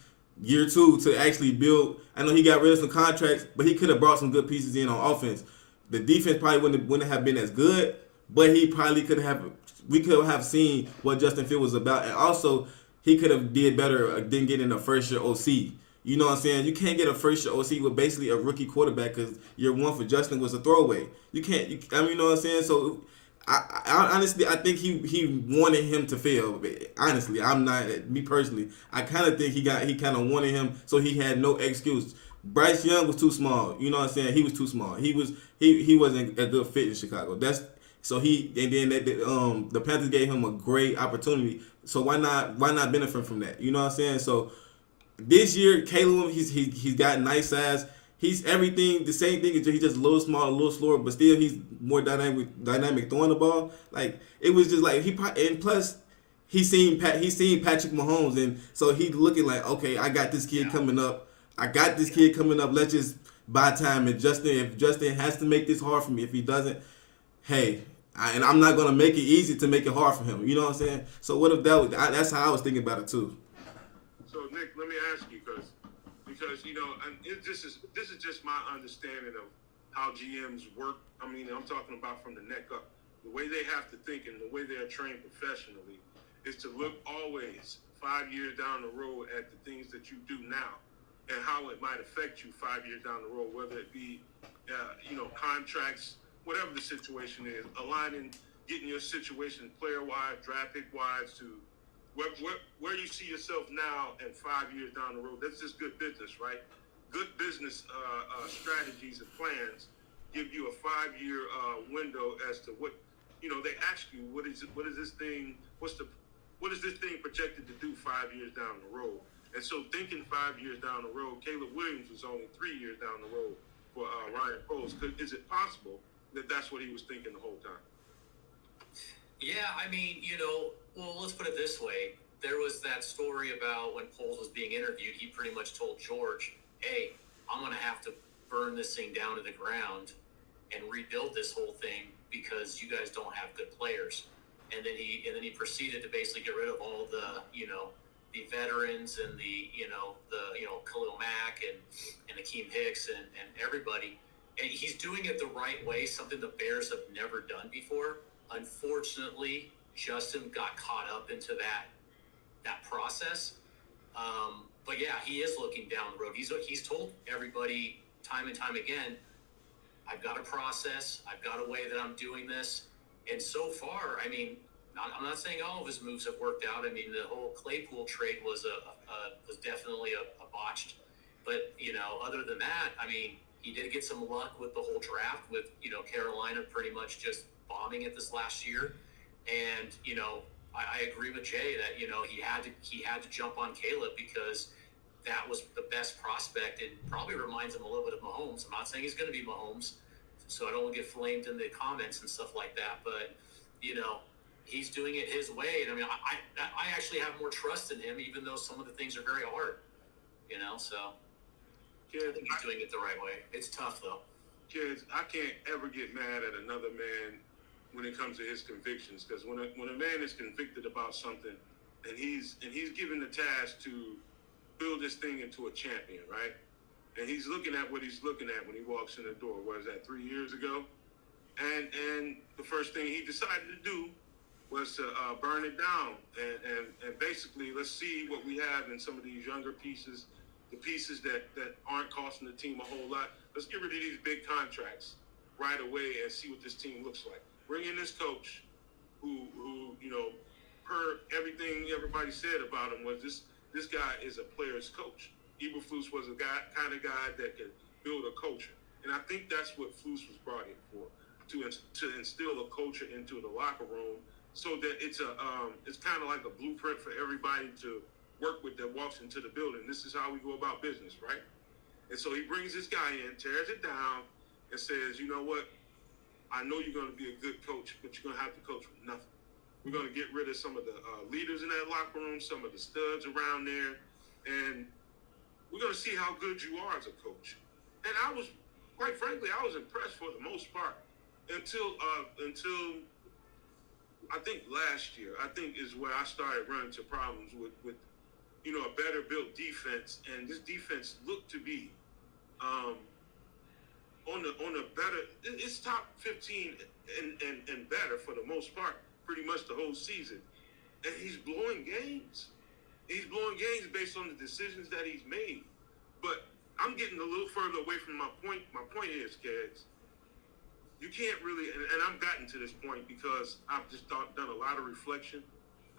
year 2 to actually build. I know he got rid of some contracts, but he could have brought some good pieces in on offense. The defense probably wouldn't have been as good, but he probably could have. We could have seen what Justin Fields was about, and also he could have did better than getting a first year OC. You know what I'm saying? You can't get a first year OC with basically a rookie quarterback because year 1 for Justin was a throwaway. You can't. I mean, you know what I'm saying? So I honestly, I think he wanted him to fail. Honestly, I'm not me personally. I kind of think he kind of wanted him so he had no excuse. Bryce Young was too small. You know what I'm saying? He was too small. He wasn't a good fit in Chicago. The Panthers gave him a great opportunity. So why not benefit from that? You know what I'm saying? So this year, Caleb, he's got nice size. He's everything, the same thing. He's just a little smaller, a little slower, but still he's more dynamic throwing the ball. Like it was just like and plus he's seen Patrick Mahomes, and so he's looking like, okay, I got this kid coming up. Let's just buy time. And if Justin has to make this hard for me, if he doesn't, hey, I'm not gonna make it easy to make it hard for him. You know what I'm saying? So what if that's how I was thinking about it too. So Nick, let me ask you because this is just my understanding of how GMs work. I mean, I'm talking about from the neck up. The way they have to think and the way they are trained professionally is to look always 5 years down the road at the things that you do now and how it might affect you 5 years down the road, whether it be contracts, whatever the situation is, aligning, getting your situation player-wise, draft pick-wise to where you see yourself now and 5 years down the road. That's just good business, right? Good business strategies and plans give you a 5-year window as to what, they ask you, what is this thing projected to do 5 years down the road? And so thinking 5 years down the road, Caleb Williams was only 3 years down the road for Ryan Poles. Is it possible that that's what he was thinking the whole time? Yeah, I mean, well, let's put it this way. There was that story about when Poles was being interviewed, he pretty much told George, hey, I'm going to have to burn this thing down to the ground and rebuild this whole thing because you guys don't have good players. And then he proceeded to basically get rid of all the, the veterans and the Khalil Mack and Akeem Hicks and everybody. And he's doing it the right way, something the Bears have never done before. Unfortunately, Justin got caught up into that process. But yeah, he is looking down the road. He's told everybody time and time again, I've got a process. I've got a way that I'm doing this. And so far, I mean, I'm not saying all of his moves have worked out. I mean, the whole Claypool trade was definitely a botched. But, other than that, I mean, he did get some luck with the whole draft with, Carolina pretty much just bombing it this last year. And, I agree with Jay that, he had to jump on Caleb because that was the best prospect and probably reminds him a little bit of Mahomes. I'm not saying he's going to be Mahomes, so I don't want to get flamed in the comments and stuff like that. But, he's doing it his way. And I mean, I actually have more trust in him, even though some of the things are very hard, so I think he's doing it the right way. It's tough though. Kids, I can't ever get mad at another man when it comes to his convictions, because when a man is convicted about something and he's given the task to build this thing into a champion, right? And he's looking at what he's looking at when he walks in the door. Was that 3 years ago? And the first thing he decided to do was to burn it down and basically let's see what we have in some of these younger pieces, the pieces that aren't costing the team a whole lot. Let's get rid of these big contracts right away and see what this team looks like. Bring in this coach who per everything everybody said about him was this guy is a player's coach. Eberflus was a kind of guy that could build a culture. And I think that's what Flus was brought in for, to instill a culture into the locker room so that it's kind of like a blueprint for everybody to work with that walks into the building. This is how we go about business, right? And so he brings this guy in, tears it down, and says, you know what? I know you're going to be a good coach, but you're going to have to coach with nothing. We're going to get rid of some of the leaders in that locker room, some of the studs around there, and we're going to see how good you are as a coach. And quite frankly, I was impressed for the most part until I think last year, is where I started running into problems with a better built defense, and this defense looked to be on a better. It's top 15 and better for the most part, pretty much the whole season, and he's blowing games. He's blowing games based on the decisions that he's made. But I'm getting a little further away from my point. My point is, kids, you can't really, and I've gotten to this point because I've just done a lot of reflection.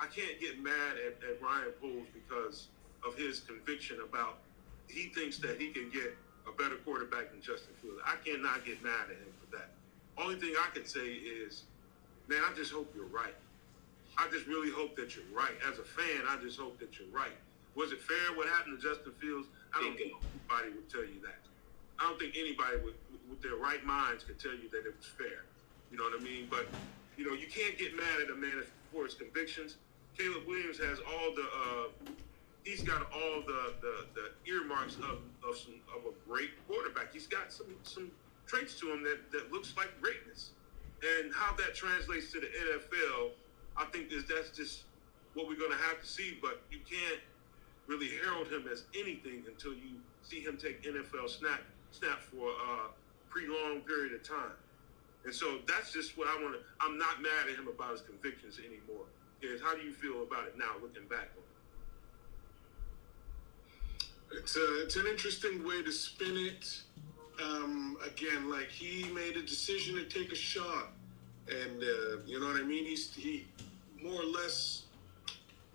I can't get mad at Ryan Poles because of his conviction about he thinks that he can get a better quarterback than Justin Fields. I cannot get mad at him for that. Only thing I can say is, man, I just hope you're right. I just really hope that you're right. As a fan, I just hope that you're right. Was it fair what happened to Justin Fields? I don't think anybody would tell you that. I don't think anybody with their right minds could tell you that it was fair. You know what I mean? But, you can't get mad at a man for his convictions. Caleb Williams has all he's got all the earmarks of a great quarterback. He's got some traits to him that looks like greatness. And how that translates to the NFL, I think that's just what we're going to have to see. But you can't really herald him as anything until you see him take NFL snap for a pretty long period of time. And so that's just what I want to. I'm not mad at him about his convictions anymore. Is how do you feel about it now, looking back on it? It's an interesting way to spin it. Again, like he made a decision to take a shot, and you know what I mean. He more or less.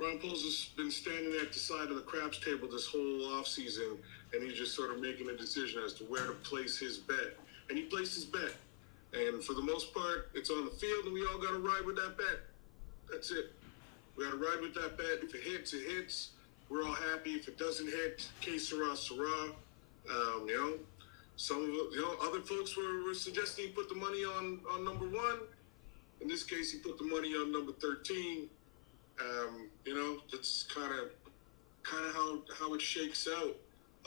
Ron Poles has been standing at the side of the craps table this whole offseason, and he's just sort of making a decision as to where to place his bet. And he placed his bet. And for the most part, it's on the field, and we all got to ride with that bet. That's it. We got to ride with that bet. If it hits, it hits. We're all happy. If it doesn't hit, que sera, sera. Some of other folks were suggesting he put the money on number 1. In this case, he put the money on number 13. That's kind of how it shakes out.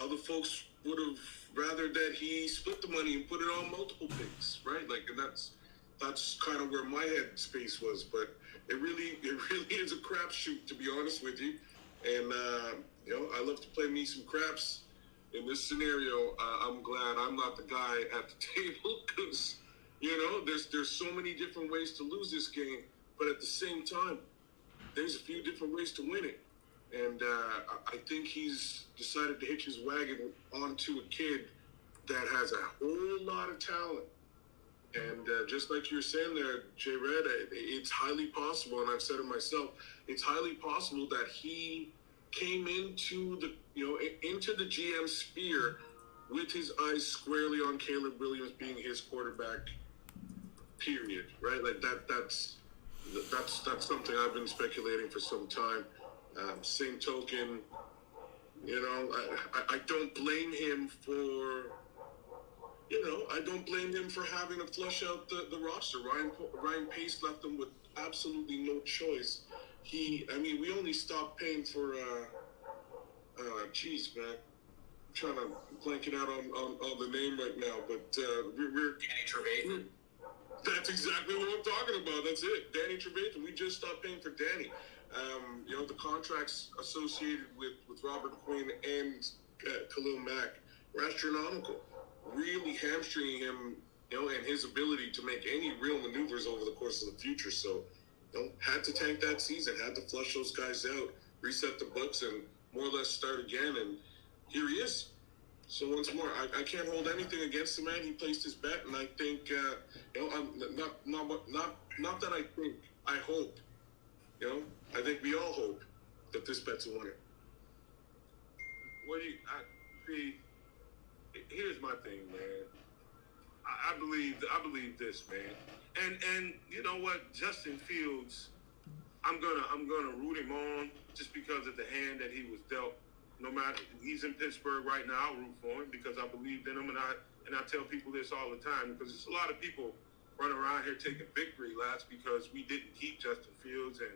Other folks would have rather that he split the money and put it on multiple picks, right? Like, and that's kind of where my head space was. But it really is a crapshoot, to be honest with you. And I love to play me some craps. In this scenario, I'm glad I'm not the guy at the table because there's so many different ways to lose this game, but at the same time, there's a few different ways to win it. And I think he's decided to hitch his wagon onto a kid that has a whole lot of talent. And just like you were saying there, J. Red, it's highly possible, and I've said it myself, it's highly possible that he came into the GM sphere with his eyes squarely on Caleb Williams being his quarterback, period, right? Like that's something I've been speculating for some time. Same token, I don't blame him for, I don't blame him for having to flush out the roster. Ryan Pace left him with absolutely no choice. We only stopped paying for, man. I'm trying to blank it out on the name right now, but we're Danny Trevathan. That's exactly what I'm talking about. That's it. Danny Trevathan. We just stopped paying for Danny. The contracts associated with Robert Quinn and Khalil Mack were astronomical, really hamstringing him, and his ability to make any real maneuvers over the course of the future. So, had to tank that season, had to flush those guys out, reset the books, and more or less start again. And here he is. So once more, I can't hold anything against the man. He placed his bet, and I think, I'm not that I think, I hope, I think we all hope that this bet's a winner. Here's my thing, man. I believe this, man. And you know what, Justin Fields, I'm gonna root him on just because of the hand that he was dealt. No matter, he's in Pittsburgh right now, I'll root for him because I believed in him, and I tell people this all the time because there's a lot of people running around here taking victory laps because we didn't keep Justin Fields and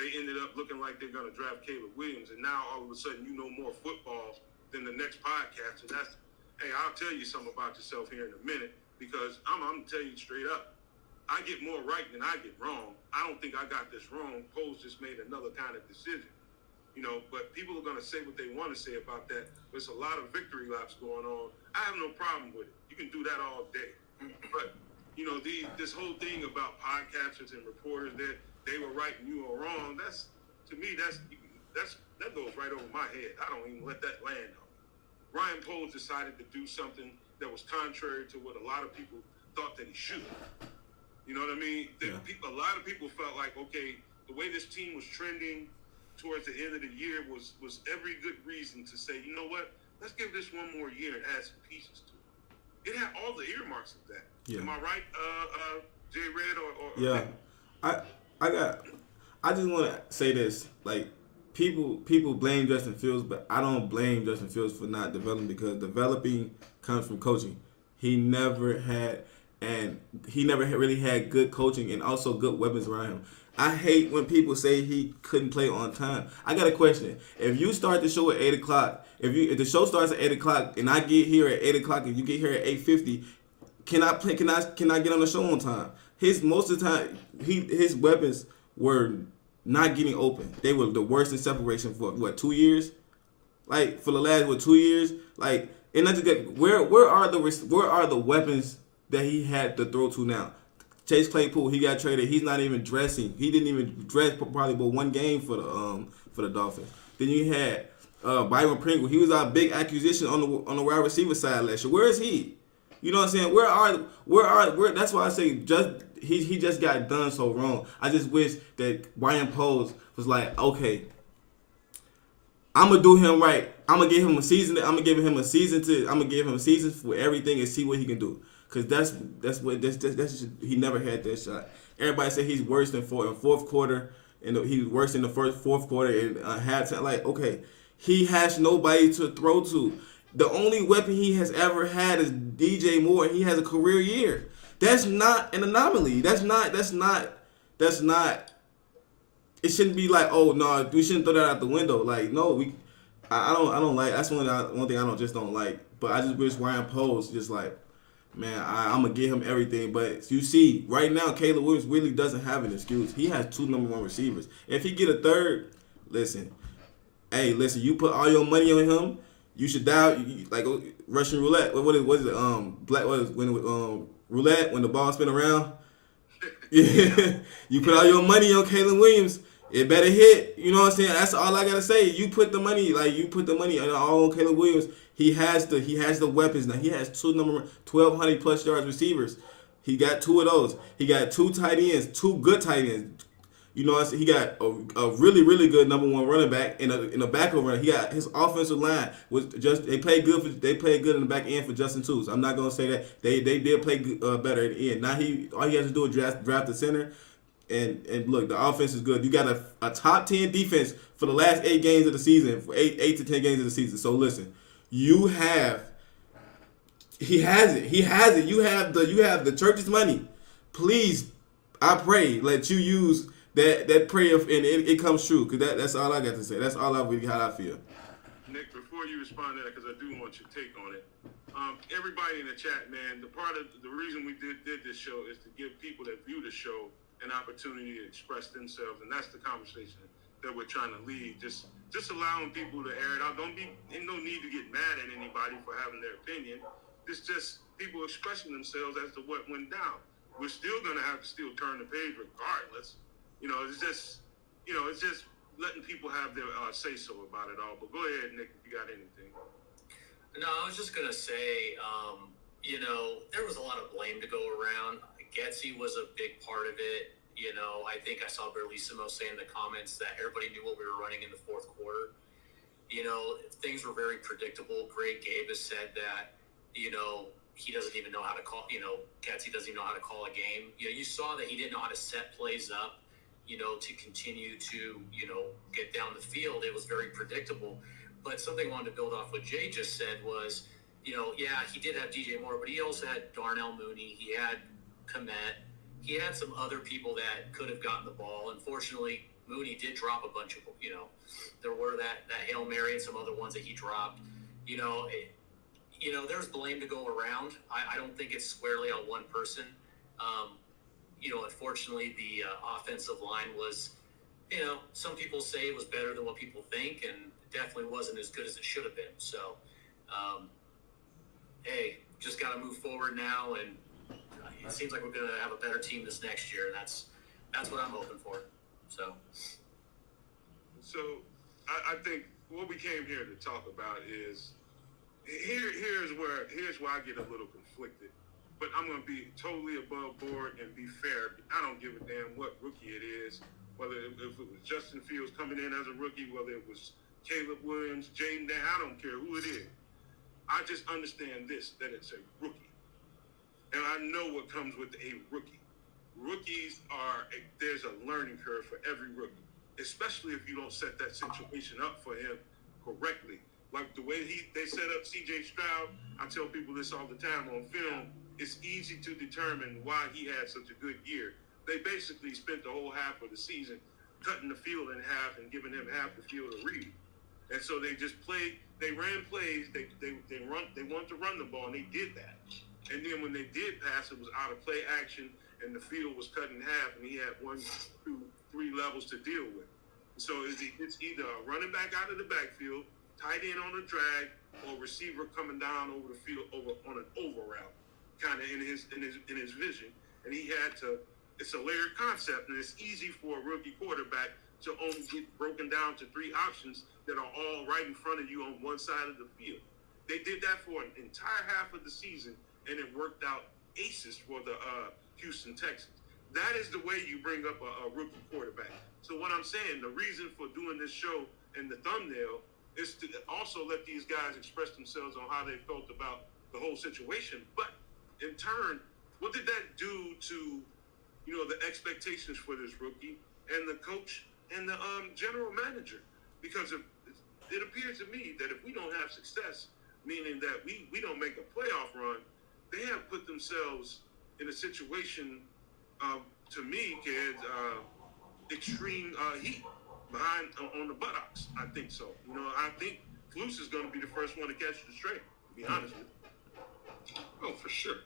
they ended up looking like they're gonna draft Caleb Williams, and now all of a sudden you know more football than the next podcast. And that's, hey, I'll tell you something about yourself here in a minute because I'm gonna tell you straight up, I get more right than I get wrong. I don't think I got this wrong. Poles just made another kind of decision. But people are going to say what they want to say about that. There's a lot of victory laps going on. I have no problem with it. You can do that all day. But, this whole thing about podcasters and reporters that they were right and you were wrong, to me, that goes right over my head. I don't even let that land on me. Ryan Poles decided to do something that was contrary to what a lot of people thought that he should. You know what I mean? Yeah. A lot of people felt like, okay, the way this team was trending towards the end of the year was every good reason to say, you know what, let's give this one more year and add some pieces to it. It had all the earmarks of that. Yeah. Am I right, J Red or Yeah. I just want to say this, like, people blame Justin Fields, but I don't blame Justin Fields for not developing, because developing comes from coaching. He never really had good coaching and also good weapons around him. I hate when people say he couldn't play on time. I got a question. If you start the show at 8 o'clock, if the show starts at 8 o'clock and I get here at 8 o'clock and you get here at 8:50, can I get on the show on time? Most of the time, his weapons were not getting open. They were the worst in separation for 2 years? Like, for the last 2 years? Like, and not to get, where are the weapons that he had to throw to now? Chase Claypool, he got traded. He's not even dressing. He didn't even dress probably but one game for the Dolphins. Then you had Byron Pringle. He was our big acquisition on the wide receiver side last year. Where is he? You know what I'm saying? Where are that's why I say he just got done so wrong. I just wish that Ryan Poles was like, okay, I'm gonna do him right. I'm gonna give him a season for everything and see what he can do. Cause that's he never had that shot. Everybody said he's worse than fourth quarter, and he's worse in the fourth quarter and halftime. Like, okay, he has nobody to throw to. The only weapon he has ever had is DJ Moore, and he has a career year. That's not an anomaly. That's not. It shouldn't be like, oh no, we shouldn't throw that out the window. Like, no, I don't like. That's one thing I don't like. But I just wish Ryan Poles just like, man, I'm gonna give him everything. But you see, right now, Caleb Williams really doesn't have an excuse. He has 2 number 1 receivers. If he get a third, listen, you put all your money on him. You should dial like Russian roulette. What is it? Roulette when the ball spin around. Yeah, you put all your money on Caleb Williams. It better hit. You know what I'm saying? That's all I gotta say. You put the money all on Caleb Williams. He has the weapons now. He has 2 1,200 plus yards receivers. He got 2 of those. He got 2 tight ends, 2 good tight ends. You know, he got a really, really good number 1 running back and a backup runner. He got his offensive line they played good. They played good in the back end for Justin Tools. I'm not gonna say that they did play better at the end. Now all he has to do is draft the center, and look, the offense is good. You got a top 10 defense for the last 8 games of the season, for 8 to 10 games of the season. So listen, he has it. You have the church's money. Please, I pray, let you use that prayer, and it comes true, because that's all I got to say. That's all how I feel. Nick, before you respond to that, because I do want your take on it, everybody in the chat, man, the reason we did this show is to give people that view the show an opportunity to express themselves, and that's the conversation that we're trying to lead. Just allowing people to air it out. Ain't no need to get mad at anybody for having their opinion. It's just people expressing themselves as to what went down. We're still gonna have to turn the page regardless. It's just letting people have their say so about it all. But go ahead, Nick, if you got anything. No, I was just gonna say, there was a lot of blame to go around. Getsy was a big part of it. I think I saw Berlissimo say in the comments that everybody knew what we were running in the fourth quarter. Things were very predictable. Greg Gabe has said that, he doesn't even know how to call, Getsy doesn't even know how to call a game. You saw that he didn't know how to set plays up, to continue to, get down the field. It was very predictable. But something I wanted to build off what Jay just said was, he did have DJ Moore, but he also had Darnell Mooney. He had Kmet. He had some other people that could have gotten the ball. Unfortunately, Mooney did drop a bunch of, there were that Hail Mary and some other ones that he dropped. There's blame to go around. I don't think it's squarely on one person. unfortunately, the offensive line was, some people say it was better than what people think, and definitely wasn't as good as it should have been. So, hey, just got to move forward now, and it seems like we're going to have a better team this next year, and that's what I'm hoping for. So I think what we came here to talk about is here's where I get a little conflicted. But I'm going to be totally above board and be fair. I don't give a damn what rookie it is, whether if it was Justin Fields coming in as a rookie, whether it was Caleb Williams, Jaden Dan, I don't care who it is. I just understand this, that it's a rookie. And I know what comes with a rookie. Rookies there's a learning curve for every rookie, especially if you don't set that situation up for him correctly. Like the way they set up C.J. Stroud, I tell people this all the time on film, it's easy to determine why he had such a good year. They basically spent the whole half of the season cutting the field in half and giving him half the field to read. And so they just ran plays, they wanted to run the ball, and they did that. And then when they did pass, it was out of play action, and the field was cut in half, and he had 1, 2, 3 levels to deal with. So it's either a running back out of the backfield, tight end on a drag, or receiver coming down over the field on an over route, kind of in his vision. And he had to. It's a layered concept, and it's easy for a rookie quarterback to only get broken down to 3 options that are all right in front of you on one side of the field. They did that for an entire half of the season, and it worked out aces for the Houston Texans. That is the way you bring up a rookie quarterback. So what I'm saying, the reason for doing this show and the thumbnail is to also let these guys express themselves on how they felt about the whole situation. But in turn, what did that do to, the expectations for this rookie and the coach and the general manager? Because it appears to me that if we don't have success, meaning that we don't make a playoff run, they have put themselves in a situation, to me, kids, extreme heat behind on the buttocks. I think so. I think Flus is going to be the first one to catch the stray, to be honest with you. Oh, for sure.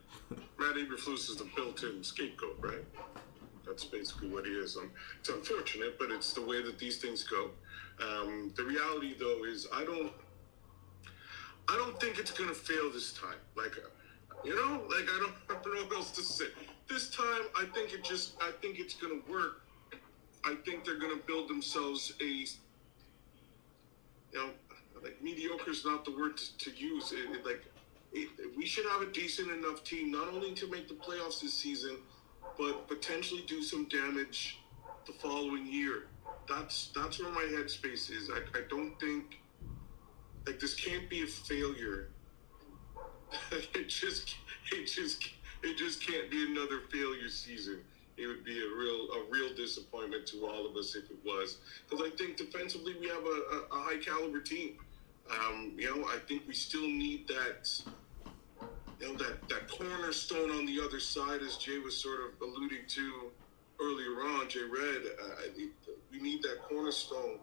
Matt Eberflus is the built-in scapegoat, right? That's basically what he is. It's unfortunate, but it's the way that these things go. The reality, though, is I don't think it's gonna fail this time. I don't know what else to say. This time, I think it's gonna work. I think they're gonna build themselves mediocre is not the word to use. We should have a decent enough team, not only to make the playoffs this season, but potentially do some damage the following year. That's where my headspace is. I don't think this can't be a failure. It just can't be another failure season. It would be a real disappointment to all of us if it was. Because I think defensively we have a high caliber team. I think we still need that cornerstone on the other side, as Jay was sort of alluding to earlier on, Jay Red. We need that cornerstone.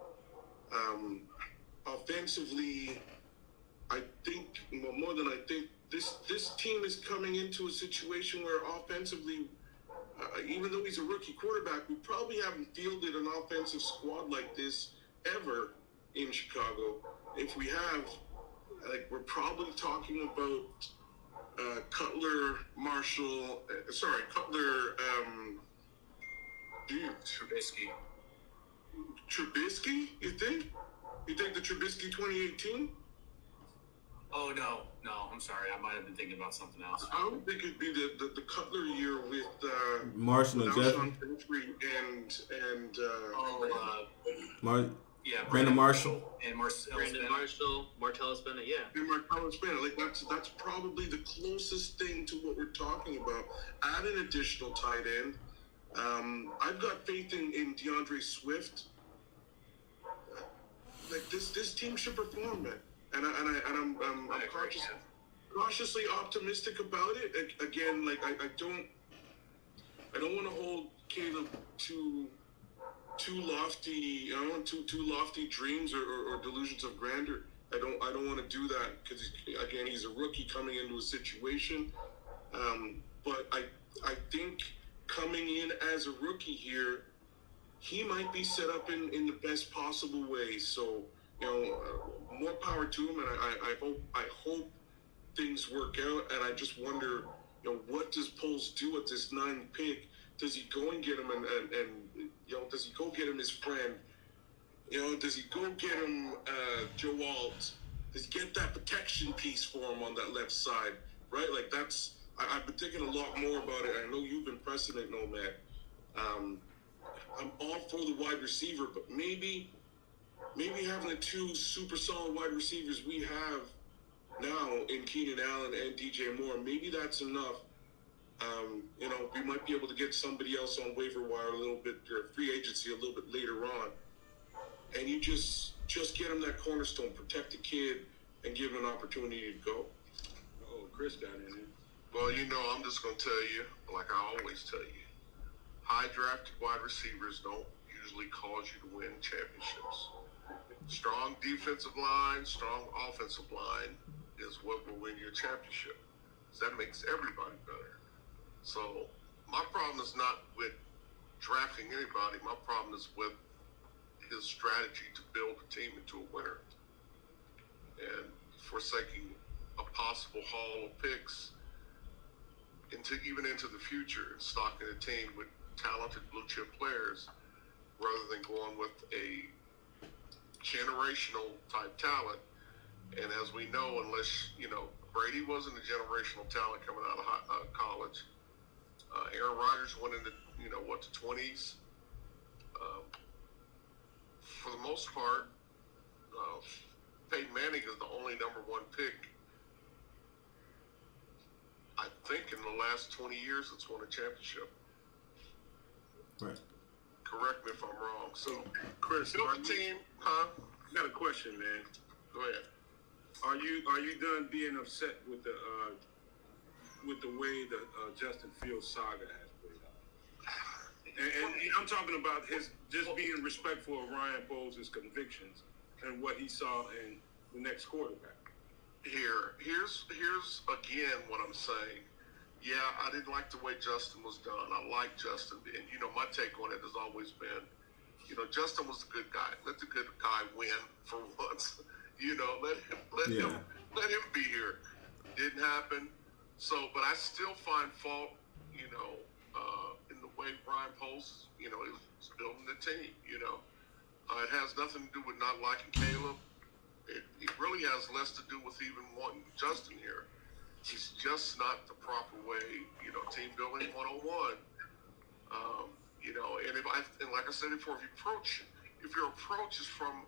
Offensively, I think, more than I think, this team is coming into a situation where offensively, even though he's a rookie quarterback, we probably haven't fielded an offensive squad like this ever in Chicago. If we have, we're probably talking about Cutler, Marshall, Trubisky, you think? You think the Trubisky 2018? Oh, no, I'm sorry. I might have been thinking about something else. I would think it'd be the Cutler year with Marshall and Jeffrey. Brandon Marshall. And Brandon Marshall, Martellus Bennett, yeah. And Martellus Bennett. That's probably the closest thing to what we're talking about. Add an additional tight end. I've got faith in DeAndre Swift. This team should perform, man. And I'm cautiously optimistic about it. Again, I don't want to hold Caleb to too lofty, too lofty dreams or delusions of grandeur. I don't want to do that because again, he's a rookie coming into a situation. But I think coming in as a rookie here, he might be set up in the best possible way. So, you know, more power to him, and I hope things work out. And I just wonder, you know, what does Poles do at this 9th pick? Does he go and get him and you know, does he go get him his friend? You know, does he go get him Joe Alt? Does he get that protection piece for him on that left side? Right? Like that's, I've been thinking a lot more about it. I know you've been pressing it, Nomad. I'm all for the wide receiver, but maybe having the 2 super solid wide receivers we have now in Keenan Allen and DJ Moore, maybe that's enough. You know, we might be able to get somebody else on waiver wire a little bit, or free agency a little bit later on. And you just get him that cornerstone, protect the kid, and give him an opportunity to go. Oh, Chris got in here. Well, you know, I'm just going to tell you, like I always tell you, high drafted wide receivers don't usually cause you to win championships. Strong defensive line, strong offensive line is what will win you a championship. That makes everybody better. So my problem is not with drafting anybody. My problem is with his strategy to build a team into a winner and forsaking a possible haul of picks even into the future and stocking a team with talented blue chip players rather than going with a generational type talent. And as we know, unless, you know, Brady wasn't a generational talent coming out of college. Aaron Rodgers went into, you know, what, the 20s. For the most part, Peyton Manning is the only number 1 pick, I think, in the last 20 years that's won a championship. Right. Correct me if I'm wrong. So, Chris, build a team, huh? I got a question, man. Go ahead. Are you done being upset with the way the Justin Fields saga has played out? And I'm talking about his just being respectful of Ryan Poles' convictions and what he saw in the next quarterback. Here's again what I'm saying. Yeah, I didn't like the way Justin was done. I like Justin, and you know my take on it has always been, you know, Justin was the good guy. Let the good guy win for once. You know, let him be here. Didn't happen. So, but I still find fault, you know, in the way Ryan Poles, you know, is building the team. You know, it has nothing to do with not liking Caleb. It really has less to do with even wanting Justin here. It's just not the proper way, you know, team building 101. You know, and like I said before, if your approach is from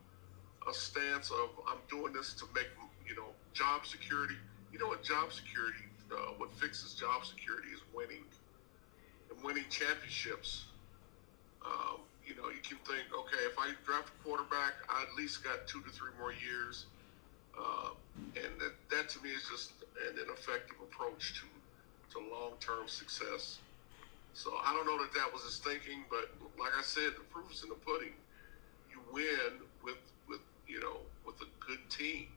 a stance of I'm doing this to make, you know, job security. You know what job security, what fixes job security is winning and winning championships. You know, you can think, okay, if I draft a quarterback, I at least got 2 to 3 more years. And that to me is just an ineffective approach to long-term success. So I don't know that was his thinking, but like I said, the proof is in the pudding. You win with you know, with a good team.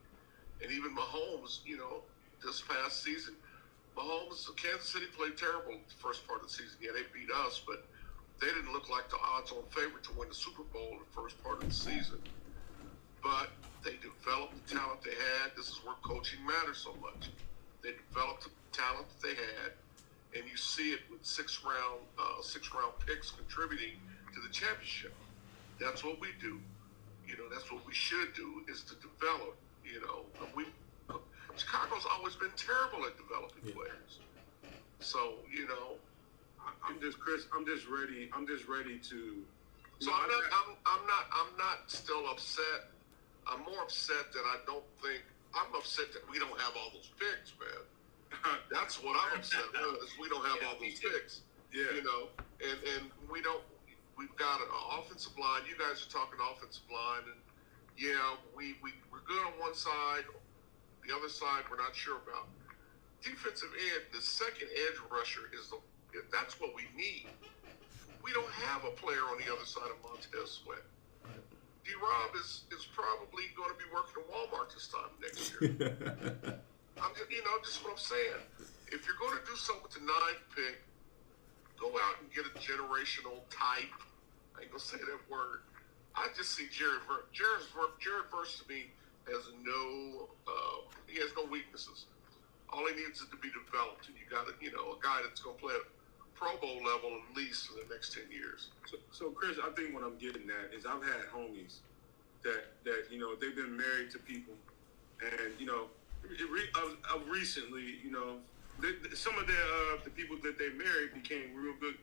And even Mahomes, you know, this past season, Kansas City played terrible the first part of the season. Yeah, they beat us, but they didn't look like the odds-on favorite to win the Super Bowl the first part of the season. But they developed the talent they had. This is where coaching matters so much. They developed the talent that they had, and you see it with six-round picks contributing to the championship. That's what we do. You know, that's what we should do, is to develop. You know, Chicago's always been terrible at developing players. So, you know, I'm just ready to. So I'm not still upset. I'm more upset that I'm upset that we don't have all those picks, man. That's what I'm upset about, is we don't have all those picks. Yeah. You know, and we've got an offensive line. You guys are talking offensive line, and yeah, we're good on one side. The other side, we're not sure about. Defensive end, the second edge rusher that's what we need. We don't have a player on the other side of Montez Sweat. D-Rob is probably going to be working at Walmart this time next year. I'm just, you know, just what I'm saying. If you're going to do something with the 9th pick, go out and get a generational type. I ain't gonna say that word. I just see Jared Verse to me has he has no weaknesses. All he needs is to be developed, and you got a guy that's gonna play at Pro Bowl level at least for the next 10 years. So Chris, I think what I'm getting at is I've had homies that they've been married to people, and recently, some of the people that they married became real good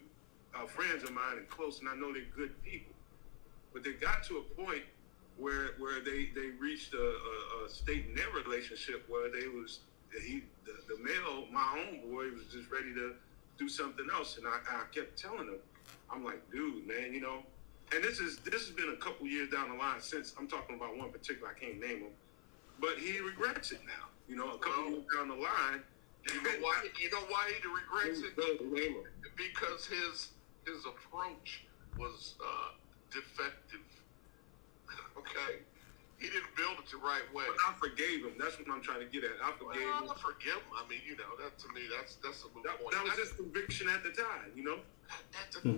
friends of mine and close, and I know they're good people, but they got to a point where they reached a state in their relationship where the male, my homeboy, was just ready to do something else, and I kept telling him, I'm like, dude, man, and this has been a couple years down the line since. I'm talking about one particular, I can't name him, but he regrets it now. A couple years down the line. You know why he regrets it? Because his approach was defective. Okay. He didn't build it the right way. But I forgave him. That's what I'm trying to get at. I forgave him. I forgive him. I mean, that to me, that's a moot point. That was his conviction at the time,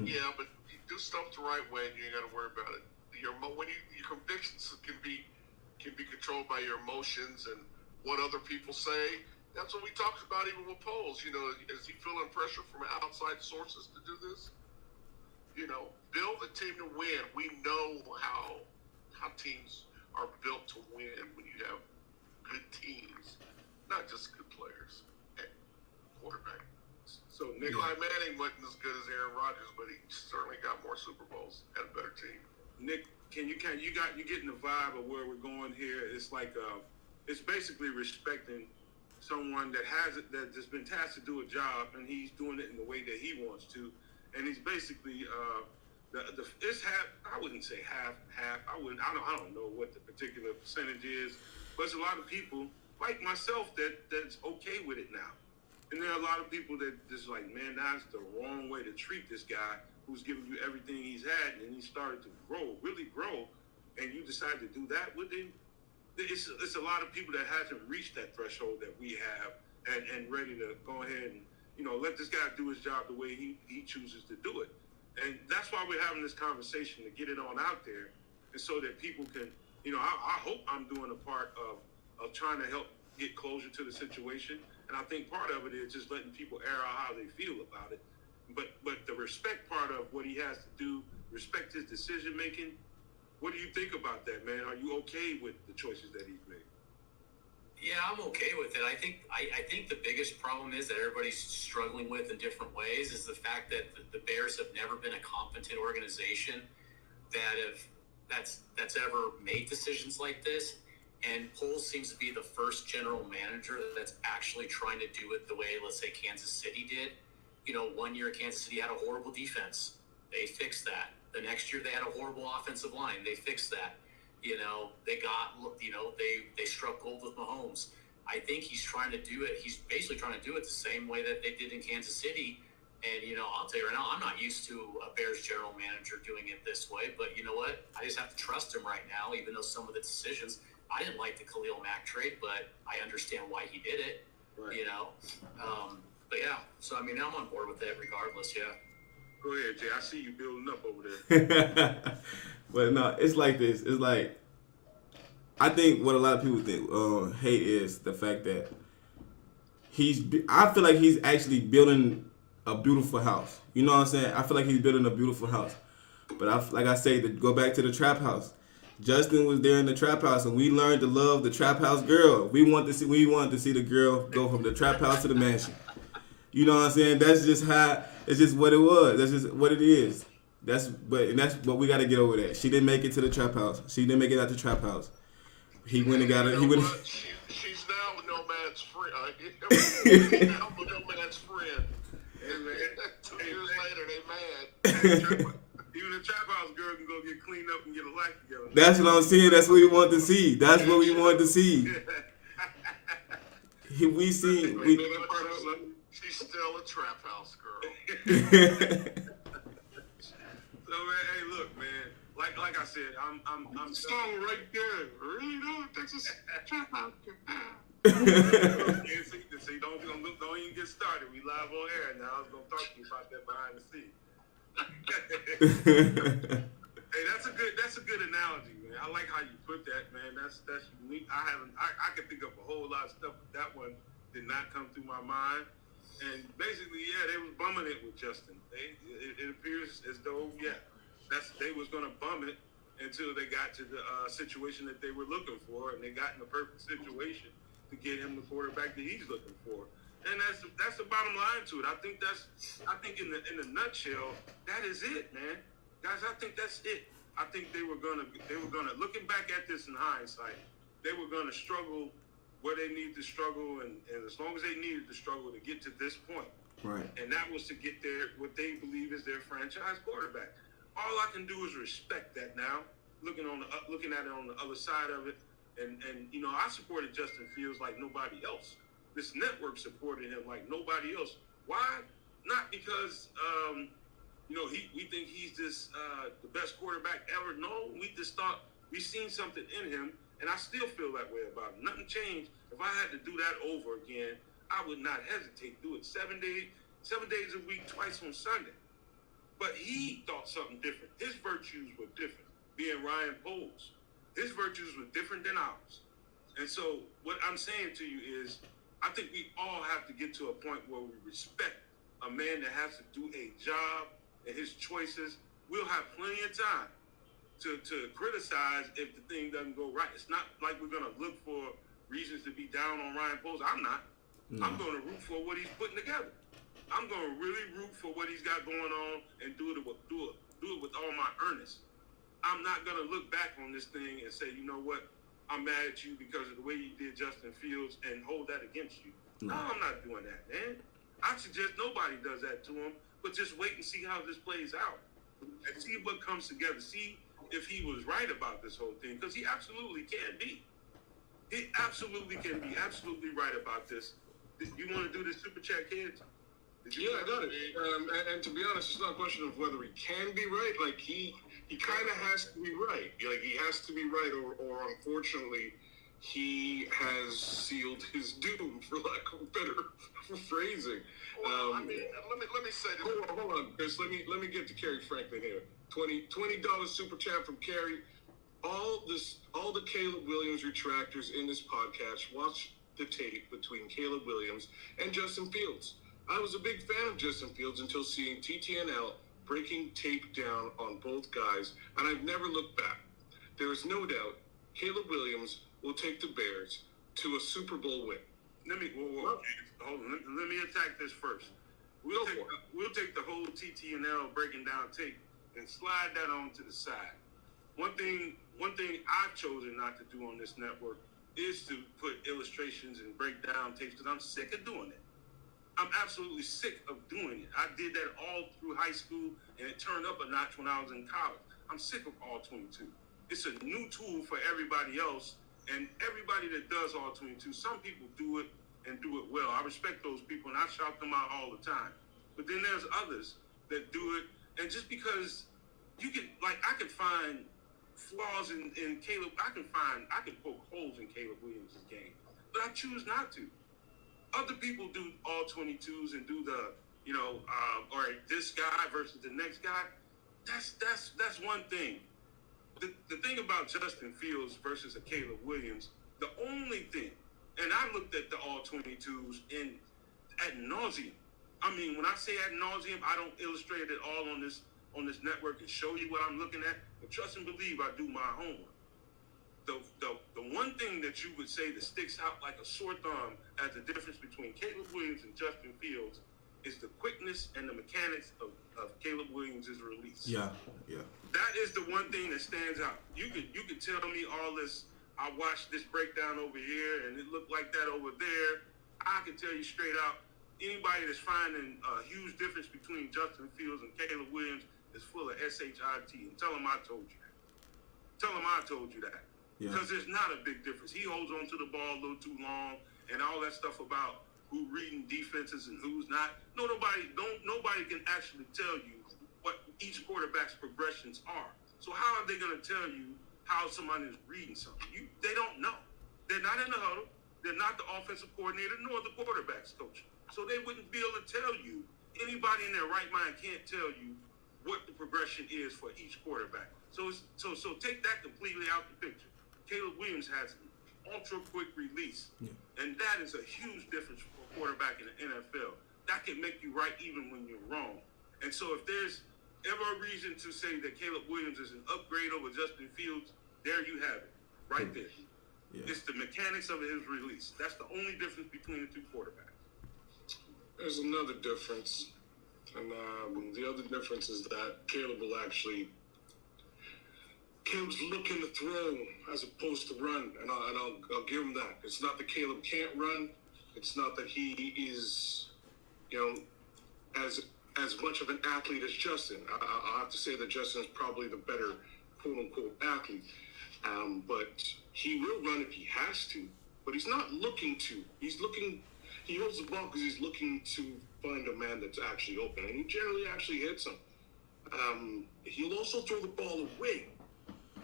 Yeah, but you do stuff the right way, and you ain't got to worry about it. Your convictions can be controlled by your emotions and what other people say. That's what we talked about even with polls. Is he feeling pressure from outside sources to do this? Build a team to win. We know how teams are built to win when you have good teams, not just good players and quarterback. So Eli Manning wasn't as good as Aaron Rodgers, but he certainly got more Super Bowls, had a better team. Nick, you getting the vibe of where we're going here? It's like it's basically respecting someone that's been tasked to do a job, and he's doing it in the way that he wants to, and he's basically it's half. I wouldn't say half. I don't know what the particular percentage is, but there's a lot of people like myself that's okay with it now, and there are a lot of people that just like, man, that's the wrong way to treat this guy who's giving you everything he's had, and he started to really grow, and you decide to do that with him. It's a lot of people that hasn't reached that threshold that we have, and ready to go ahead and let this guy do his job the way he chooses to do it. And that's why we're having this conversation, to get it on out there, and so that people can, I hope I'm doing a part of trying to help get closure to the situation. And I think part of it is just letting people air out how they feel about it. But the respect part of what he has to do, respect his decision making. What do you think about that, man? Are you okay with the choices that he's made? Yeah, I'm okay with it. I think the biggest problem is that everybody's struggling with in different ways is the fact that the Bears have never been a competent organization that's ever made decisions like this. And Poles seems to be the first general manager that's actually trying to do it the way, let's say, Kansas City did. 1 year Kansas City had a horrible defense. They fixed that. The next year they had a horrible offensive line. They fixed that. They got, they struck gold with Mahomes. I think he's trying to do it. He's basically trying to do it the same way that they did in Kansas City. And, I'll tell you right now, I'm not used to a Bears general manager doing it this way. But you know what? I just have to trust him right now, even though some of the decisions, I didn't like the Khalil Mack trade, but I understand why he did it, But yeah, so, I'm on board with that regardless, yeah. Go ahead, Jay. I see you building up over there. But no, it's like this. It's like, I think what a lot of people hate is the fact that I feel like he's actually building a beautiful house. You know what I'm saying? I feel like he's building a beautiful house. But like I say, to go back to the trap house. Justin was there in the trap house, and we learned to love the trap house girl. We wanted to see the girl go from the trap house to the mansion. You know what I'm saying? That's just it's just what it was. That's just what it is. But we got to get over that. She didn't make it to the trap house. She didn't make it out the trap house. He went and got it. She's now the nomad's friend. She's now the nomad's friend. And 2 years later, they mad. Even the trap house girl can go get cleaned up and get a life together. That's what I'm saying. That's what we want to see. That's what we want to see. She's still a trap house girl. So man, hey, look, man. Like I said, I'm song right there. Really, no, Texas trap house. See, don't even get started. started. We live on air now. I was gonna talk to you about that behind the scenes. Hey, that's a good analogy, man. I like how you put that, man. That's unique. I could think of a whole lot of stuff, but that one did not come through my mind. And basically, yeah, they was bumming it with Justin. It appears as though, yeah, they was gonna bum it until they got to the situation that they were looking for, and they got in the perfect situation to get him the quarterback that he's looking for. And that's the bottom line to it. I think in the nutshell, that is it, man. Guys, I think that's it. I think they were gonna looking back at this in hindsight, they were gonna struggle where they need to struggle, and as long as they needed to struggle to get to this point. Right. And that was to get what they believe is their franchise quarterback. All I can do is respect that now, looking at it on the other side of it. And you know, I supported Justin Fields like nobody else. This network supported him like nobody else. Why? Not because you know, we think he's the best quarterback ever. No, we just thought we seen something in him, and I still feel that way about him. Nothing changed. If I had to do that over again, I would not hesitate. Do it 7 days a week, twice on Sunday. But he thought something different. His virtues were different. Being Ryan Poles, his virtues were different than ours. And so what I'm saying to you is, I think we all have to get to a point where we respect a man that has to do a job and his choices. We'll have plenty of time to criticize if the thing doesn't go right. It's not like we're going to look for reasons to be down on Ryan Poles. I'm not. No. I'm going to root for what he's putting together. I'm going to really root for what he's got going on and do it with all my earnest. I'm not going to look back on this thing and say, you know what, I'm mad at you because of the way you did Justin Fields and hold that against you. No, I'm not doing that, man. I suggest nobody does that to him, but just wait and see how this plays out and see what comes together. See if he was right about this whole thing, because he absolutely can be. He absolutely can be absolutely right about this. You want to do this super chat, kids? Yeah, I got it. And to be honest, it's not a question of whether he can be right. Like he kind of has to be right. Like he has to be right, or unfortunately, he has sealed his doom, for lack of better phrasing. Well, I mean, let me say this. Hold on, Chris. Let me get to Kerry Franklin here. $20 super chat from Kerry. All the Caleb Williams retractors in this podcast watch the tape between Caleb Williams and Justin Fields. I was a big fan of Justin Fields until seeing TTNL breaking tape down on both guys, and I've never looked back. There is no doubt Caleb Williams will take the Bears to a Super Bowl win. Let me hold on. Let me attack this first. We'll take the whole TTNL breaking down tape and slide that on to the side. One thing I've chosen not to do on this network is to put illustrations and break down tapes, because I'm sick of doing it. I'm absolutely sick of doing it. I did that all through high school, and it turned up a notch when I was in college. I'm sick of all 22. It's a new tool for everybody else, and everybody that does all 22, some people do it and do it well. I respect those people, and I shout them out all the time. But then there's others that do it, and just because you can, like, I could find flaws in Caleb, I can poke holes in Caleb Williams' game, but I choose not to. Other people do all 22s and do the, all right, this guy versus the next guy. That's one thing. The thing about Justin Fields versus a Caleb Williams, the only thing, and I looked at the all 22s ad nauseum. I mean, when I say ad nauseum, I don't illustrate it all on this network and show you what I'm looking at, but trust and believe I do my homework. The one thing that you would say that sticks out like a sore thumb as the difference between Caleb Williams and Justin Fields is the quickness and the mechanics of Caleb Williams' release. Yeah. That is the one thing that stands out. You could tell me all this, I watched this breakdown over here and it looked like that over there. I can tell you straight out, anybody that's finding a huge difference between Justin Fields and Caleb Williams is full of SHIT. And tell them I told you that. Tell them I told you that. Yeah. Because there's not a big difference. He holds on to the ball a little too long, and all that stuff about who reading defenses and who's not. Nobody can actually tell you what each quarterback's progressions are. So how are they going to tell you how somebody is reading something? They don't know. They're not in the huddle. They're not the offensive coordinator nor the quarterback's coach. So they wouldn't be able to tell you. Anybody in their right mind can't tell you what the progression is for each quarterback. So take that completely out the picture. Caleb Williams has an ultra quick release, and that is a huge difference for a quarterback in the NFL. That can make you right even when you're wrong. And so if there's ever a reason to say that Caleb Williams is an upgrade over Justin Fields, there you have it, right there. Yeah. It's the mechanics of his release. That's the only difference between the two quarterbacks. There's another difference, and the other difference is that Caleb's looking to throw as opposed to run, and I'll give him that. It's not that Caleb can't run. It's not that he is, as much of an athlete as Justin. I'll have to say that Justin is probably the better quote-unquote athlete. But he will run if he has to, but he's not looking to. He holds the ball because he's looking to find a man that's actually open, and he generally actually hits him. He'll also throw the ball away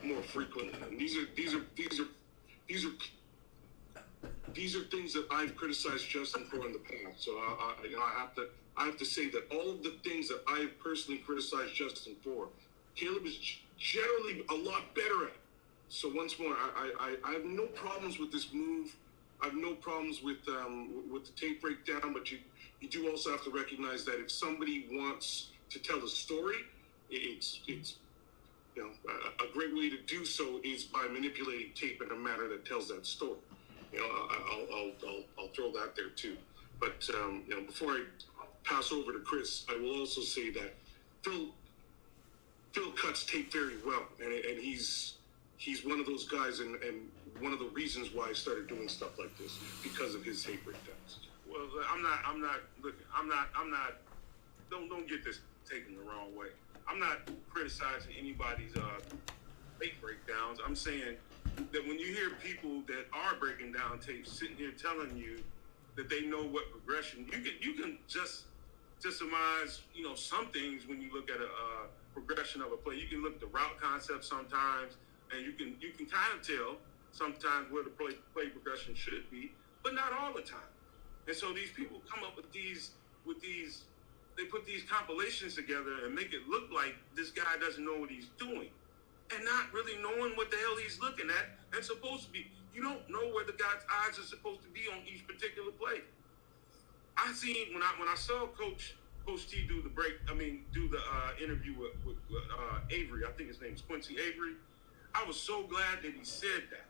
more frequently, and these are things that I've criticized Justin for in the past. So I have to say that all of the things that I've personally criticized Justin for, Caleb is generally a lot better at. So once more, I have no problems with this move. I have no problems with the tape breakdown, but you do also have to recognize that if somebody wants to tell a story, it's a great way to do so is by manipulating tape in a manner that tells that story. I'll throw that there too. But before I pass over to Chris, I will also say that Phil cuts tape very well, and he's one of those guys, and one of the reasons why I started doing stuff like this, because of his tape breakdowns. Well, don't get this taken the wrong way. I'm not criticizing anybody's tape breakdowns. I'm saying that when you hear people that are breaking down tapes sitting here telling you that they know what progression, you can just surmise, some things when you look at a progression of a play. You can look at the route concept sometimes, and you can kind of tell sometimes where the play progression should be, but not all the time. And so these people come up with these, they put these compilations together and make it look like this guy doesn't know what he's doing, and not really knowing what the hell he's looking at and supposed to be. You don't know where the guy's eyes are supposed to be on each particular play. I seen when I saw Coach T do the interview with Avery. I think his name is Quincy Avery. I was so glad that he said that.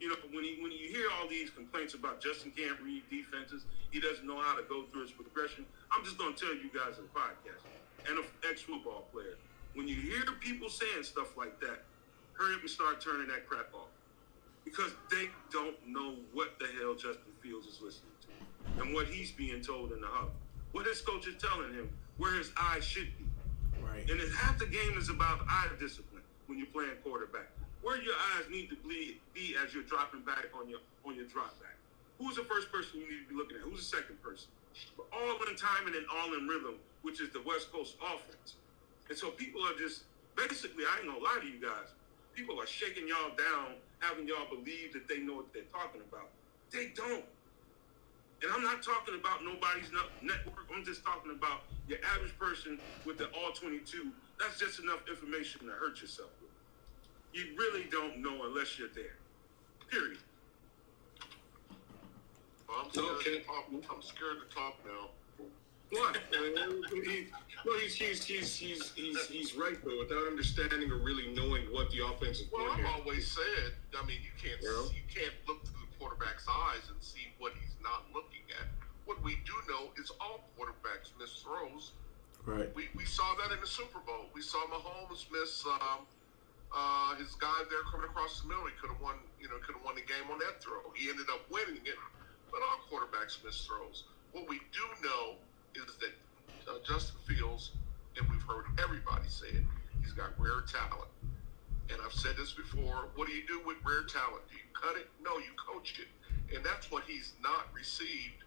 When you hear all these complaints about Justin can't read defenses, he doesn't know how to go through his progression. I'm just going to tell you guys in the podcast, and an ex-football player, when you hear people saying stuff like that, hurry up and start turning that crap off, because they don't know what the hell Justin Fields is listening to and what he's being told in the huddle, what his coach is telling him, where his eyes should be. Right. And half the game is about eye discipline when you're playing quarterback. Where your eyes need to be as you're dropping back on your drop back. Who's the first person you need to be looking at? Who's the second person? But all in timing and all in rhythm, which is the West Coast offense. And so people are just, basically, I ain't gonna lie to you guys, people are shaking y'all down, having y'all believe that they know what they're talking about. They don't. And I'm not talking about nobody's network. I'm just talking about your average person with the all-22. That's just enough information to hurt yourself with. You really don't know unless you're there. Period. Well, I'm scared to talk now. What? He's right though. Without understanding or really knowing what the offense is doing. Well, I've always said, you can't look through the quarterback's eyes and see what he's not looking at. What we do know is all quarterbacks miss throws. Right. We saw that in the Super Bowl. We saw Mahomes miss his guy there coming across the middle. He could have won the game on that throw. He ended up winning it, but all quarterbacks miss throws. What we do know is that Justin Fields, and we've heard everybody say it, he's got rare talent. And I've said this before, what do you do with rare talent? Do you cut it? No, you coach it. And that's what he's not received.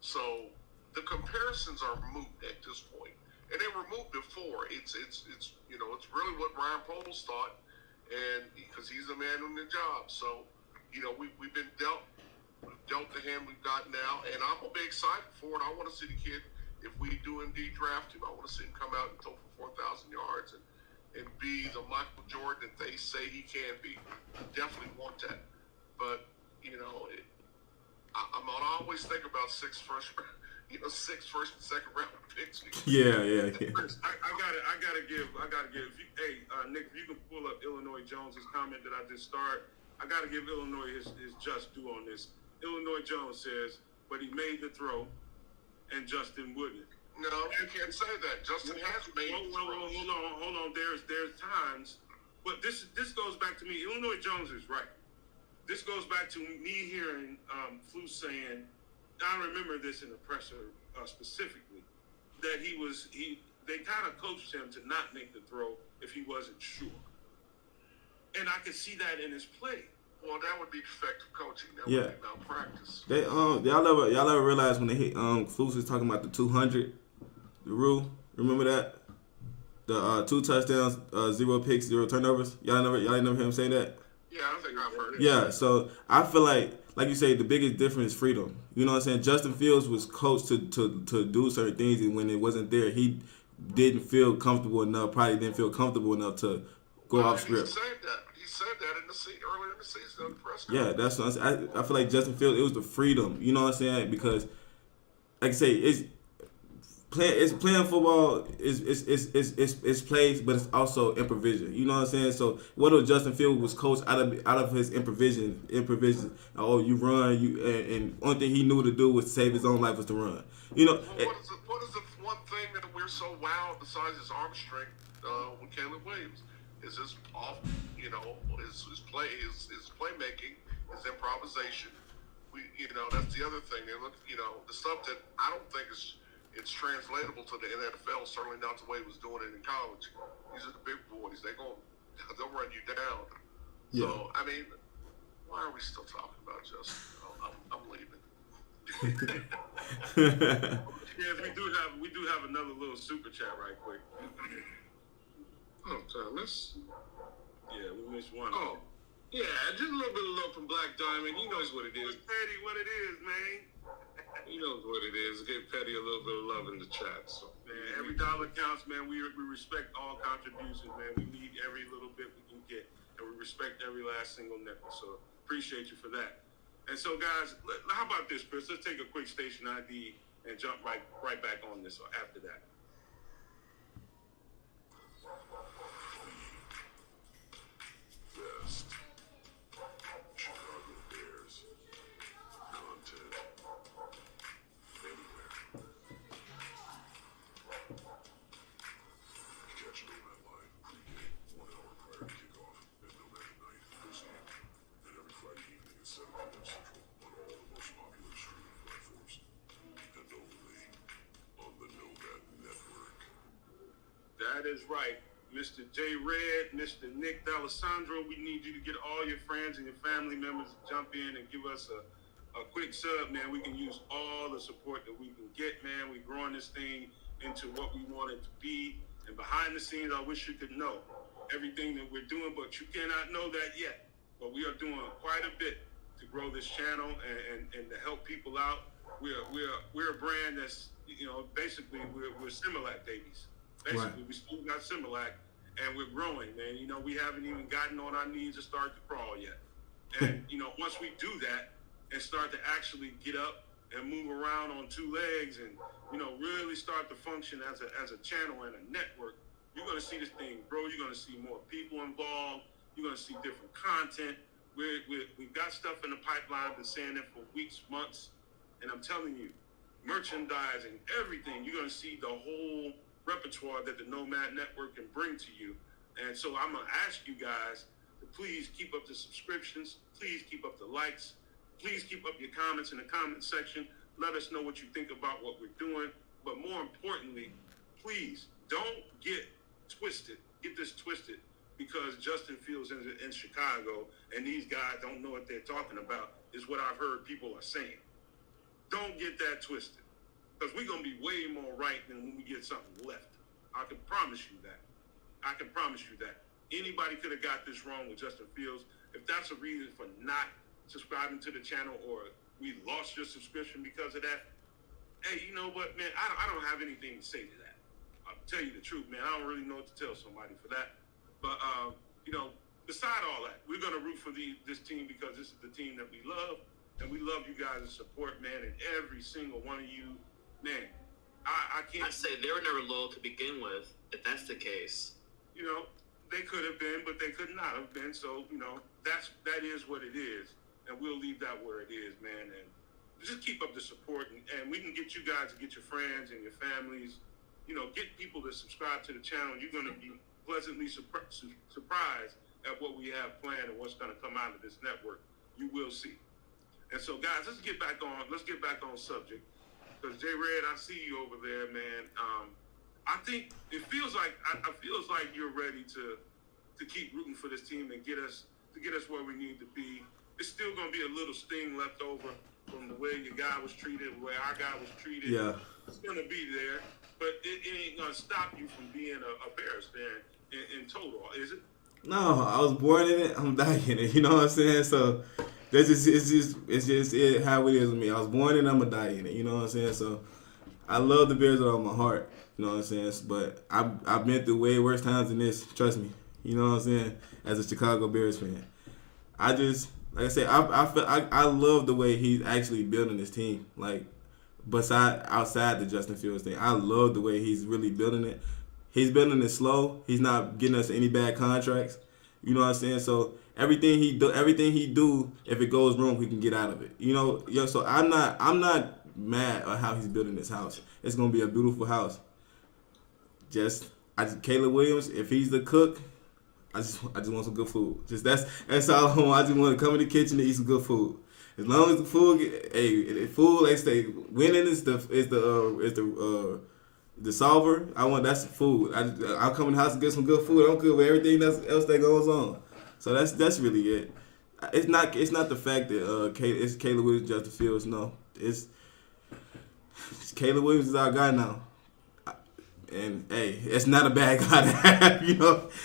So the comparisons are moot at this point. And they were moot before. It's really what Ryan Poles thought, and because he's a man on the job. So, we've been dealt We've dealt the hand we've got now, and I'm gonna be excited for it. I want to see the kid. If we do indeed draft him, I want to see him come out and throw for 4,000 yards and be the Michael Jordan that they say he can be. Definitely want that. But, you know, I'm gonna always think about six first and second round picks. Yeah. I gotta give. Nick, if you can pull up Illinois Jones's comment that I just started, I gotta give Illinois his just due on this. Illinois Jones says, but he made the throw, and Justin wouldn't. No, you can't say that. Justin has made throws. Hold on. There's times, but this goes back to me. Illinois Jones is right. This goes back to me hearing Flus saying, I remember this in the presser specifically, that they kind of coached him to not make the throw if he wasn't sure. And I could see that in his play. Well, that would be defective coaching. That Yeah. would be malpractice. They y'all ever realize when they hit Flus was talking about the 200, the rule? Remember that? The 2 touchdowns, 0 picks, 0 turnovers. Y'all never hear him say that? Yeah, I think I've heard it. Yeah, so I feel like you say, the biggest difference is freedom. You know what I'm saying? Justin Fields was coached to do certain things, and when it wasn't there, he didn't feel comfortable enough. Probably didn't feel comfortable enough to go off script. He said that earlier in the season in the press Yeah, conference. that's what I'm saying. I feel like Justin Fields, it was the freedom. You know what I'm saying? Because, like I say, it's playing football. It's plays, but it's also improvisation. You know what I'm saying? So what if Justin Fields was coached out of his improvisation? Oh, you run, and only thing he knew to do was save his own life was to run. You know. Well, what is the one thing that we're so wowed besides his arm strength with Caleb Williams? Is his his playmaking, his improvisation. That's the other thing. They look, the stuff that I don't think it's translatable to the NFL. Certainly not the way he was doing it in college. These are the big boys. They'll run you down. Yeah. So I mean, why are we still talking about Justin? I'm leaving. Yes, we do have another little super chat right quick. Oh, Thomas. Yeah, we missed one. Oh, yeah, just a little bit of love from Black Diamond. He knows what it is. Petty, what it is, man. He knows what it is. Give Petty a little bit of love in the chat. So, man, every dollar counts, man. We respect all contributions, man. We need every little bit we can get, and we respect every last single nickel. So appreciate you for that. And so, guys, how about this, Chris? Let's take a quick station ID and jump right back on this after that. Best Chicago Bears content anywhere. Catch it on that live pregame 1 hour prior to kickoff at Nomad Night this week, and every Friday evening at 7 p.m. Central on all the most popular streaming platforms, and only on the Nomad Network. That is right. Mr. J. Red, Mr. Nick D'Alessandro, we need you to get all your friends and your family members to jump in and give us a quick sub, man. We can use all the support that we can get, man. We're growing this thing into what we want it to be. And behind the scenes, I wish you could know everything that we're doing, but you cannot know that yet. But we are doing quite a bit to grow this channel and to help people out. We're a brand that's, basically we're Similac babies. Basically, we still got Similac, and we're growing, man. We haven't even gotten on our knees to start to crawl yet. And, once we do that and start to actually get up and move around on 2 legs and, really start to function as a channel and a network, you're going to see this thing grow. You're going to see more people involved. You're going to see different content. We've got stuff in the pipeline. I've been saying it for weeks, months, and I'm telling you, merchandising, everything, you're going to see the whole repertoire that the Nomad Network can bring to you. And so I'm going to ask you guys to please keep up the subscriptions, please keep up the likes, please keep up your comments in the comment section. Let us know what you think about what we're doing. But more importantly, please don't get this twisted because Justin Fields in Chicago and these guys don't know what they're talking about is what I've heard people are saying. Don't get that twisted. Because we're going to be way more right than when we get something left. I can promise you that. Anybody could have got this wrong with Justin Fields. If that's a reason for not subscribing to the channel or we lost your subscription because of that. Hey, you know what, man? I don't have anything to say to that. I'll tell you the truth, man. I don't really know what to tell somebody for that. But, beside all that, we're going to root for this team because this is the team that we love. And we love you guys' support, man. And every single one of you, man, I can't. I'd say they were never loyal to begin with, if that's the case. You know, they could have been, but they could not have been. So, that is what it is. And we'll leave that where it is, man. And just keep up the support, and we can get you guys to get your friends and your families, get people to subscribe to the channel. You're going to be pleasantly surprised at what we have planned and what's going to come out of this network. You will see. And so, guys, let's get back on subject, because J-Red, I see you over there, man. I think it feels like you're ready to keep rooting for this team and get us where we need to be. It's still going to be a little sting left over from the way your guy was treated, the way our guy was treated. Yeah. It's going to be there, but it ain't going to stop you from being a Bears fan in total, is it? No, I was born in it. I'm dying in it. You know what I'm saying? So it's just how it is with me. I was born in it. I'm gonna die in it. You know what I'm saying? So I love the Bears with all my heart. You know what I'm saying? But I've been through way worse times than this. Trust me. You know what I'm saying? As a Chicago Bears fan, like I said, I love the way he's actually building his team. Like, outside the Justin Fields thing, I love the way he's really building it. He's building it slow. He's not getting us any bad contracts. You know what I'm saying? So everything he do, if it goes wrong, we can get out of it. So I'm not mad at how he's building this house. It's gonna be a beautiful house. Caleb Williams, if he's the cook, I just want some good food. That's all I want. I just want to come in the kitchen and eat some good food. As long as the food, they say winning is the solver. That's the food. I'll come in the house and get some good food. I'm good with everything else that goes on. So that's really it. It's not the fact that it's Caleb Williams, Justin Fields. No, it's Caleb Williams is our guy now. And hey, it's not a bad guy to have,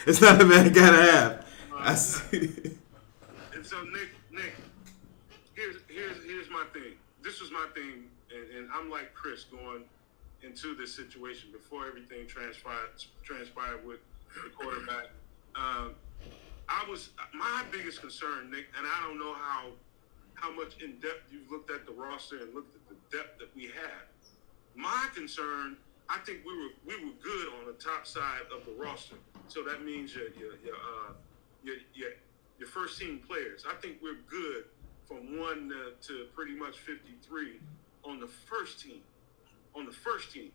It's not a bad guy to have. And so Nick, here's my thing. This was my thing, and I'm like Chris going into this situation before everything transpired with the quarterback. My biggest concern, Nick, and I don't know how much in depth you've looked at the roster and looked at the depth that we have. My concern, I think we were good on the top side of the roster. So that means your first team players. I think we're good from 1 to pretty much 53 on the first team.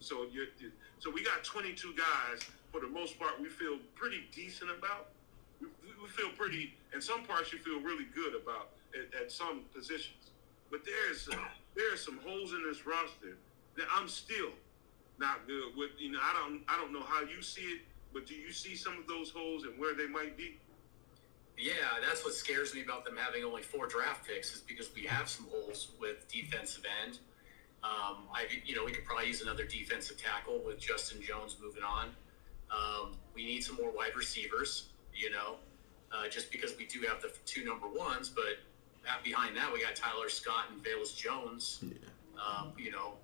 So we got 22 guys. For the most part, we feel pretty decent about. We feel pretty, in some parts you feel really good about at some positions. But there are some holes in this roster that I'm still not good with. I don't know how you see it, but do you see some of those holes and where they might be? Yeah, that's what scares me about them having only 4 draft picks, is because we have some holes with defensive end. We could probably use another defensive tackle with Justin Jones moving on. We need some more wide receivers, just because we do have the 2 number 1s, but behind that we got Tyler Scott and Velus Jones. Yeah.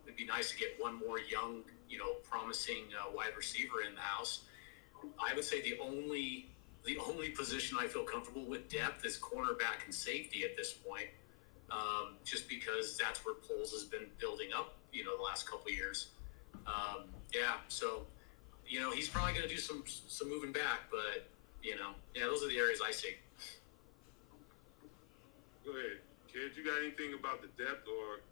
It'd be nice to get one more young, promising wide receiver in the house. I would say the only position I feel comfortable with depth is cornerback and safety at this point, just because that's where Poles has been building up, the last couple of years. So, he's probably going to do some moving back, but, those are the areas I see. Go ahead. Kid, you got anything about the depth or...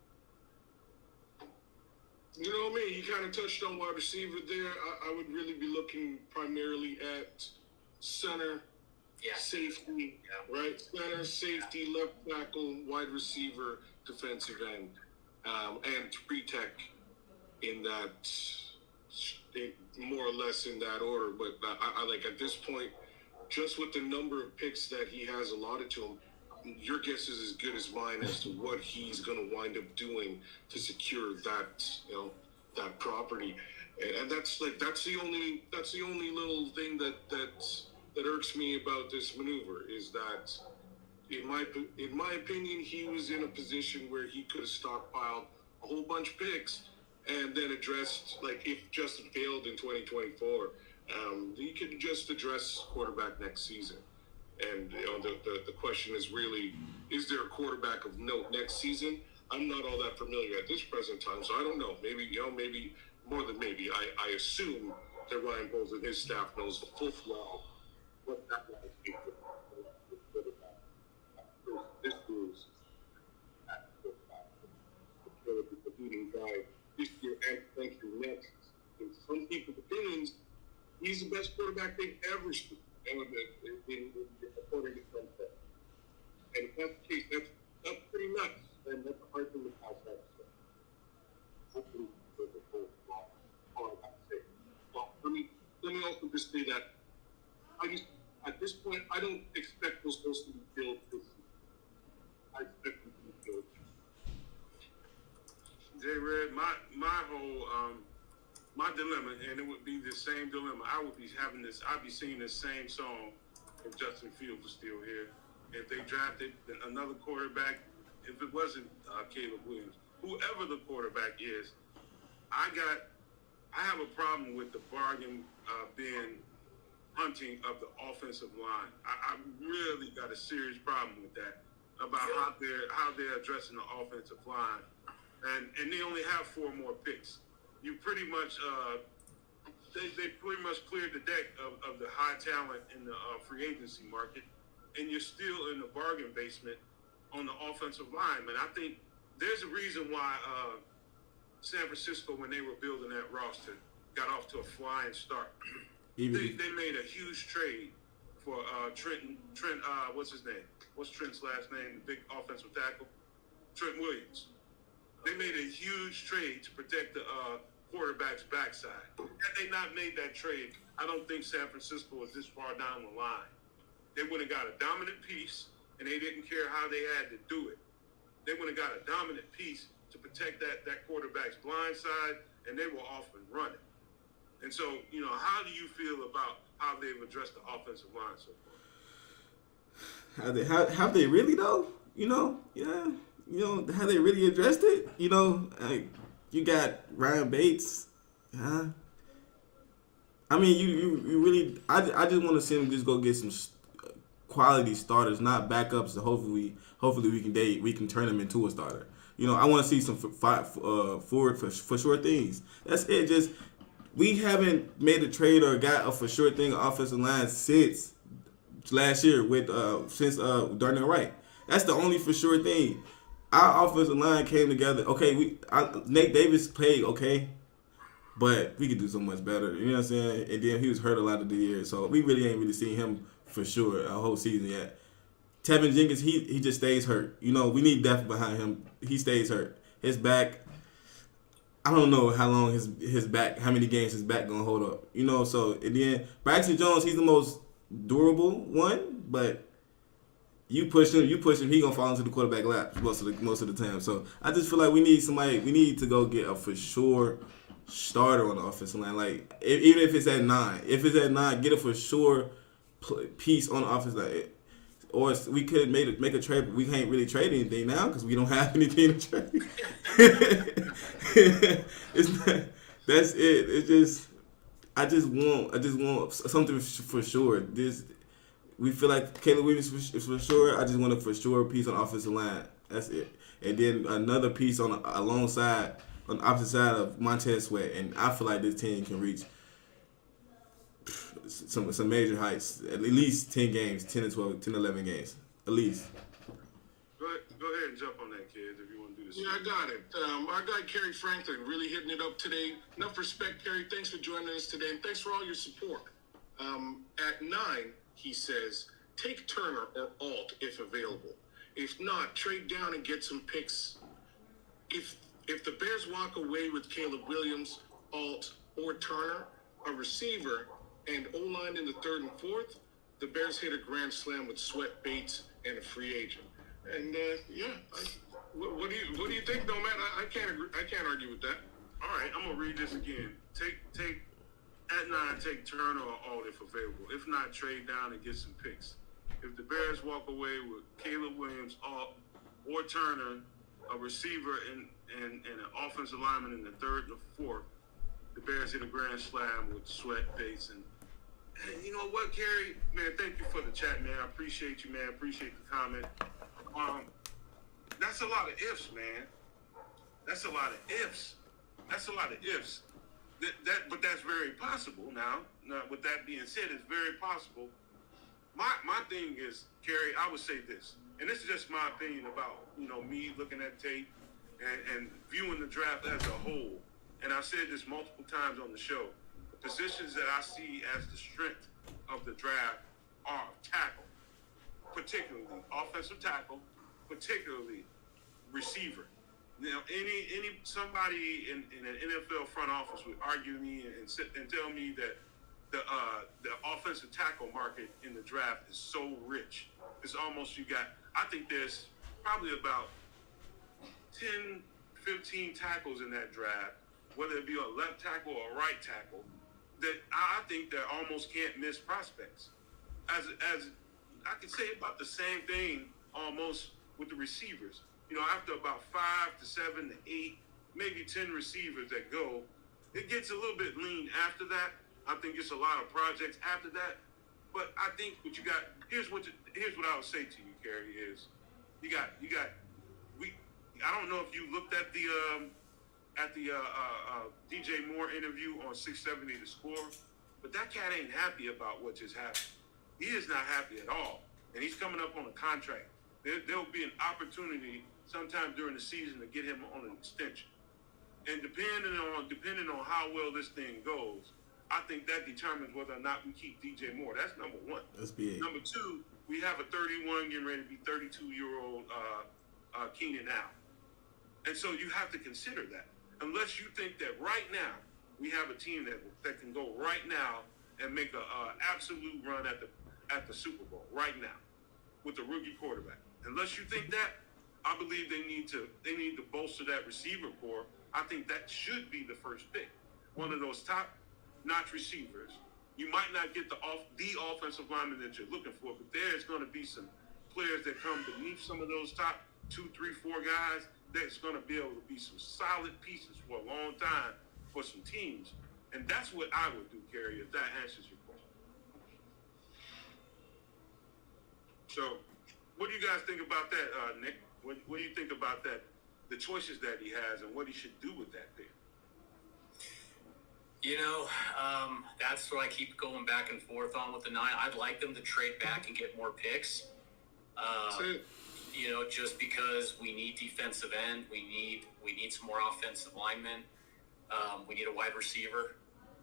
You know what I mean? He kind of touched on wide receiver there. I would really be looking primarily at center, safety, right? Center, safety, left tackle, wide receiver, defensive end, and 3-tech in that, more or less in that order. But I like at this point, just with the number of picks that he has allotted to him, your guess is as good as mine as to what he's going to wind up doing to secure that, that property. And that's the only little thing that irks me about this maneuver is that, in my opinion, he was in a position where he could have stockpiled a whole bunch of picks and then addressed, like, if Justin failed in 2024, he could just address quarterback next season. And the question is really, is there a quarterback of note next season? I'm not all that familiar at this present time, so I don't know. Maybe more than maybe. I assume that Ryan Poles and his staff knows the full flow what that might be. This was the leading guy this year and potentially next. In some people's opinions, he's the best quarterback they've ever seen. According to some folks. And if that's the case, that's pretty nuts. And that's a hard thing to pass that. Hopefully, all I say. Well, let me also just say that at this point, I don't expect those goals to be filled this season. I expect them to be filled. J-Red, my whole my dilemma, and it would be the same dilemma. I'd be singing this same song if Justin Fields was still here. If they drafted another quarterback, if it wasn't Caleb Williams, whoever the quarterback is, I have a problem with the bargain being hunting of the offensive line. I really got a serious problem with that about how they're addressing the offensive line, and they only have 4 more picks. You pretty much they pretty much cleared the deck of the high talent in the free agency market, and you're still in the bargain basement on the offensive line. Man, I think there's a reason why San Francisco, when they were building that roster, got off to a flying start. They made a huge trade for Trent. What's his name? What's Trent's last name? The big offensive tackle, Trent Williams. They made a huge trade to protect the quarterback's backside. Had they not made that trade, I don't think San Francisco was this far down the line. They would have got a dominant piece, and they didn't care how they had to do it. They would have got a dominant piece to protect that quarterback's blind side, and they were off and running. And so, how do you feel about how they've addressed the offensive line so far? Have they really though? Yeah. Have they really addressed it? You got Ryan Bates. I mean, you really. I just want to see him just go get some quality starters, not backups. So hopefully we can turn him into a starter. I want to see some forward for sure things. That's it. Just we haven't made a trade or got a for sure thing offensive line since last year since Darnell Wright. That's the only for sure thing. Our offensive line came together. Okay, Nate Davis played okay, but we could do so much better. You know what I'm saying? And then he was hurt a lot of the year, so we really ain't really seen him for sure a whole season yet. Tevin Jenkins, he just stays hurt. We need depth behind him. He stays hurt. His back, I don't know how long his back, how many games his back gonna hold up. So and then Braxton Jones, he's the most durable one, but you push him, he gonna fall into the quarterback lap most of the time. So I just feel like we need to go get a for sure starter on the offensive line. Like even if it's at 9, get a for sure piece on the offensive line. Or we could make a trade, but we can't really trade anything now because we don't have anything to trade. That's it. It's just I just want something for sure. We feel like Caleb Williams is for sure. I just want a for sure piece on the offensive line. That's it. And then another piece on the opposite side of Montez Sweat. And I feel like this team can reach some major heights. At least 10 games, 10 to 12, 10 to 11 games. At least. Go ahead and jump on that, kid, if you want to do this. Yeah, I got it. Our guy, Kerry Franklin, really hitting it up today. Enough respect, Kerry. Thanks for joining us today, and thanks for all your support. At 9, he says, take Turner or Alt if available. If not, trade down and get some picks. If the Bears walk away with Caleb Williams, Alt, or Turner, a receiver, and O-line in the 3rd and 4th, the Bears hit a grand slam with Sweat, Bates, and a free agent. And what do you think, though, man? I can't argue with that. All right, I'm gonna read this again. Take at 9, take Turner or Alt if available. If not, trade down and get some picks. if the Bears walk away with Caleb Williams or Turner, a receiver and an offensive lineman in the third and the fourth, the Bears hit a grand slam with Sweat, Bates, and you know what, Gary? Man, thank you for the chat, man. I appreciate you, man. Appreciate the comment. That's a lot of ifs, man. That's a lot of ifs. But that's very possible. Now, with that being said, it's very possible. My thing is, Gary, I would say this, and this is just my opinion about, me looking at tape and viewing the draft as a whole. And I've said this multiple times on the show. The positions that I see as the strength of the draft are tackle, particularly offensive tackle, particularly receiver. Now, somebody in an NFL front office would argue me and tell me that the offensive tackle market in the draft is so rich. It's almost I think there's probably about 10, 15 tackles in that draft, whether it be a left tackle or a right tackle, that I think they're almost can't miss prospects. As I could say about the same thing almost with the receivers. After about 5 to 7 to 8, maybe 10 receivers that go, it gets a little bit lean after that. I think it's a lot of projects after that. But I think what you got, here's what I would say to you, Kerry, is I don't know if you looked at the DJ Moore interview on 670 The Score, but that cat ain't happy about what just happened. He is not happy at all, and he's coming up on a contract. There'll be an opportunity sometime during the season to get him on an extension, and depending on how well this thing goes, I think that determines whether or not we keep DJ Moore. That's number one. That's big. Number two, we have a 31 getting ready to be 32-year-old Keenan Allen, and so you have to consider that. Unless you think that right now we have a team that can go right now and make a absolute run at the Super Bowl right now with a rookie quarterback. Unless you think that, I believe they need to bolster that receiver core. I think that should be the first pick. One of those top-notch receivers. You might not get the offensive lineman that you're looking for, but there's going to be some players that come beneath some of those top 2, 3, 4 guys that's going to be able to be some solid pieces for a long time for some teams. And that's what I would do, Kerry, if that answers your question. So, what do you guys think about that, Nick? What do you think about that, the choices that he has and what he should do with that pick? That's what I keep going back and forth on with the 9. I'd like them to trade back and get more picks. Just because we need defensive end, we need some more offensive linemen. We need a wide receiver.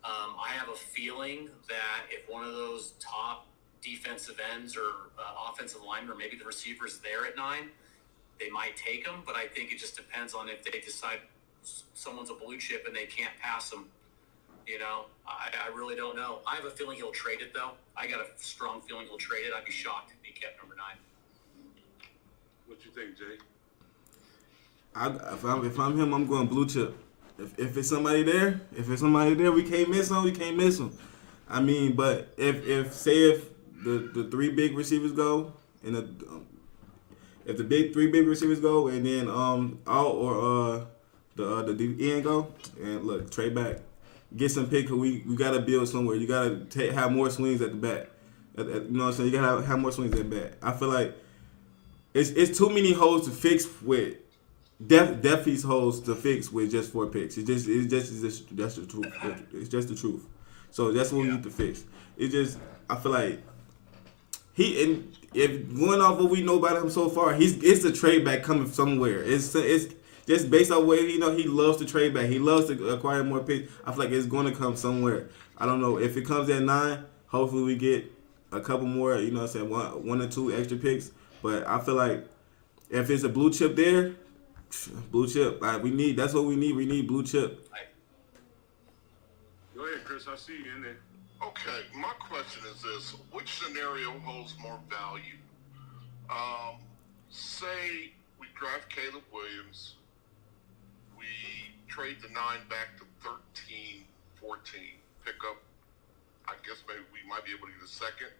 I have a feeling that if one of those top defensive ends or offensive linemen, or maybe the receiver's there at 9, they might take them. But I think it just depends on if they decide someone's a blue chip and they can't pass them. I really don't know. I have a feeling he'll trade it, though. I got a strong feeling he'll trade it. I'd be shocked if he kept number 9. What you think, Jay? If I'm him, I'm going blue chip. If it's somebody there, we can't miss them. I mean, but if the 3 big receivers go and if the three big receivers go and then the end go, and look, trade back, get some pick. We gotta build somewhere. You gotta have more swings at the bat. You know what I'm saying? You gotta have more swings at the bat. I feel like it's too many holes to fix with. Definitely holes to fix with just 4 picks. That's the truth. It's just the truth. So that's what we need to fix. I feel like if going off what we know about him so far, it's a trade back coming somewhere. It's just based on where he loves to trade back. He loves to acquire more picks. I feel like it's going to come somewhere. I don't know if it comes at 9. Hopefully we get a couple more. You know what I'm saying, one or 2 extra picks. But I feel like if it's a blue chip there. Blue chip, that's what we need. We need blue chip. Go ahead, Chris. I see you in there. Okay, my question is this: which scenario holds more value? Say we draft Caleb Williams, we trade the 9 back to 13, 14, pick up. I guess maybe we might be able to get a second.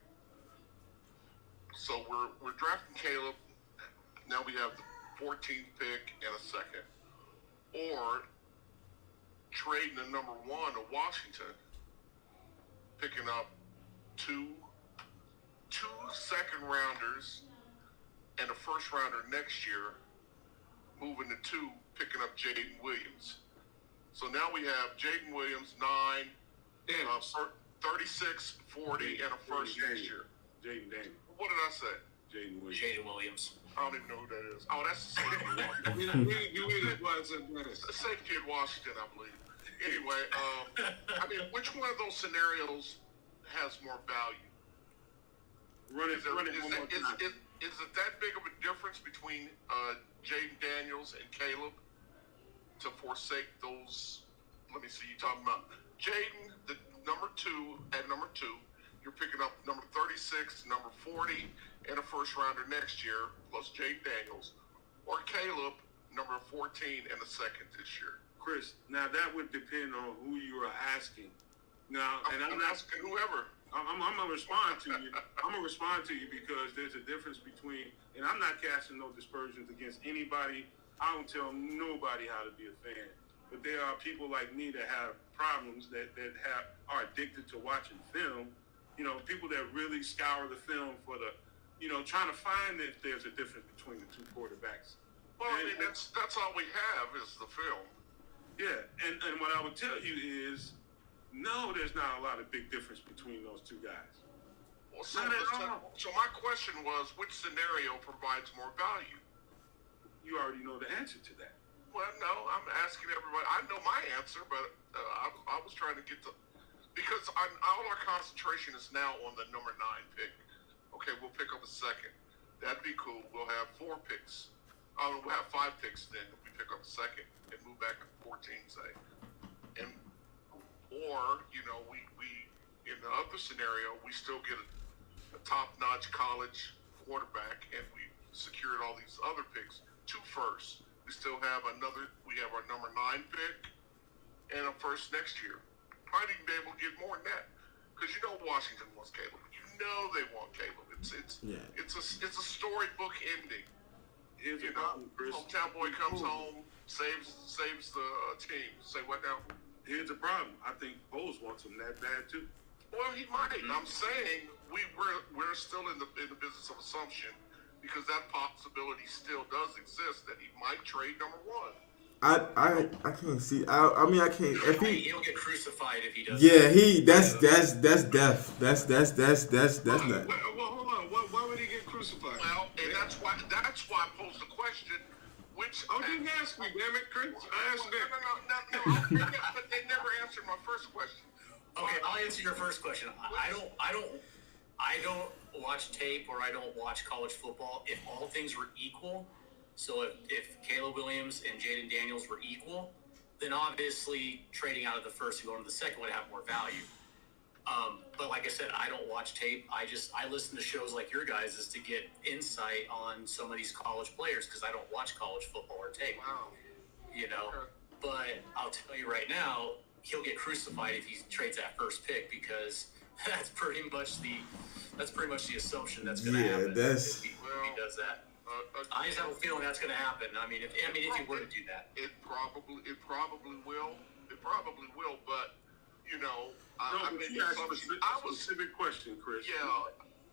So we're drafting Caleb. Now we have the 14th pick and a second, or trading the number 1 of Washington, picking up two second rounders and a first rounder next year, moving to 2, picking up Jaden Williams. So now we have Jaden Williams 9, 36, 40, and a first next year. Jaden Daniels. What did I say? Jaden Williams. Jaden Williams. I don't even know who that is. Oh, that's the safety. The safety in Washington, I believe. Anyway, I mean, which one of those scenarios has more value? Is it that big of a difference between Jaden Daniels and Caleb to forsake those? Let me see. You talking about Jaden, the number 2 at number 2. You're picking up number 36, number 40, and a first rounder next year, plus Jaden Daniels, or Caleb, number 14, and a second this year. Chris, now that would depend on who you are asking. Now, and I'm not asking whoever. I'm gonna respond to you. I'm gonna respond to you because there's a difference between, and I'm not casting no dispersions against anybody. I don't tell nobody how to be a fan. But there are people like me that have problems that are addicted to watching film. You know, people that really scour the film for the, trying to find if there's a difference between the 2 quarterbacks. Well, I mean, that's all we have is the film. Yeah, and what I would tell you is, no, there's not a lot of big difference between those 2 guys. Well, so my question was, which scenario provides more value? You already know the answer to that. Well, no, I'm asking everybody. I know my answer, but I was trying to get because all our concentration is now on the number 9 pick. Okay, we'll pick up a second. That'd be cool. We'll have 4 picks. We'll have 5 picks then if we pick up a second and move back to 14, say. Or we in the other scenario, we still get a top-notch college quarterback, and we secured all these other picks, 2 firsts. We still have we have our number 9 pick and a first next year. Might even be able to get more than that, because Washington wants Caleb. They want Caleb. It's a storybook ending. Here's the problem, Chris. Hometown boy comes home, saves the team. Say what now? Here's the problem. I think Bose wants him that bad too. Well, he might. I'm saying we're still in the business of assumption, because that possibility still does exist that he might trade number 1. I can't see. I mean, I can't. If He'll get crucified if he does. Yeah, that's death. That's not. Well, hold on. Why would he get crucified? Well, and that's why I posed the question. Which? Oh, you didn't ask me, damn it, Chris. I asked them. No. But they never answered my first question. Okay, I'll answer your first question. I don't watch tape or I don't watch college football. If all things were equal, so if Caleb Williams and Jaden Daniels were equal, then obviously trading out of the first and going to the second would have more value. But like I said, I don't watch tape. I listen to shows like your guys' to get insight on some of these college players, because I don't watch college football or tape. Wow. But I'll tell you right now, he'll get crucified if he trades that first pick, because that's pretty much the assumption that's going to happen if he does that. I just have a feeling that's going to happen. I mean, if he were to do that, it probably will. It probably will, but I was a specific question, Chris. Yeah,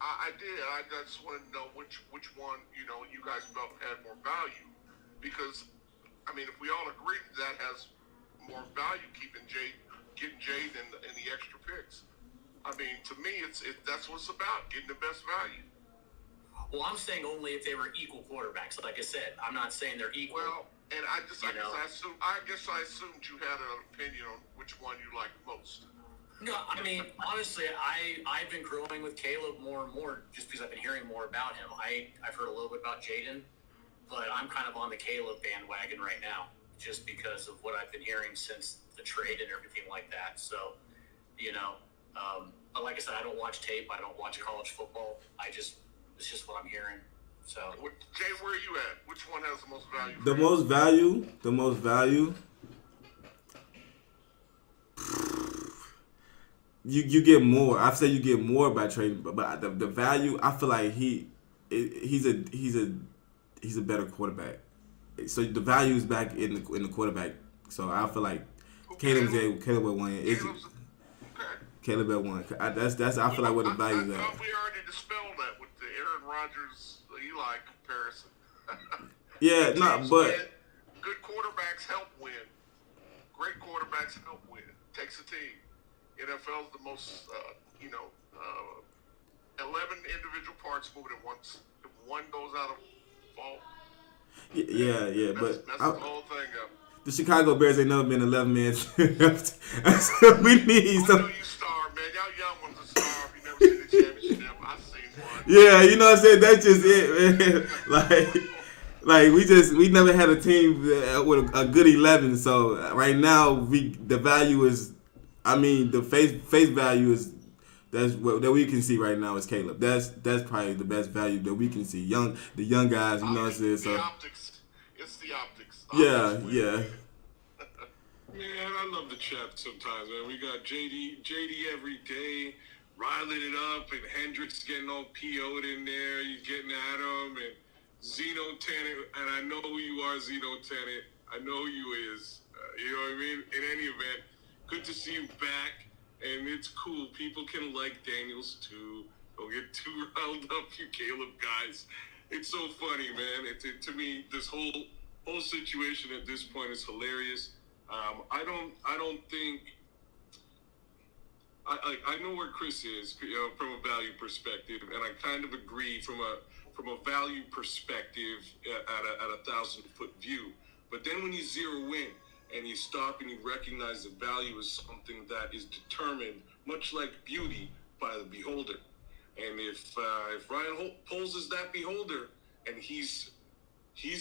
I did. I just wanted to know which one you guys felt had more value, because I mean, if we all agree that has more value, getting Jade and the extra picks. I mean, to me, that's what it's about, getting the best value. Well, I'm saying only if they were equal quarterbacks. Like I said, I'm not saying they're equal. Well, and I guess I assumed you had an opinion on which one you liked most. No, I mean, honestly, I've been growing with Caleb more and more just because I've been hearing more about him. I've heard a little bit about Jaden, but I'm kind of on the Caleb bandwagon right now, just because of what I've been hearing since the trade and everything like that. So, but like I said, I don't watch tape. I don't watch college football. It's just what I'm hearing. So, Jay, where are you at? Which one has the most value? The most value. You get more. I say you get more by trading, but the value, I feel like he's a better quarterback. So the value is back in the quarterback. So I feel like Caleb will win. Caleb at one. That's I feel like where the value is at. I thought we already dispelled that with the Aaron Rodgers Eli comparison. Yeah, but good quarterbacks help win. Great quarterbacks help win. Takes a team. NFL's the most 11 individual parts moving at once. If one goes out of fault. Yeah, but that's the whole thing up. The Chicago Bears ain't never been 11 men. We need some. I know you starved, man. Y'all young ones are starved. You never seen a championship. I've seen one. Yeah, you know what I'm saying? That's just it, man. Like we never had a team with a good 11. So right now the value is, I mean, the face value is that we can see right now is Caleb. That's probably the best value that we can see. The young guys, you know what I'm saying? So optics. It's the optics. Yeah. Man, I love the chat sometimes, man. We got JD every day riling it up, and Hendricks getting all PO'd in there. He's getting at him, and Zeno Tennant, and I know who you are, Zeno Tennant. I know who you is. You know what I mean? In any event, good to see you back, and it's cool. People can like Daniels too. Don't get too riled up, you Caleb guys. It's so funny, man. To me, this whole situation at this point is hilarious. I don't think. I know where Chris is, from a value perspective, and I kind of agree from a value perspective at a 1,000-foot view. But then when you zero in and you stop and you recognize the value is something that is determined, much like beauty, by the beholder. And if Ryan Poles is that beholder, and he's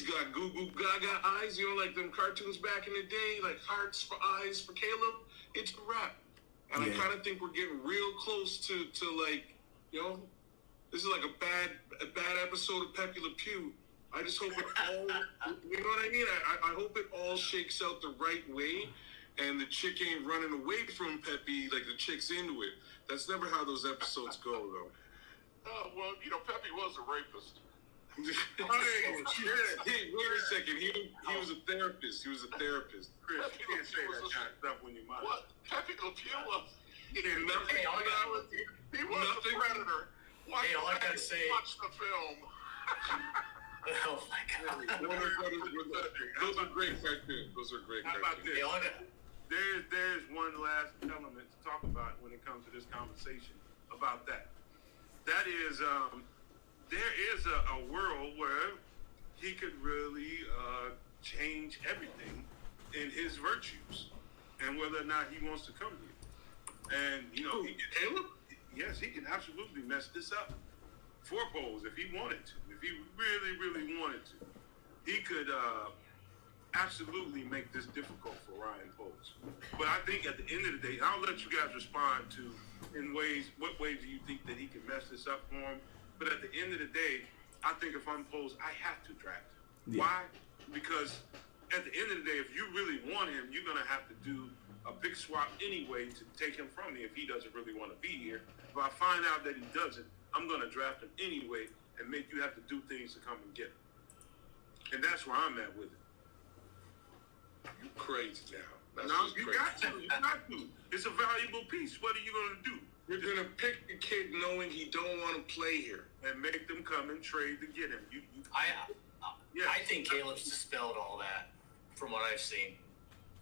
got goo goo gaga eyes, like them cartoons back in the day, like hearts for eyes for Caleb, it's a wrap. And I kind of think we're getting real close to like, this is like a bad episode of Pepe Le Pew. I just hope it all, you know what I mean? I hope it all shakes out the right way, and the chick ain't running away from Pepe like the chick's into it. That's never how those episodes go, though. Well, Pepe was a rapist. Hey, wait a second. He was a therapist. Chris, you can't say that kind of stuff when you're mine. What? Pepe Le Pew was. He was a predator. All I gotta say. Watch the film. Oh my God. Those are great cartoons. How about this? There's one last element to talk about when it comes to this conversation about that. That is, there is a world where he could really change everything in his virtues and whether or not he wants to come here. And, Caleb? Yes, he can absolutely mess this up for Poles if he wanted to. If he really, really wanted to, he could absolutely make this difficult for Ryan Poles. But I think at the end of the day, I'll let you guys respond to what ways do you think that he can mess this up for him? But at the end of the day, I think if I'm Poles, I have to draft him. Yeah. Why? Because at the end of the day, if you really want him, you're going to have to do a big swap anyway to take him from me if he doesn't really want to be here. If I find out that he doesn't, I'm going to draft him anyway and make you have to do things to come and get him. And that's where I'm at with it. You crazy now. You got to. It's a valuable piece. What are you going to do? You're going to pick the kid knowing he don't want to play here. And make them come and trade to get him. I think Caleb's dispelled all that from what I've seen.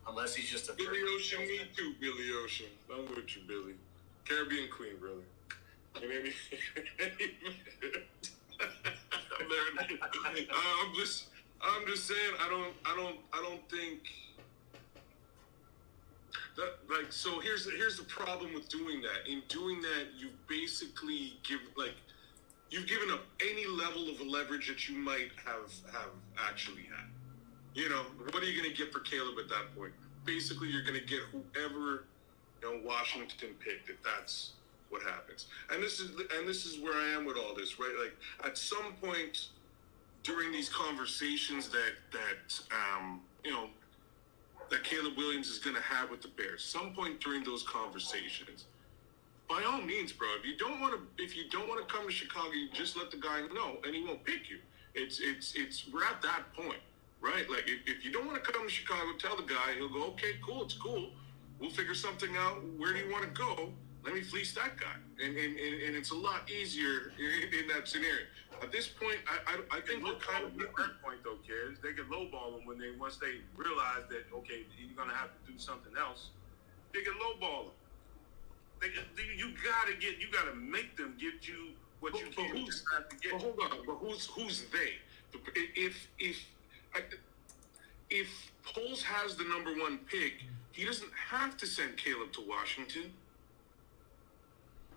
Unless he's just a Billy Ocean, me too, Billy Ocean. I'm with you, Billy. Caribbean Queen, brother. I'm just saying, I don't think that, like, so here's the problem with doing that. In doing that, you basically you've given up any level of leverage that you might have actually had. What are you going to get for Caleb at that point? Basically, you're going to get whoever Washington picked, if that's what happens. And this is where I am with all this, right? Like, at some point during these conversations that Caleb Williams is going to have with the Bears, some point during those conversations, by all means, bro. If you don't want to come to Chicago, you just let the guy know, and he won't pick you. It's we're at that point, right? Like if you don't want to come to Chicago, tell the guy. He'll go, okay, cool, it's cool. We'll figure something out. Where do you want to go? Let me fleece that guy, and it's a lot easier in that scenario. At this point, I think we're kind of at that point though, kids. They can lowball them once they realize that okay, you're gonna have to do something else. They can lowball them. You gotta make them get you what you can't have to get. But hold on, but who's they? If Poles has the number 1 pick, he doesn't have to send Caleb to Washington,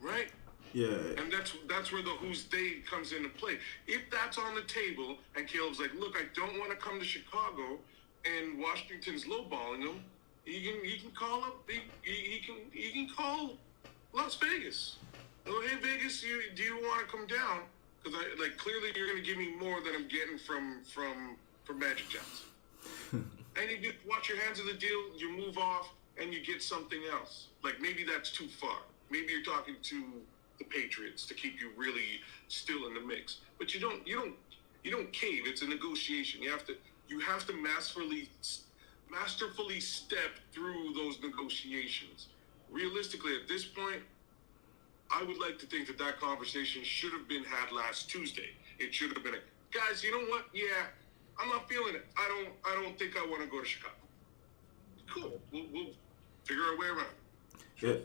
right? Yeah. And that's where the who's they comes into play. If that's on the table and Caleb's like, look, I don't want to come to Chicago, and Washington's lowballing him, he can call up he can call Las Vegas. Oh, hey Vegas, do you want to come down? Because clearly you're going to give me more than I'm getting from Magic Johnson. And you just wash your hands of the deal, you move off, and you get something else. Like maybe that's too far. Maybe you're talking to the Patriots to keep you really still in the mix. But you don't cave. It's a negotiation. You have to masterfully step through those negotiations. Realistically, at this point, I would like to think that conversation should have been had last Tuesday. It should have been guys, you know what? Yeah, I'm not feeling it. I don't think I want to go to Chicago. Cool. We'll figure our way around. Yeah.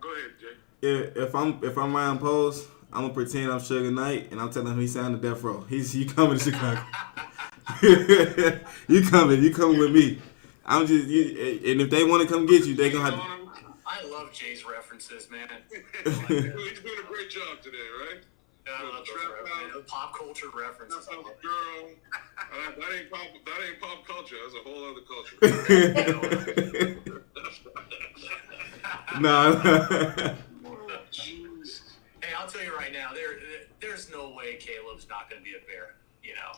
Go ahead, Jay. Yeah, if I'm Ryan Poles, I'm gonna pretend I'm Suge Knight and I'm telling him he's signed to Death Row. You coming to Chicago? you coming with me? I'm just and if they want to come get you, they gonna have to. I love Jay's references, man. He's doing a great job today, right? Yeah, I love those references. Pop culture references. Girl, that ain't pop culture. That's a whole other culture. No. Hey, I'll tell you right now, there's no way Caleb's not going to be a Bear. You know,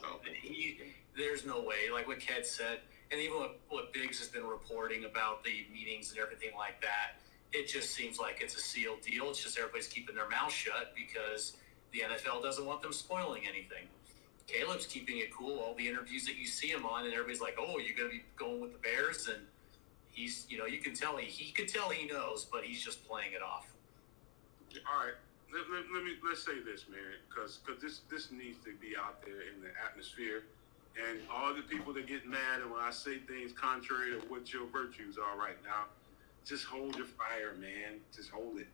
there's no way. Like what Ked said, and even what Biggs has been reporting about the meetings and everything like that, it just seems like it's a sealed deal. It's just everybody's keeping their mouth shut because the NFL doesn't want them spoiling anything. Caleb's keeping it cool. All the interviews that you see him on, and everybody's like, "Oh, you're going to be going with the Bears," and he's, you can tell he could tell he knows, but he's just playing it off. All right, let's say this, man, because this needs to be out there in the atmosphere, and all the people that get mad, and when I say things contrary to what your virtues are right now, just hold your fire, man. Just hold it.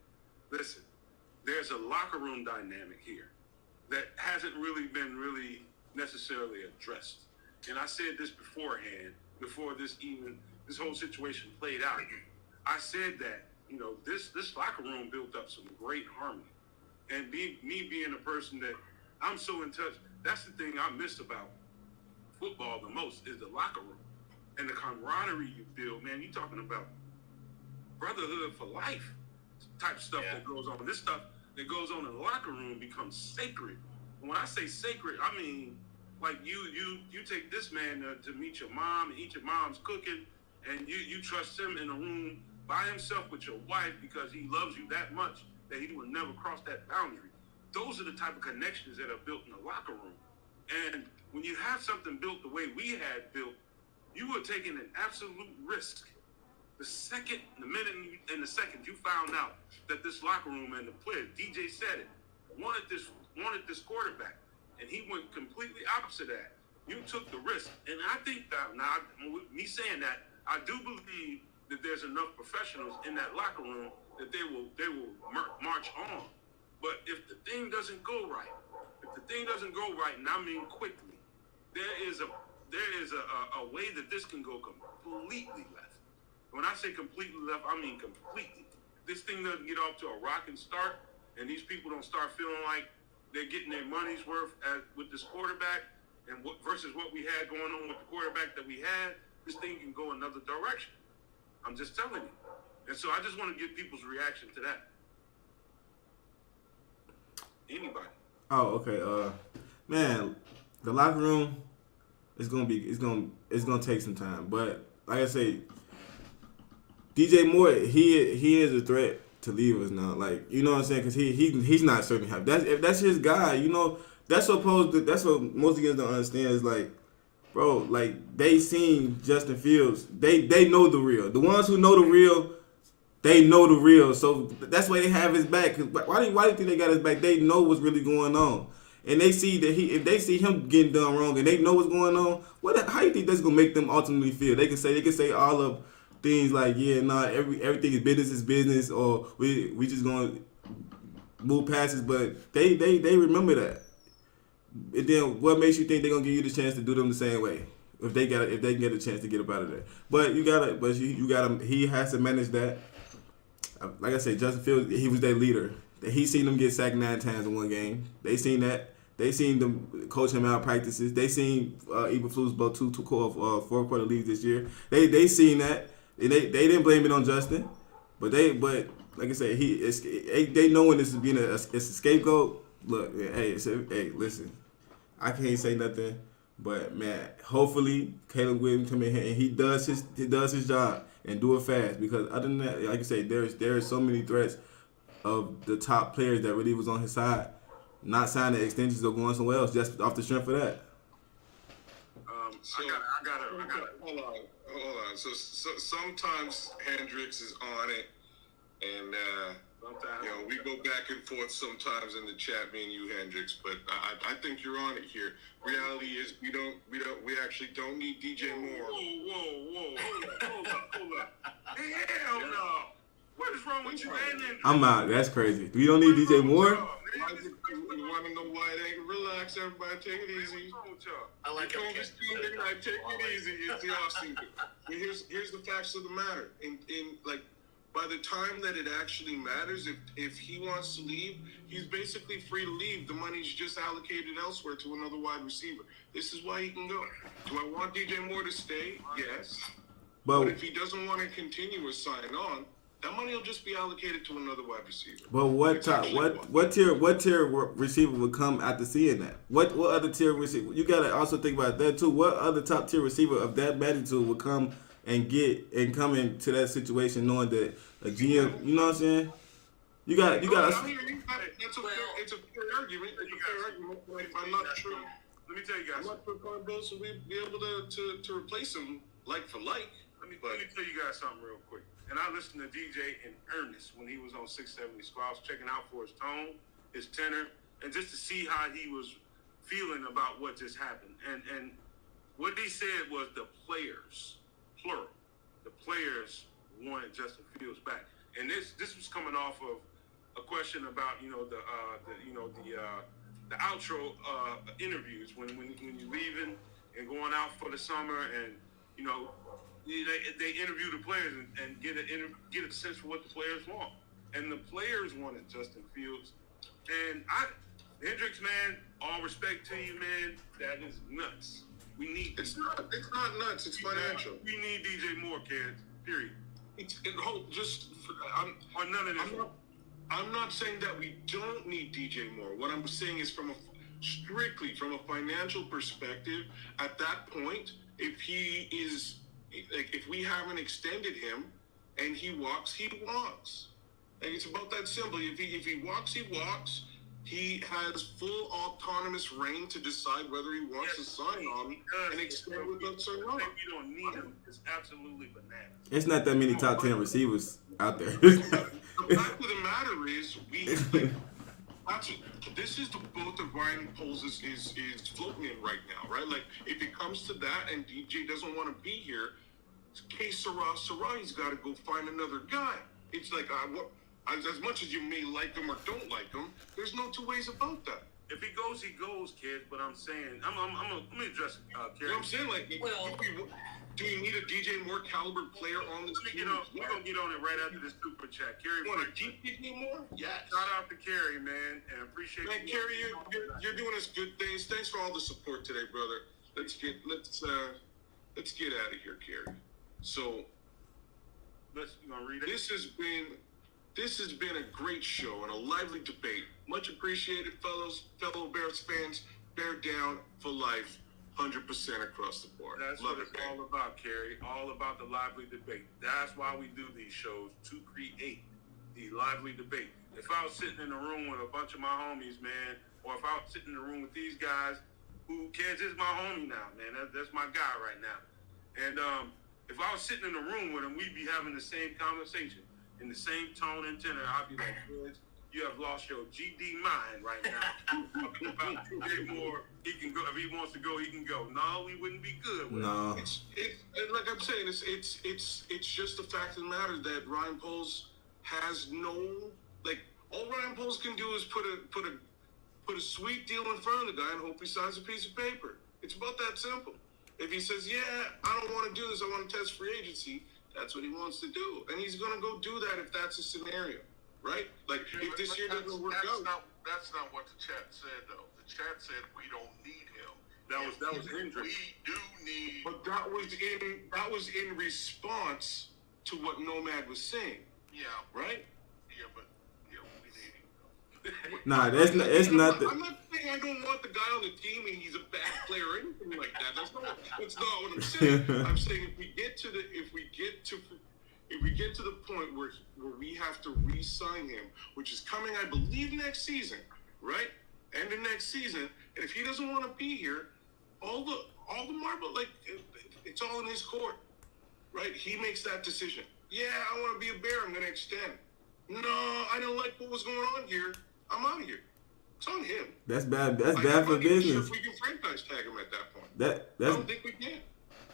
Listen, there's a locker room dynamic here that hasn't really been necessarily addressed, and I said this beforehand, before this whole situation played out. I said that, this locker room built up some great harmony. And me being a person that I'm so in touch, that's the thing I miss about football the most is the locker room. And the camaraderie you feel, man, you talking about brotherhood for life type stuff that goes on. This stuff that goes on in the locker room becomes sacred. And when I say sacred, I mean, like you take this man to meet your mom and eat your mom's cooking, and you trust him in a room by himself with your wife because he loves you that much that he will never cross that boundary. Those are the type of connections that are built in the locker room. And when you have something built the way we had built, you were taking an absolute risk. The minute you found out that this locker room and the players, DJ said it, wanted this quarterback, and he went completely opposite of that. You took the risk, and I think that now, with me saying that, I do believe that there's enough professionals in that locker room that they will march on. But if the thing doesn't go right, and I mean quickly, there is a way that this can go completely left. When I say completely left, I mean completely. This thing doesn't get off to a rocking start, and these people don't start feeling like they're getting their money's worth with this quarterback, and versus what we had going on with the quarterback that we had, this thing can go another direction. I'm just telling you. And so I just want to get people's reaction to that. Anybody. Oh, okay. Man, the locker room is gonna take some time. But like I say, DJ Moore, he is a threat to leave us now. Like, you know what I'm saying? Because he's not certainly happy. If that's his guy, you know, that's what most of you don't understand is like, bro, like they seen Justin Fields. They know the real. The ones who know the real, they know the real. So that's why they have his back. Cause why do you think they got his back? They know what's really going on. And they see that if they see him getting done wrong and they know what's going on, how do you think that's gonna make them ultimately feel? They can say all of things like, yeah, nah, everything is business, or we just gonna move past it. But they remember that. And then what makes you think they're gonna give you the chance to do them the same way if they can get a chance to get up out of there? But you gotta he has to manage that. Like I said, Justin Fields, he was their leader. He seen them get sacked 9 times in one game. They seen that. They seen them coach him out practices. They seen Eberflus blow 2 4-quarter leads this year. They seen that. And they didn't blame it on Justin, but like I said, they know when this is being it's a scapegoat. Look, hey, listen, I can't say nothing, but man, hopefully Caleb Williams come in here and he does his job and do it fast, because other than that, like I say, there are so many threats of the top players that really was on his side not signing extensions or going somewhere else just off the strength of that. I gotta hold on. So sometimes Hendrix is on it, and we go back and forth sometimes in the chat, me and you, Hendrix. But I think you're on it here. Reality is we actually don't need DJ Moore. Whoa, hold up. Hell no. What is wrong with you, Hendrix? I'm out. That's crazy. We don't need DJ Moore. You want to know why it ain't? Relax, everybody. Take it easy. I like it. Take it easy. It's the off season. Here's the facts of the matter. In like, by the time that it actually matters, if he wants to leave, he's basically free to leave. The money's just allocated elsewhere to another wide receiver. This is why he can go. Do I want DJ Moore to stay? Yes. But if he doesn't want to continue or sign on, that money will just be allocated to another wide receiver. But what tier receiver would come after seeing that? What other tier receiver? You gotta also think about that too. What other top tier receiver of that magnitude would come come into that situation knowing that a GM? You know what I'm saying? You got. It's a fair argument. I'm not sure. Let me tell you guys. I'm not sure Carlos will be able to replace him like for like. Let me tell you guys something real quick. And I listened to DJ in earnest when he was on 670 Squaws, checking out for his tone, his tenor, and just to see how he was feeling about what just happened. And what he said was the players, plural, the players wanted Justin Fields back. And this was coming off of a question about the outro interviews when you're leaving and going out for the summer, and they interview the players and get a sense for what the players want. And the players wanted Justin Fields. And Hendrix, man, all respect to you, man. That is nuts. We need. It's not nuts. It's financial. We need DJ Moore, kids. Period. I'm not saying that we don't need DJ Moore. What I'm saying is strictly from a financial perspective, at that point, if he is. Like, if we haven't extended him and he walks, he walks. And it's about that simple. If he walks, he walks. He has full autonomous reign to decide whether he wants to sign on and extend with us or not. You don't need him. It's absolutely bananas. It's not that many top 10 receivers out there. The fact of the matter is, this is the boat that Ryan Poles is floating in right now, right? Like, if it comes to that and DJ doesn't want to be here, Sarah, he's got to go find another guy. It's like, as much as you may like him or don't like him, there's no two ways about that. If he goes, kids. But I'm saying, let me address Kerry. You know what I'm saying? Like, do we need a DJ Moore caliber player on this team? We're going to get on it right after this super chat. Kerry, you want to keep DJ Moore? Yes. Shout out to Kerry, man, and appreciate you. Man, Kerry, you're doing us good things. Thanks for all the support today, brother. Let's get out of here, Kerry. So, this has been a great show and a lively debate. Much appreciated, fellow Bears fans. Bear down for life, 100% across the board. That's what it's all about, Kerry. All about the lively debate. That's why we do these shows, to create the lively debate. If I was sitting in a room with a bunch of my homies, man, or if I was sitting in a room with these guys, who Kez is my homie now, man. That's my guy right now. And if I was sitting in a room with him, we'd be having the same conversation in the same tone and tenor. I'd be like, Kez, you have lost your GD mind right now. Talking about TJ Moore, he can go. If he wants to go, he can go. No, we wouldn't be good with No. him. It's like I'm saying, it's just the fact of the matter that Ryan Poles has no, like, all Ryan Poles can do is put a sweet deal in front of the guy and hope he signs a piece of paper. It's about that simple. If he says, yeah, I don't want to do this, I want to test free agency, that's what he wants to do. And he's going to go do that if that's a scenario, right? Like, if this year doesn't work out. That's not what the chat said, though. The chat said we don't need him. That was Hendricks. We do need. But that was in response to what Nomad was saying. Yeah. Right? Yeah, but we need him. Nah, it's not the. I'm not saying I don't want the guy on the team and he's a bad player or anything like that. That's not what I'm saying. I'm saying if we get to the point where we have to re-sign him, which is coming, I believe, next season, right? End of next season, and if he doesn't want to be here, all the marble, like, it's all in his court, right? He makes that decision. Yeah, I want to be a Bear. I'm going to extend. No, I don't like what was going on here. I'm out of here. It's on him. That's bad. That's bad for business. Sure if we can franchise tag him at that point. I That's don't think we can.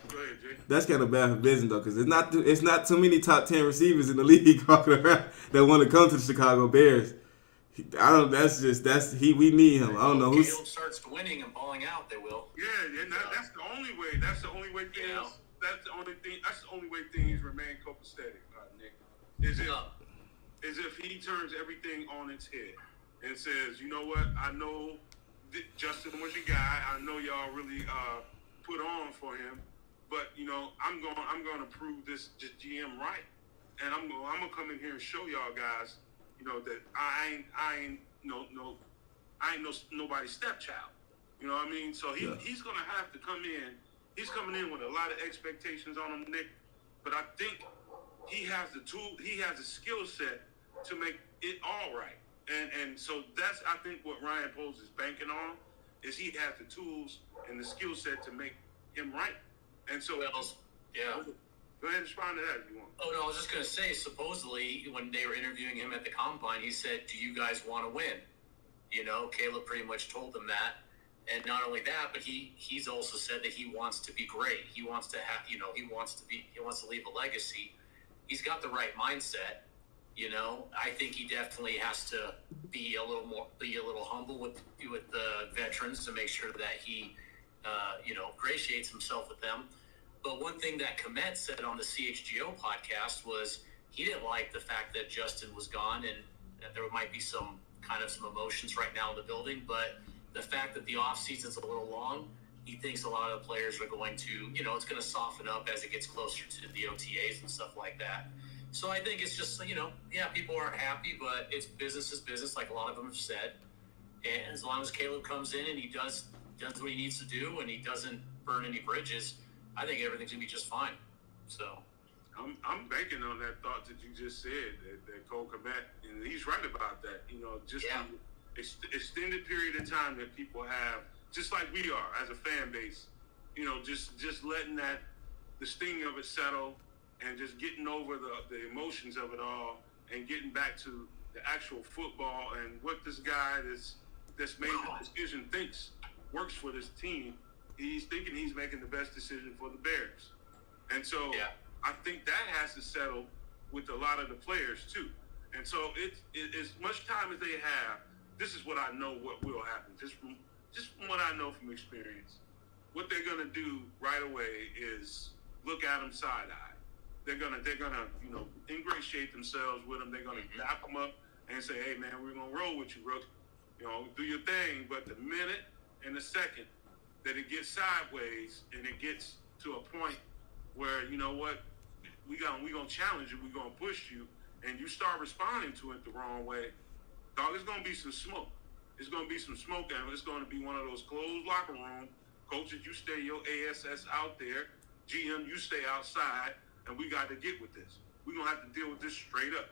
Go ahead, Jay. that's kind of bad for business though, because it's not too many top 10 receivers in the league walking around that want to come to the Chicago Bears. We need him. I don't know who's. Caleb starts winning and balling out, they will. Yeah, that's the only way. That's the only way things. Yeah. That's the only way things remain copacetic, Nick. Is if he turns everything on its head and says, you know what? I know Justin was your guy. I know y'all really put on for him, but you know I'm going to prove this GM right, and I'm gonna come in here and show y'all guys, you know, that I ain't nobody's stepchild. You know what I mean? So he's gonna have to come in. He's coming in with a lot of expectations on him, Nick. But I think he has the tool. He has the skill set to make it all right. And so that's, I think, what Ryan Poles is banking on, is he has the tools and the skill set to make him right. And so, yeah. Go ahead and respond to that if you want. Oh, no, I was just going to say, supposedly, when they were interviewing him at the Combine, he said, do you guys want to win? You know, Caleb pretty much told them that. And not only that, but he's also said that he wants to be great. He wants to have, you know, he wants to leave a legacy. He's got the right mindset. You know, I think he definitely has to be a little humble with the veterans to make sure that he, ingratiates himself with them. But one thing that Komet said on the CHGO podcast was he didn't like the fact that Justin was gone, and that there might be some emotions right now in the building. But the fact that the off season's a little long, he thinks a lot of the players are going to, it's going to soften up as it gets closer to the OTAs and stuff like that. So I think it's just, people aren't happy, but it's business is business, like a lot of them have said. And as long as Caleb comes in and he does what he needs to do and he doesn't burn any bridges, I think everything's going to be just fine. So I'm banking on that thought that you just said, that Cole Komet, and he's right about that. The extended period of time that people have, just like we are as a fan base, just letting the sting of it settle, and just getting over the emotions of it all, and getting back to the actual football and what this guy that's made the decision thinks works for this team. He's thinking he's making the best decision for the Bears. And so I think that has to settle with a lot of the players too. And so it's as much time as they have, this is what I know what will happen. Just from what I know from experience. What they're gonna do right away is look at him side-eye. They're gonna ingratiate themselves with him. They're gonna dap him up and say, hey man, we're gonna roll with you, Rook. Do your thing. But the minute and the second that it gets sideways and it gets to a point where, you know what, we're gonna challenge you, we're gonna push you, and you start responding to it the wrong way, dog, it's gonna be some smoke. It's gonna be some smoke, and it's gonna be one of those closed locker room. Coaches, you stay your ASS out there. GM, you stay outside, and we got to get with this. We're gonna have to deal with this straight up.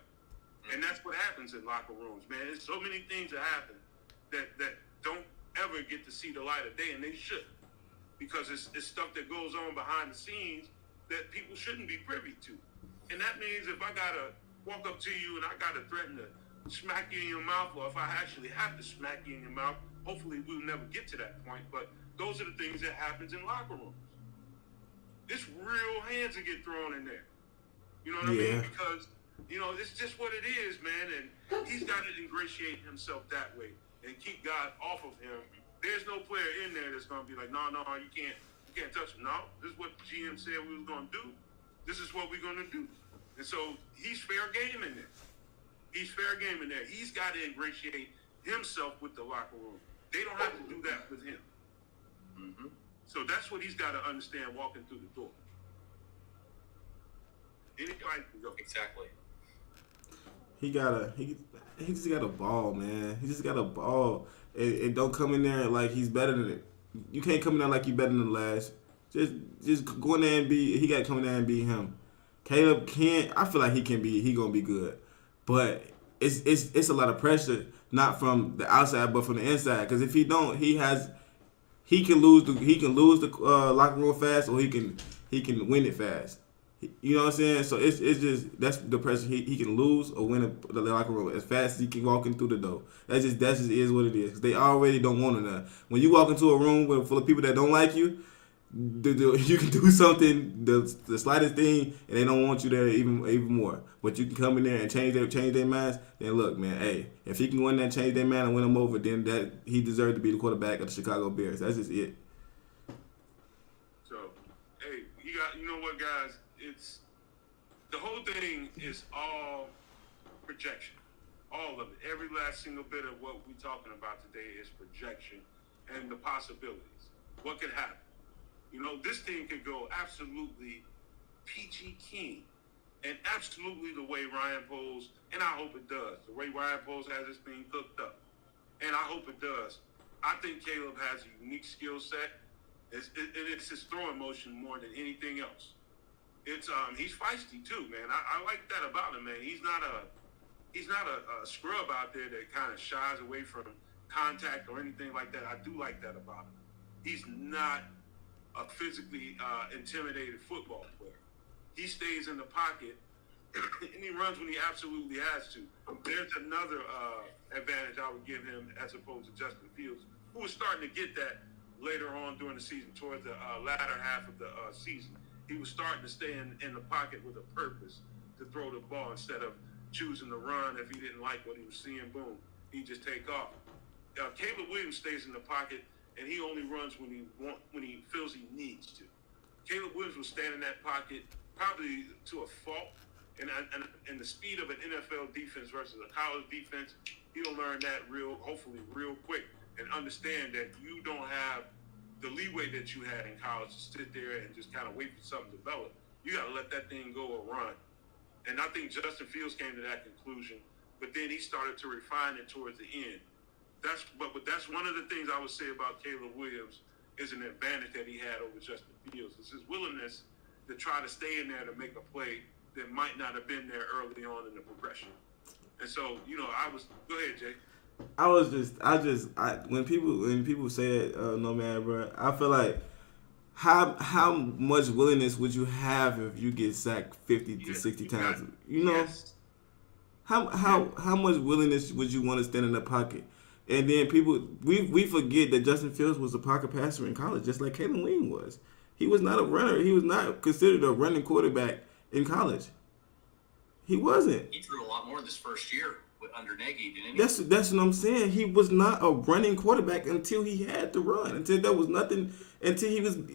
And that's what happens in locker rooms, man. There's so many things that happen that don't ever get to see the light of day, and they should. Because it's stuff that goes on behind the scenes that people shouldn't be privy to. And that means if I got to walk up to you and I got to threaten to smack you in your mouth, or if I actually have to smack you in your mouth, hopefully we'll never get to that point. But those are the things that happens in locker rooms. It's real hands that get thrown in there. You know what I mean? Because, it's just what it is, man. And he's got to ingratiate himself that way and keep God off of him. There's no player in there that's going to be like, no, you can't touch him. No, this is what the GM said we was going to do. This is what we're going to do. And so he's fair game in there. He's got to ingratiate himself with the locker room. They don't have to do that with him. Mm-hmm. So that's what he's got to understand walking through the door. Anybody can go. Exactly. He just got a ball, man. He just got a ball. And don't come in there like he's better than it. You can't come in there like you better than the last. Just go in there and he got to come in there and beat him. Caleb can't. I feel like he gonna be good, but it's a lot of pressure, not from the outside but from the inside. Because if he don't, he can lose the locker room fast, or he can win it fast. You know what I'm saying? So it's just that's the pressure. He can lose or win the locker room as fast as he can walk in through the door. That just is what it is. 'Cause they already don't want to. When you walk into a room full of people that don't like you, you can do something, the slightest thing, and they don't want you there even more. But you can come in there and change their minds. Then look, man, hey, if he can go in there and change their mind and win them over, then that he deserves to be the quarterback of the Chicago Bears. That's just it. So, hey, you know what, guys? It's the whole thing is all projection, all of it. Every last single bit of what we're talking about today is projection and the possibilities. What could happen? This thing could go absolutely peachy keen, and absolutely the way Ryan Poles, and I hope it does, the way Ryan Poles has this thing cooked up, and I hope it does. I think Caleb has a unique skill set. It's his throwing motion more than anything else. He's feisty too, man. I like that about him, man. He's not a scrub out there that kind of shies away from contact or anything like that. I do like that about him. He's not a physically intimidated football player. He stays in the pocket and he runs when he absolutely has to. There's another advantage I would give him as opposed to Justin Fields, who was starting to get that later on during the season, towards the latter half of the season. He was starting to stay in the pocket with a purpose to throw the ball instead of choosing to run. If he didn't like what he was seeing, boom, he just take off. Caleb Williams stays in the pocket, and he only runs when he feels he needs to. Caleb Williams will stand in that pocket probably to a fault, and the speed of an NFL defense versus a college defense, he'll learn that hopefully real quick, and understand that you don't have the leeway that you had in college to sit there and just kind of wait for something to develop. You got to let that thing go or run. And I think Justin Fields came to that conclusion, but then he started to refine it towards the end. That's one of the things I would say about Caleb Williams is an advantage that he had over Justin Fields. It's his willingness to try to stay in there to make a play that might not have been there early on in the progression. And so, go ahead, Jay. When people say it, no man, bro, I feel like how much willingness would you have if you get sacked 50 to 60 times? Yes. How much willingness would you want to stand in the pocket? And then we forget that Justin Fields was a pocket passer in college, just like Caleb Williams was. He was not a runner. He was not considered a running quarterback in college. He wasn't. He threw a lot more this first year under Nagy, didn't he? That's what I'm saying. He was not a running quarterback until he had to run. Until there was nothing. Until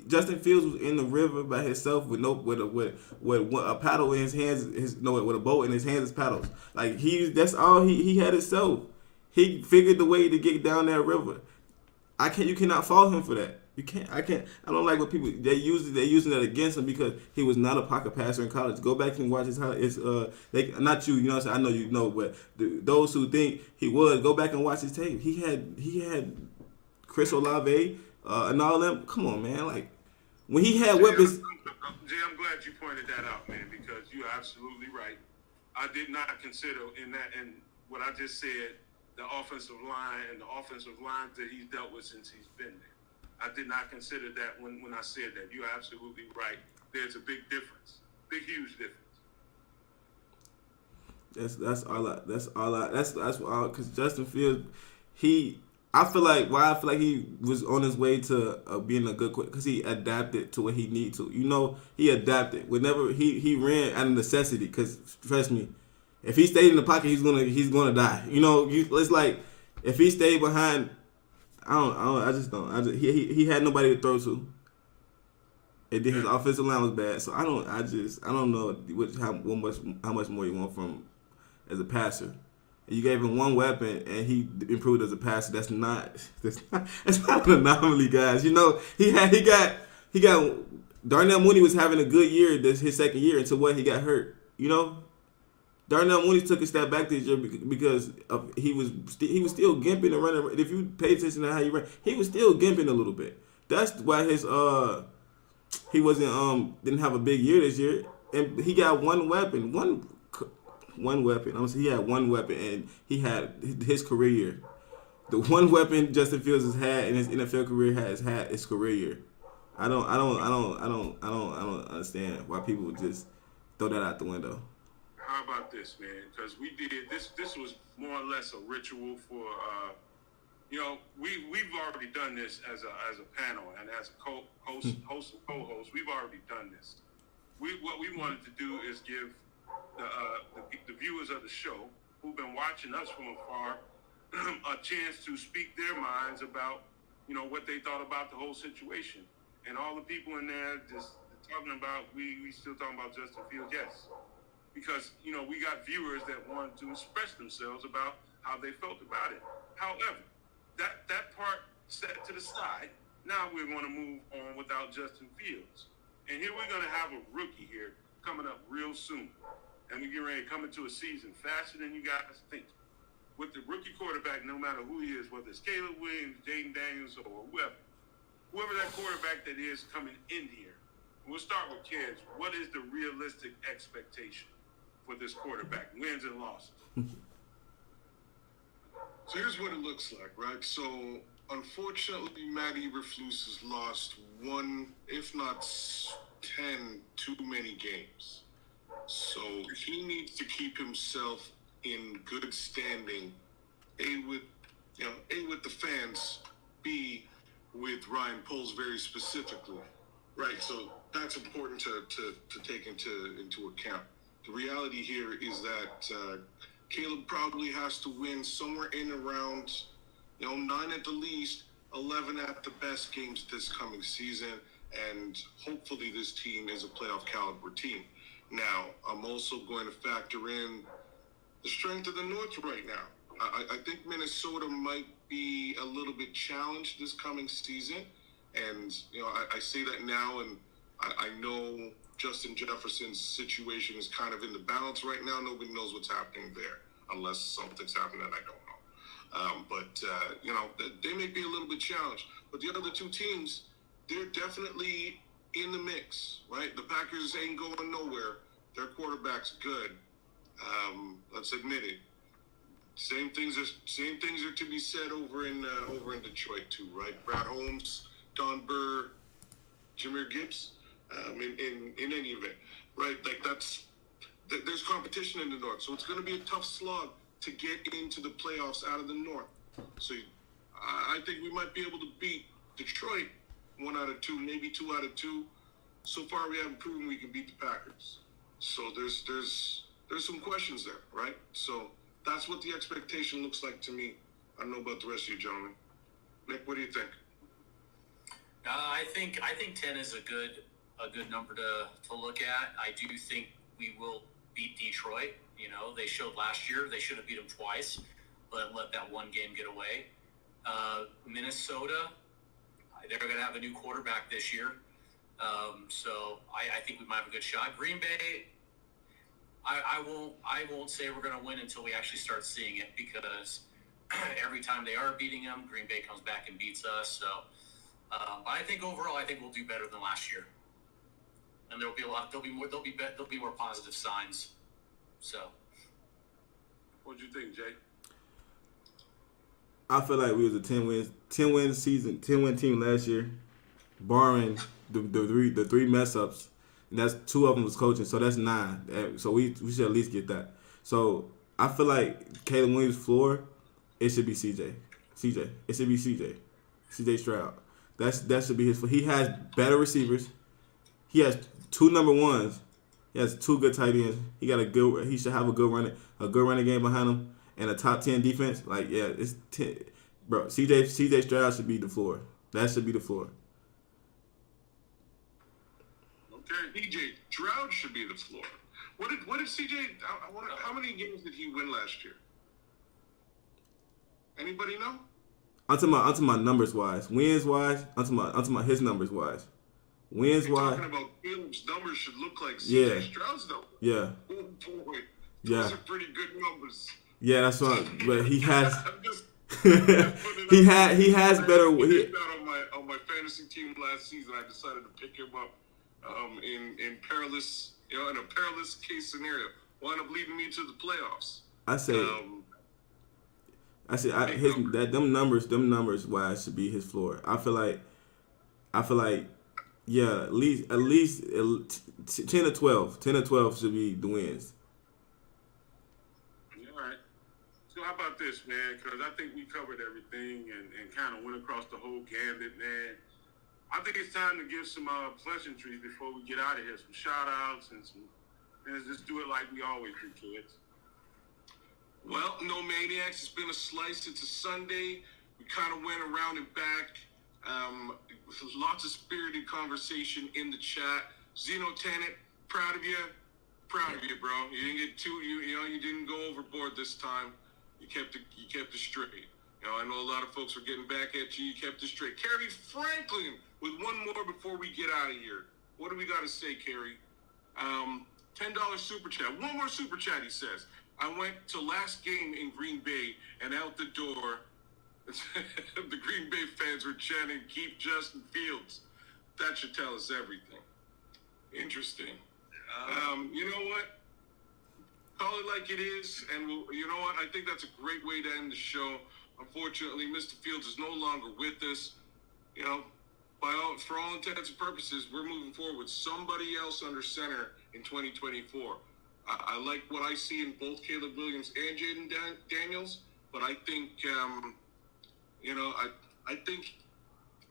Justin Fields was in the river by himself with a paddle in his hands, with a boat in his hands as paddles. Like that's all he had himself. He figured the way to get down that river. You cannot fault him for that. You can't. I don't like what people they're using that against him because he was not a pocket passer in college. Go back and watch his highlights. Not you. You know what I'm saying? I know you know, but those who think he was, go back and watch his tape. He had Chris Olave and all them. Come on, man. Like when he had weapons. Jay, I'm glad you pointed that out, man, because you're absolutely right. I did not consider in what I just said, the offensive line and the offensive lines that he's dealt with since he's been there. I did not consider that when I said that. You're absolutely right. There's a big difference, huge difference. That's all. Because Justin Fields, I feel like he was on his way to being a good quarterback because he adapted to what he needed to. You know, he adapted. Whenever he ran out of necessity, because trust me, if he stayed in the pocket, he's gonna die. You know, it's like if he stayed behind, he had nobody to throw to. And then his offensive line was bad, so I don't know how much more you want from as a passer. You gave him one weapon, and he improved as a passer. That's not an anomaly, guys. You know, he got Darnell Mooney was having a good year his second year until he got hurt. You know, Darnell Mooney took a step back this year because he was still gimping and running. If you pay attention to how he ran, he was still gimping a little bit. That's why he wasn't didn't have a big year this year, and he got one weapon. He had one weapon, and he had his career year. The one weapon Justin Fields has had in his NFL career has had his career year. I don't understand why people would just throw that out the window. How about this, man? Because we did this. This was more or less a ritual for. We've already done this as a panel and as a host and co-host. We've already done this. What we wanted to do is give the viewers of the show who've been watching us from afar a chance to speak their minds about, what they thought about the whole situation. And all the people in there just talking about, we still talking about Justin Fields, yes. Because, we got viewers that wanted to express themselves about how they felt about it. However, that part set to the side, now we're going to move on without Justin Fields. And here we're going to have a rookie here coming up real soon. And we get ready to come into a season faster than you guys think. With the rookie quarterback, no matter who he is, whether it's Caleb Williams, Jaden Daniels, or whoever that quarterback that is coming in here, we'll start with kids. What is the realistic expectation for this quarterback? Wins and losses. So here's what it looks like, right? So unfortunately, Matt Eberflus has lost one, if not 10, too many games. So he needs to keep himself in good standing, A, with the fans, B, with Ryan Poles very specifically, right? So that's important to take into account. The reality here is that Caleb probably has to win somewhere in around, 9 at the least, 11 at the best games this coming season, and hopefully this team is a playoff caliber team. Now, I'm also going to factor in the strength of the North right now. I think Minnesota might be a little bit challenged this coming season. And, I say that now, and I know Justin Jefferson's situation is kind of in the balance right now. Nobody knows what's happening there, unless something's happening that I don't know. They may be a little bit challenged. But the other two teams, they're definitely in the mix, right? The Packers ain't going nowhere. Their quarterback's good. Let's admit it. Same things are to be said over in Detroit too, right? Brad Holmes, Don Burr, Jahmyr Gibbs. In any event, right? Like there's competition in the North, so it's going to be a tough slog to get into the playoffs out of the North. So I think we might be able to beat Detroit 1 out of 2, maybe 2 out of 2. So far, we haven't proven we can beat the Packers. So there's some questions there, right? So that's what the expectation looks like to me. I don't know about the rest of you gentlemen. Nick, what do you think? I think 10 is a good number to look at. I do think we will beat Detroit. They showed last year they should have beat them twice, but let that one game get away. Minnesota, they're going to have a new quarterback this year. So I think we might have a good shot. Green Bay, I won't say we're going to win until we actually start seeing it, because every time they are beating them, Green Bay comes back and beats us. So, but I think overall, we'll do better than last year, and there'll be more positive signs. So What'd you think, Jay? I feel like we was a 10-win season, 10-win team last year, barring the three mess ups. And that's 2 of them was coaching, so that's 9. So we should at least get that. So I feel like Caleb Williams' floor, it should be CJ. It should be CJ Stroud. That should be his. He has better receivers. He has 2 number ones. He has 2 good tight ends. He should have a good running game behind him and a top 10 defense. Like, yeah, it's 10, bro. CJ Stroud should be the floor. That should be the floor. Okay, CJ Stroud should be the floor. What did CJ? How many games did he win last year? Anybody know? I'm talking about numbers wise, wins wise. I'm talking about his numbers wise. Wins You're wise. talking about Caleb's numbers should look like CJ Stroud's numbers. Yeah. Oh boy. Yeah. Those are pretty good numbers. Yeah, that's right. But he has. he has better. On my fantasy team last season, I decided to pick him up in perilous, in a perilous case scenario. Wound up leading me to the playoffs. Them numbers wise should be his floor. I feel like, yeah, at least 10 or 12 should be the wins. All right. So how about this, man? Because I think we covered everything and kind of went across the whole gambit, man. I think it's time to give some pleasantries before we get out of here. Some shout outs and just do it like we always do, kids. Well, no maniacs. It's been a slice. It's a Sunday. We kind of went around and back. Lots of spirited conversation in the chat. Zeno Tennant, proud of you. Proud of you, bro. You didn't get you didn't go overboard this time. You kept it straight. I know a lot of folks were getting back at you. You kept it straight. Kerry Franklin with one more before we get out of here. What do we got to say, Kerry? $10 super chat. One more super chat, he says. I went to last game in Green Bay, and out the door, the Green Bay fans were chanting, "Keep Justin Fields." That should tell us everything. Interesting. You know what? Call it like it is, and you know what? I think that's a great way to end the show. Unfortunately, Mr. Fields is no longer with us. For all intents and purposes, we're moving forward with somebody else under center in 2024. I like what I see in both Caleb Williams and Jaden Daniels, but I think,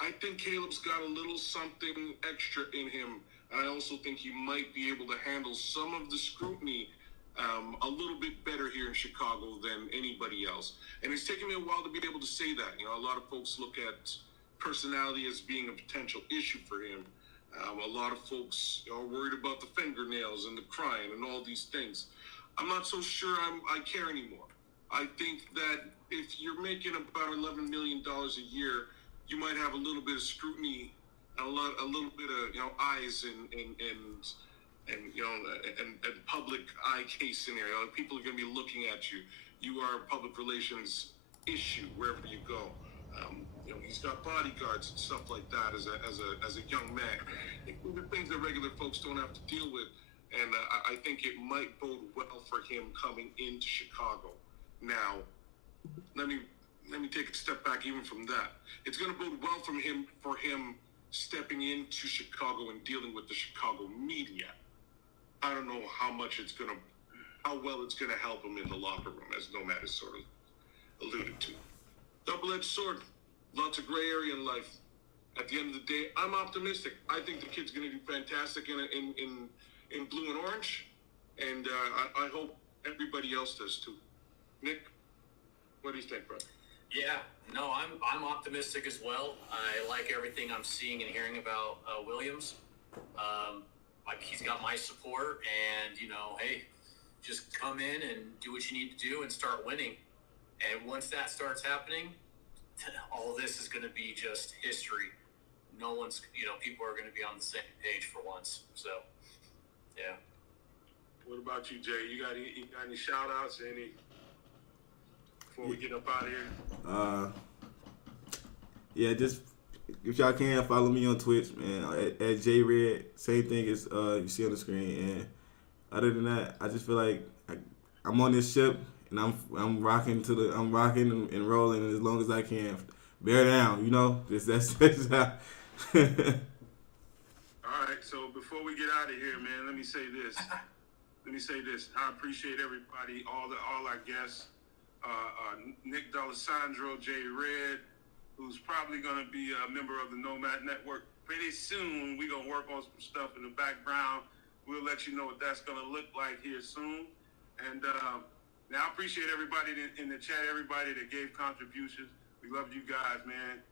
I think Caleb's got a little something extra in him, and I also think he might be able to handle some of the scrutiny a little bit better here in Chicago than anybody else. And it's taken me a while to be able to say that. A lot of folks look at personality as being a potential issue for him. A lot of folks are worried about the fingernails and the crying and all these things. I'm not so sure I care anymore. I think that if you're making about $11 million a year, you might have a little bit of scrutiny, a little bit of eyes and public eye case scenario. People are going to be looking at you. You are a public relations issue wherever you go. He's got bodyguards and stuff like that as a young man. These are things that regular folks don't have to deal with, and I think it might bode well for him coming into Chicago. Now, let me take a step back even from that. It's going to bode well for him stepping into Chicago and dealing with the Chicago media. I don't know how well it's going to help him in the locker room, as Nomad has sort of alluded to. Double-edged sword. Lots of gray area in life. At the end of the day, I'm optimistic. I think the kid's going to do fantastic in blue and orange, and I hope everybody else does too. Nick, what do you think, bro? Yeah, no, I'm optimistic as well. I like everything I'm seeing and hearing about Williams. He's got my support, and hey, just come in and do what you need to do and start winning. And once that starts happening, all this is going to be just history. No one's, people are going to be on the same page for once. So, yeah. What about you, Jay? You got any shout outs? Before we get up out of here? Yeah, just if y'all can follow me on Twitch, man, at JRed. Same thing as you see on the screen. And other than that, I just feel like I'm on this ship, and I'm rocking and rolling as long as I can. Bear down, you know. That's how. All right, so before we get out of here, man, let me say this. I appreciate everybody, all our guests. Nick D'Alessandro, Jay Red, who's probably going to be a member of the Nomad Network pretty soon. We're going to work on some stuff in the background. We'll let you know what that's going to look like here soon. And now I appreciate everybody in the chat, everybody that gave contributions. We love you guys, man.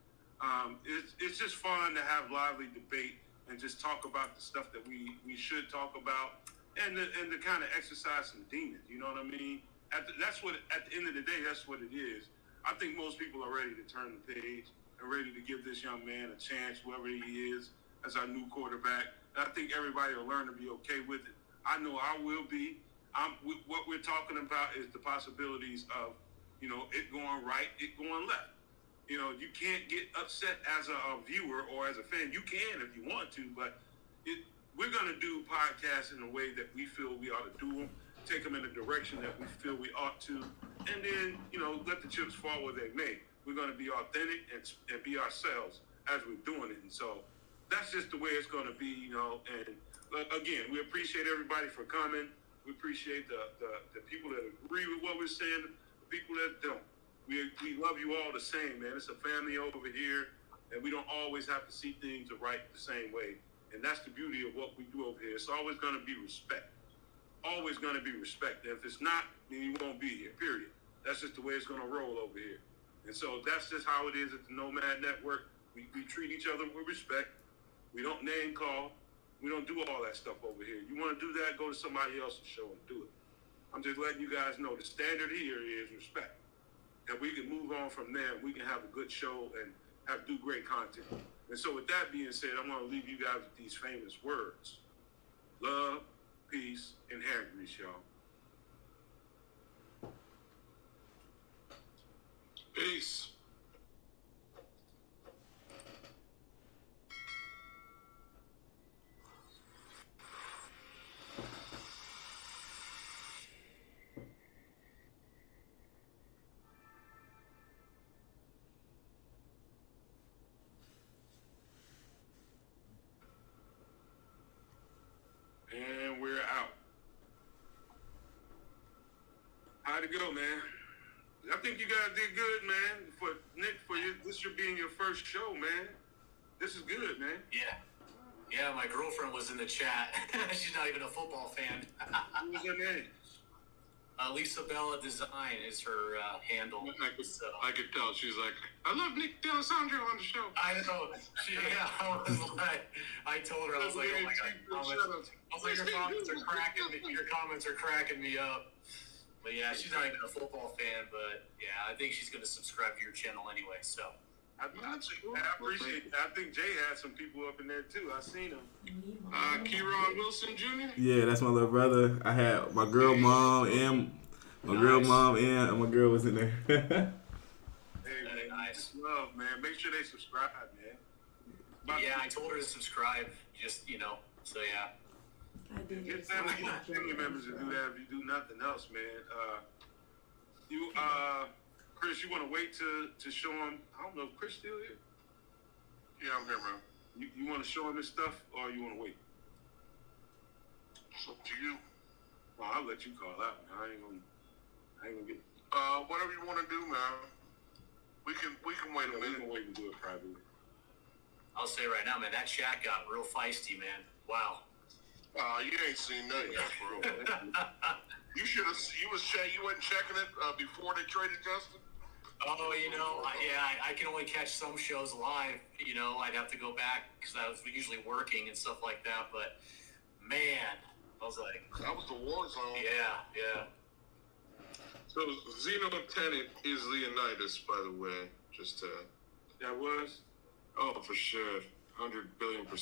It's just fun to have lively debate and just talk about the stuff that we should talk about and to kind of exercise some demons. You know what I mean? At the end of the day, that's what it is. I think most people are ready to turn the page and ready to give this young man a chance, whoever he is, as our new quarterback. And I think everybody will learn to be okay with it. I know I will be. What we're talking about is the possibilities of, it going right, it going left. You can't get upset as a viewer or as a fan. You can if you want to, but we're going to do podcasts in a way that we feel we ought to do them, take them in a direction that we feel we ought to, and then, let the chips fall where they may. We're going to be authentic and be ourselves as we're doing it. And so that's just the way it's going to be, and again, we appreciate everybody for coming. We appreciate the people that agree with what we're saying, the people that don't. We love you all the same, man. It's a family over here, and we don't always have to see things right the same way. And that's the beauty of what we do over here. It's always going to be respect. Always going to be respect. And if it's not, then you won't be here, period. That's just the way it's going to roll over here. And so that's just how it is at the Nomad Network. We treat each other with respect. We don't name call. We don't do all that stuff over here. You want to do that, go to somebody else's show and do it. I'm just letting you guys know the standard here is respect. And we can move on from there. We can have a good show and do great content. And so with that being said, I'm going to leave you guys with these famous words. Love, peace, and hair grease, y'all. Peace. And we're out. How'd it go, man? I think you guys did good, man. For Nick, this should be in your first show, man. This is good, man. Yeah, my girlfriend was in the chat. She's not even a football fan. What was her name? Lisa Bella Design is her handle. I could tell. She's like, I love Nick D'Alessandro on the show. I know. I told her, I was like, oh my god, your comments are cracking me up. But yeah, she's not even a football fan, but yeah, I think she's going to subscribe to your channel anyway, so. I appreciate that. I think Jay had some people up in there too. I seen him. Kieron Wilson Jr.? Yeah, that's my little brother. I had my girl mom and my girl was in there. Hey, man, nice. Love, man. Make sure they subscribe, man. Yeah, I told her to subscribe, just, so yeah. Get family members to do that if you do nothing else, man. Chris, you want to wait to show him? I don't know if Chris still here. Yeah, I'm here, man. You want to show him this stuff, or you want to wait? It's up to you. Well, I'll let you call out. Man. I ain't gonna get. Whatever you want to do, man. We can wait a minute. We can wait and do it privately. I'll say right now, man, that chat got real feisty, man. Wow. You ain't seen nothing yet, bro. You wasn't checking it before they traded Justin? Oh, I can only catch some shows live. I'd have to go back because I was usually working and stuff like that. But man, I was like, that was the war zone. Yeah. So Zeno Tennant is Leonidas, by the way. Just that was. Oh, for sure, 100 billion %.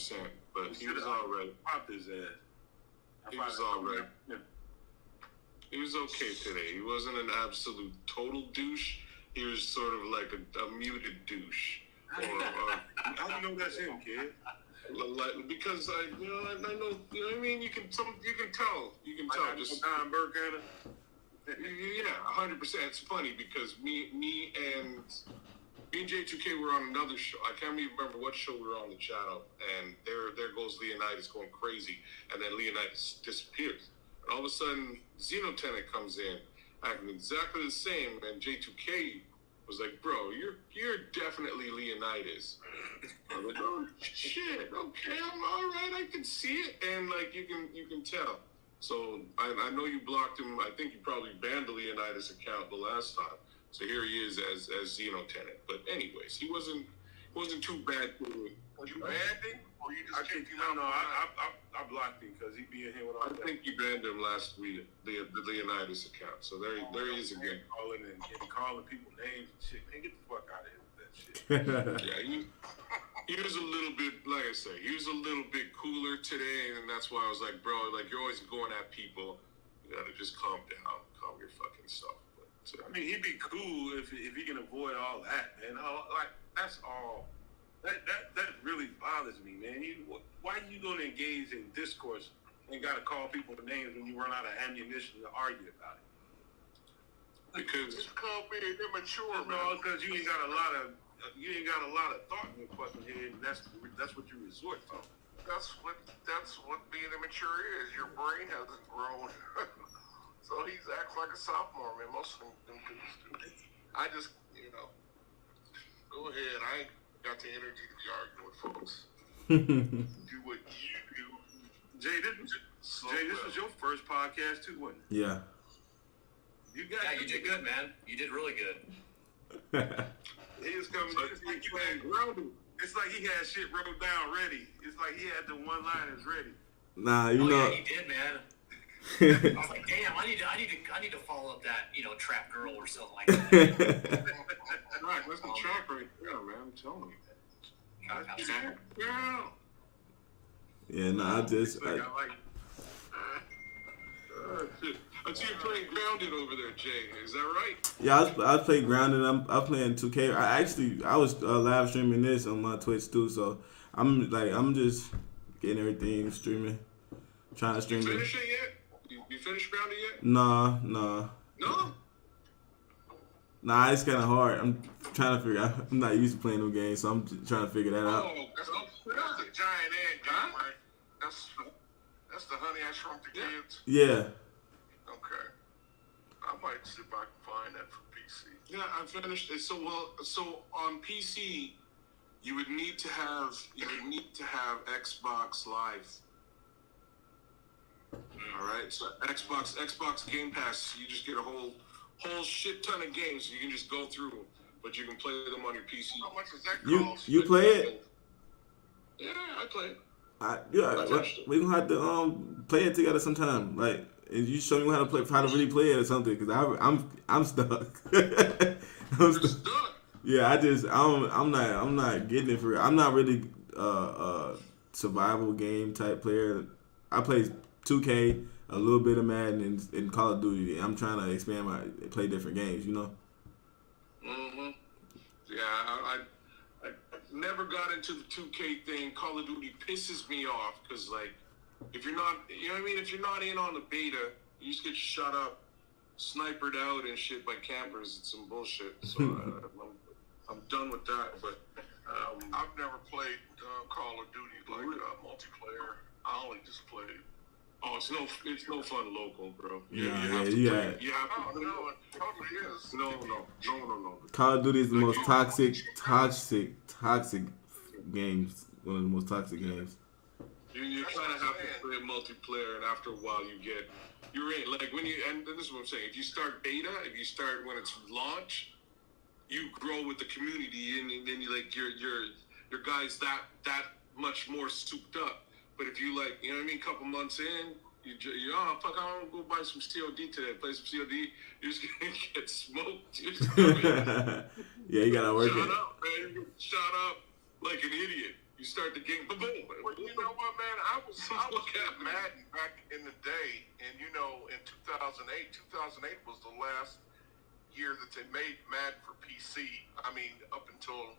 But he was all right. Popped his ass. He was all right. Yeah. He was okay today. He wasn't an absolute total douche. He was sort of like a muted douche. How do you know that's him, kid? Because I know. You know what I mean? You can tell. You can tell. Just Don Burke kind of. Yeah, 100%. It's funny because me and J2K were on another show. I can't even remember what show we were on the channel, and there goes Leonidas going crazy, and then Leonidas disappears. And all of a sudden, Xenotenant comes in, acting exactly the same, and J2K was like, "Bro, you're definitely Leonidas." I was like, "Oh shit, okay, I'm all right. I can see it," and like you can tell. So I know you blocked him. I think you probably banned the Leonidas account the last time. So here he is as Xenotenant. But anyways, he wasn't too bad. Was you banned him, or you just kicked him out? No, I blocked him because he be in here with all I think you banned him last week, the Leonidas account. So there he is again. Calling people names and shit. Man, get the fuck out of here with that shit. Yeah, he was a little bit, like I say, he was a little bit cooler today, and that's why I was like, bro, like you're always going at people. You gotta just calm down, calm your fucking self. But, I mean, he'd be cool if he can avoid all that, man. Like that's all. That really bothers me, man. Why are you gonna engage in discourse and gotta call people names when you run out of ammunition to argue about it? Because it's called being immature, man. No, because you ain't got a lot of thought in your fucking head, and that's what you resort to. That's what being immature is. Your brain hasn't grown. So he's acting like a sophomore, man. Most of them kids do. I just, go ahead. I ain't got the energy to be arguing with folks. Do what you do. Jay, this was your first podcast too, wasn't it? Yeah. You did good, man. You did really good. He was coming. It's like you had grounded. It's like he had shit wrote down ready. It's like he had the one-liners ready. Nah, you know. Yeah, he did, man. I was like, damn, I need to follow up that, trap girl or something like that. Right, that's the trap right there, man. I'm telling you. Trap girl. Yeah, nah, I see you playing Grounded over there, Jay. Is that right? Yeah, I play Grounded. I'm playing 2K. I was live streaming this on my Twitch too. So I'm just getting everything streaming, trying to stream. You finished it yet? You finished Grounded yet? Nah. No. Nah, it's kind of hard. I'm trying to figure out. I'm not used to playing no games, so I'm trying to figure that out. Oh, that's the giant ant game, right? That's the Honey I Shrunk the Kids. Yeah. Okay. I might see if I can find that for PC. Yeah, I finished it. So on PC, you would need to have Xbox Live. All right, so Xbox Game Pass, you just get a whole shit ton of games. You can just go through them, but you can play them on your PC. How much does that cost? You play it? Yeah, I play it. We gonna have to play it together sometime. Like, and you show me how to really play it or something, because I'm stuck. I'm stuck. Yeah, I'm not getting it for real. I'm not really survival game type player. I play 2K, a little bit of Madden, and Call of Duty. I'm trying to expand play different games, Mhm. Yeah, I never got into the 2K thing. Call of Duty pisses me off because, like, if you're not, if you're not in on the beta, you just get shut up, snipered out and shit by campers. It's some bullshit. So I'm done with that. But I've never played Call of Duty like multiplayer. I only just played. Oh, it's no fun local, bro. Yeah. No, it totally is. No. Call of Duty is the most toxic games. One of the most toxic games. You kind of have to play multiplayer, and after a while, you're in. Like when and this is what I'm saying. If you start beta, when it's launch, you grow with the community, and then your guys that much more souped up. But if you a couple months in, I want to go buy some COD today, play some COD, you're just gonna get smoked. Yeah, you gotta work it. Shut up, man. You get shot up like an idiot. You start the game, boom. Well, you know what, man? I was at Madden back in the day, and in 2008 was the last year that they made Madden for PC. I mean, up until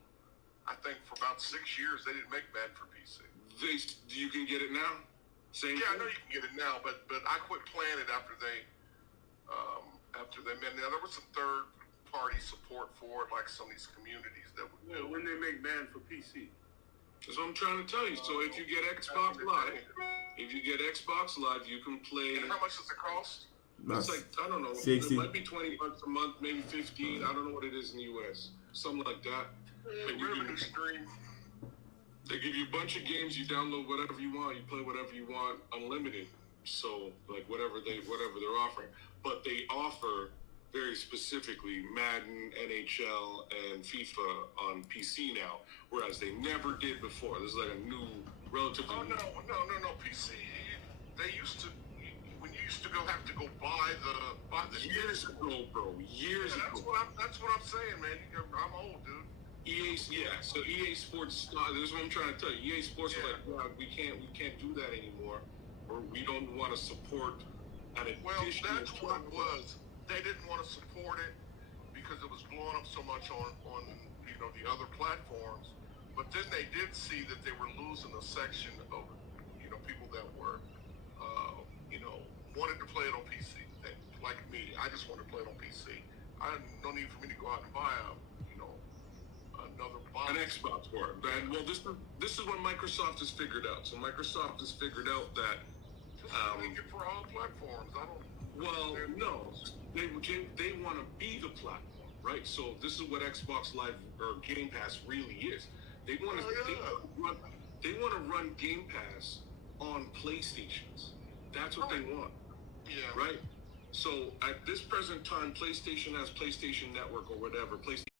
I think for about 6 years, they didn't make Madden for PC. You can get it now? I know you can get it now, but I quit playing it after they after they met. Now there was some third party support for it, like some of these communities that would Well, when they make ban for PC. That's what I'm trying to tell you. So if you get Xbox Live, you can play. And how much does it cost? It's like, I don't know, 60. it might be $20 a month, maybe 15. I don't know what it is in the US. Something like that. But you Revenue stream. They give you a bunch of games, you download whatever you want, you play whatever you want, unlimited. So like whatever they're offering. But they offer very specifically Madden, NHL, and FIFA on PC now, whereas they never did before. This is like a new, relatively Oh, no. PC, they used to, when you used to have to go buy the years ago, bro. Years ago. That's what I'm saying, man. I'm old, dude. So EA Sports, this is what I'm trying to tell you. EA Sports are like, well, we can't do that anymore, or we don't want to support an additional. Well, that's what it was. They didn't want to support it because it was blowing up so much on the other platforms. But then they did see that they were losing a section of people that were wanted to play it on PC. Like me, I just wanted to play it on PC. No need for me to go out and buy another box. An Xbox for it. And well, this is what Microsoft has figured out. So Microsoft has figured out that make it for all platforms. Well, no, they want to be the platform, right? So this is what Xbox Live or Game Pass really is. They want to run Game Pass on PlayStations. That's what they want. Yeah. Right. So at this present time, PlayStation has PlayStation Network or whatever. PlayStation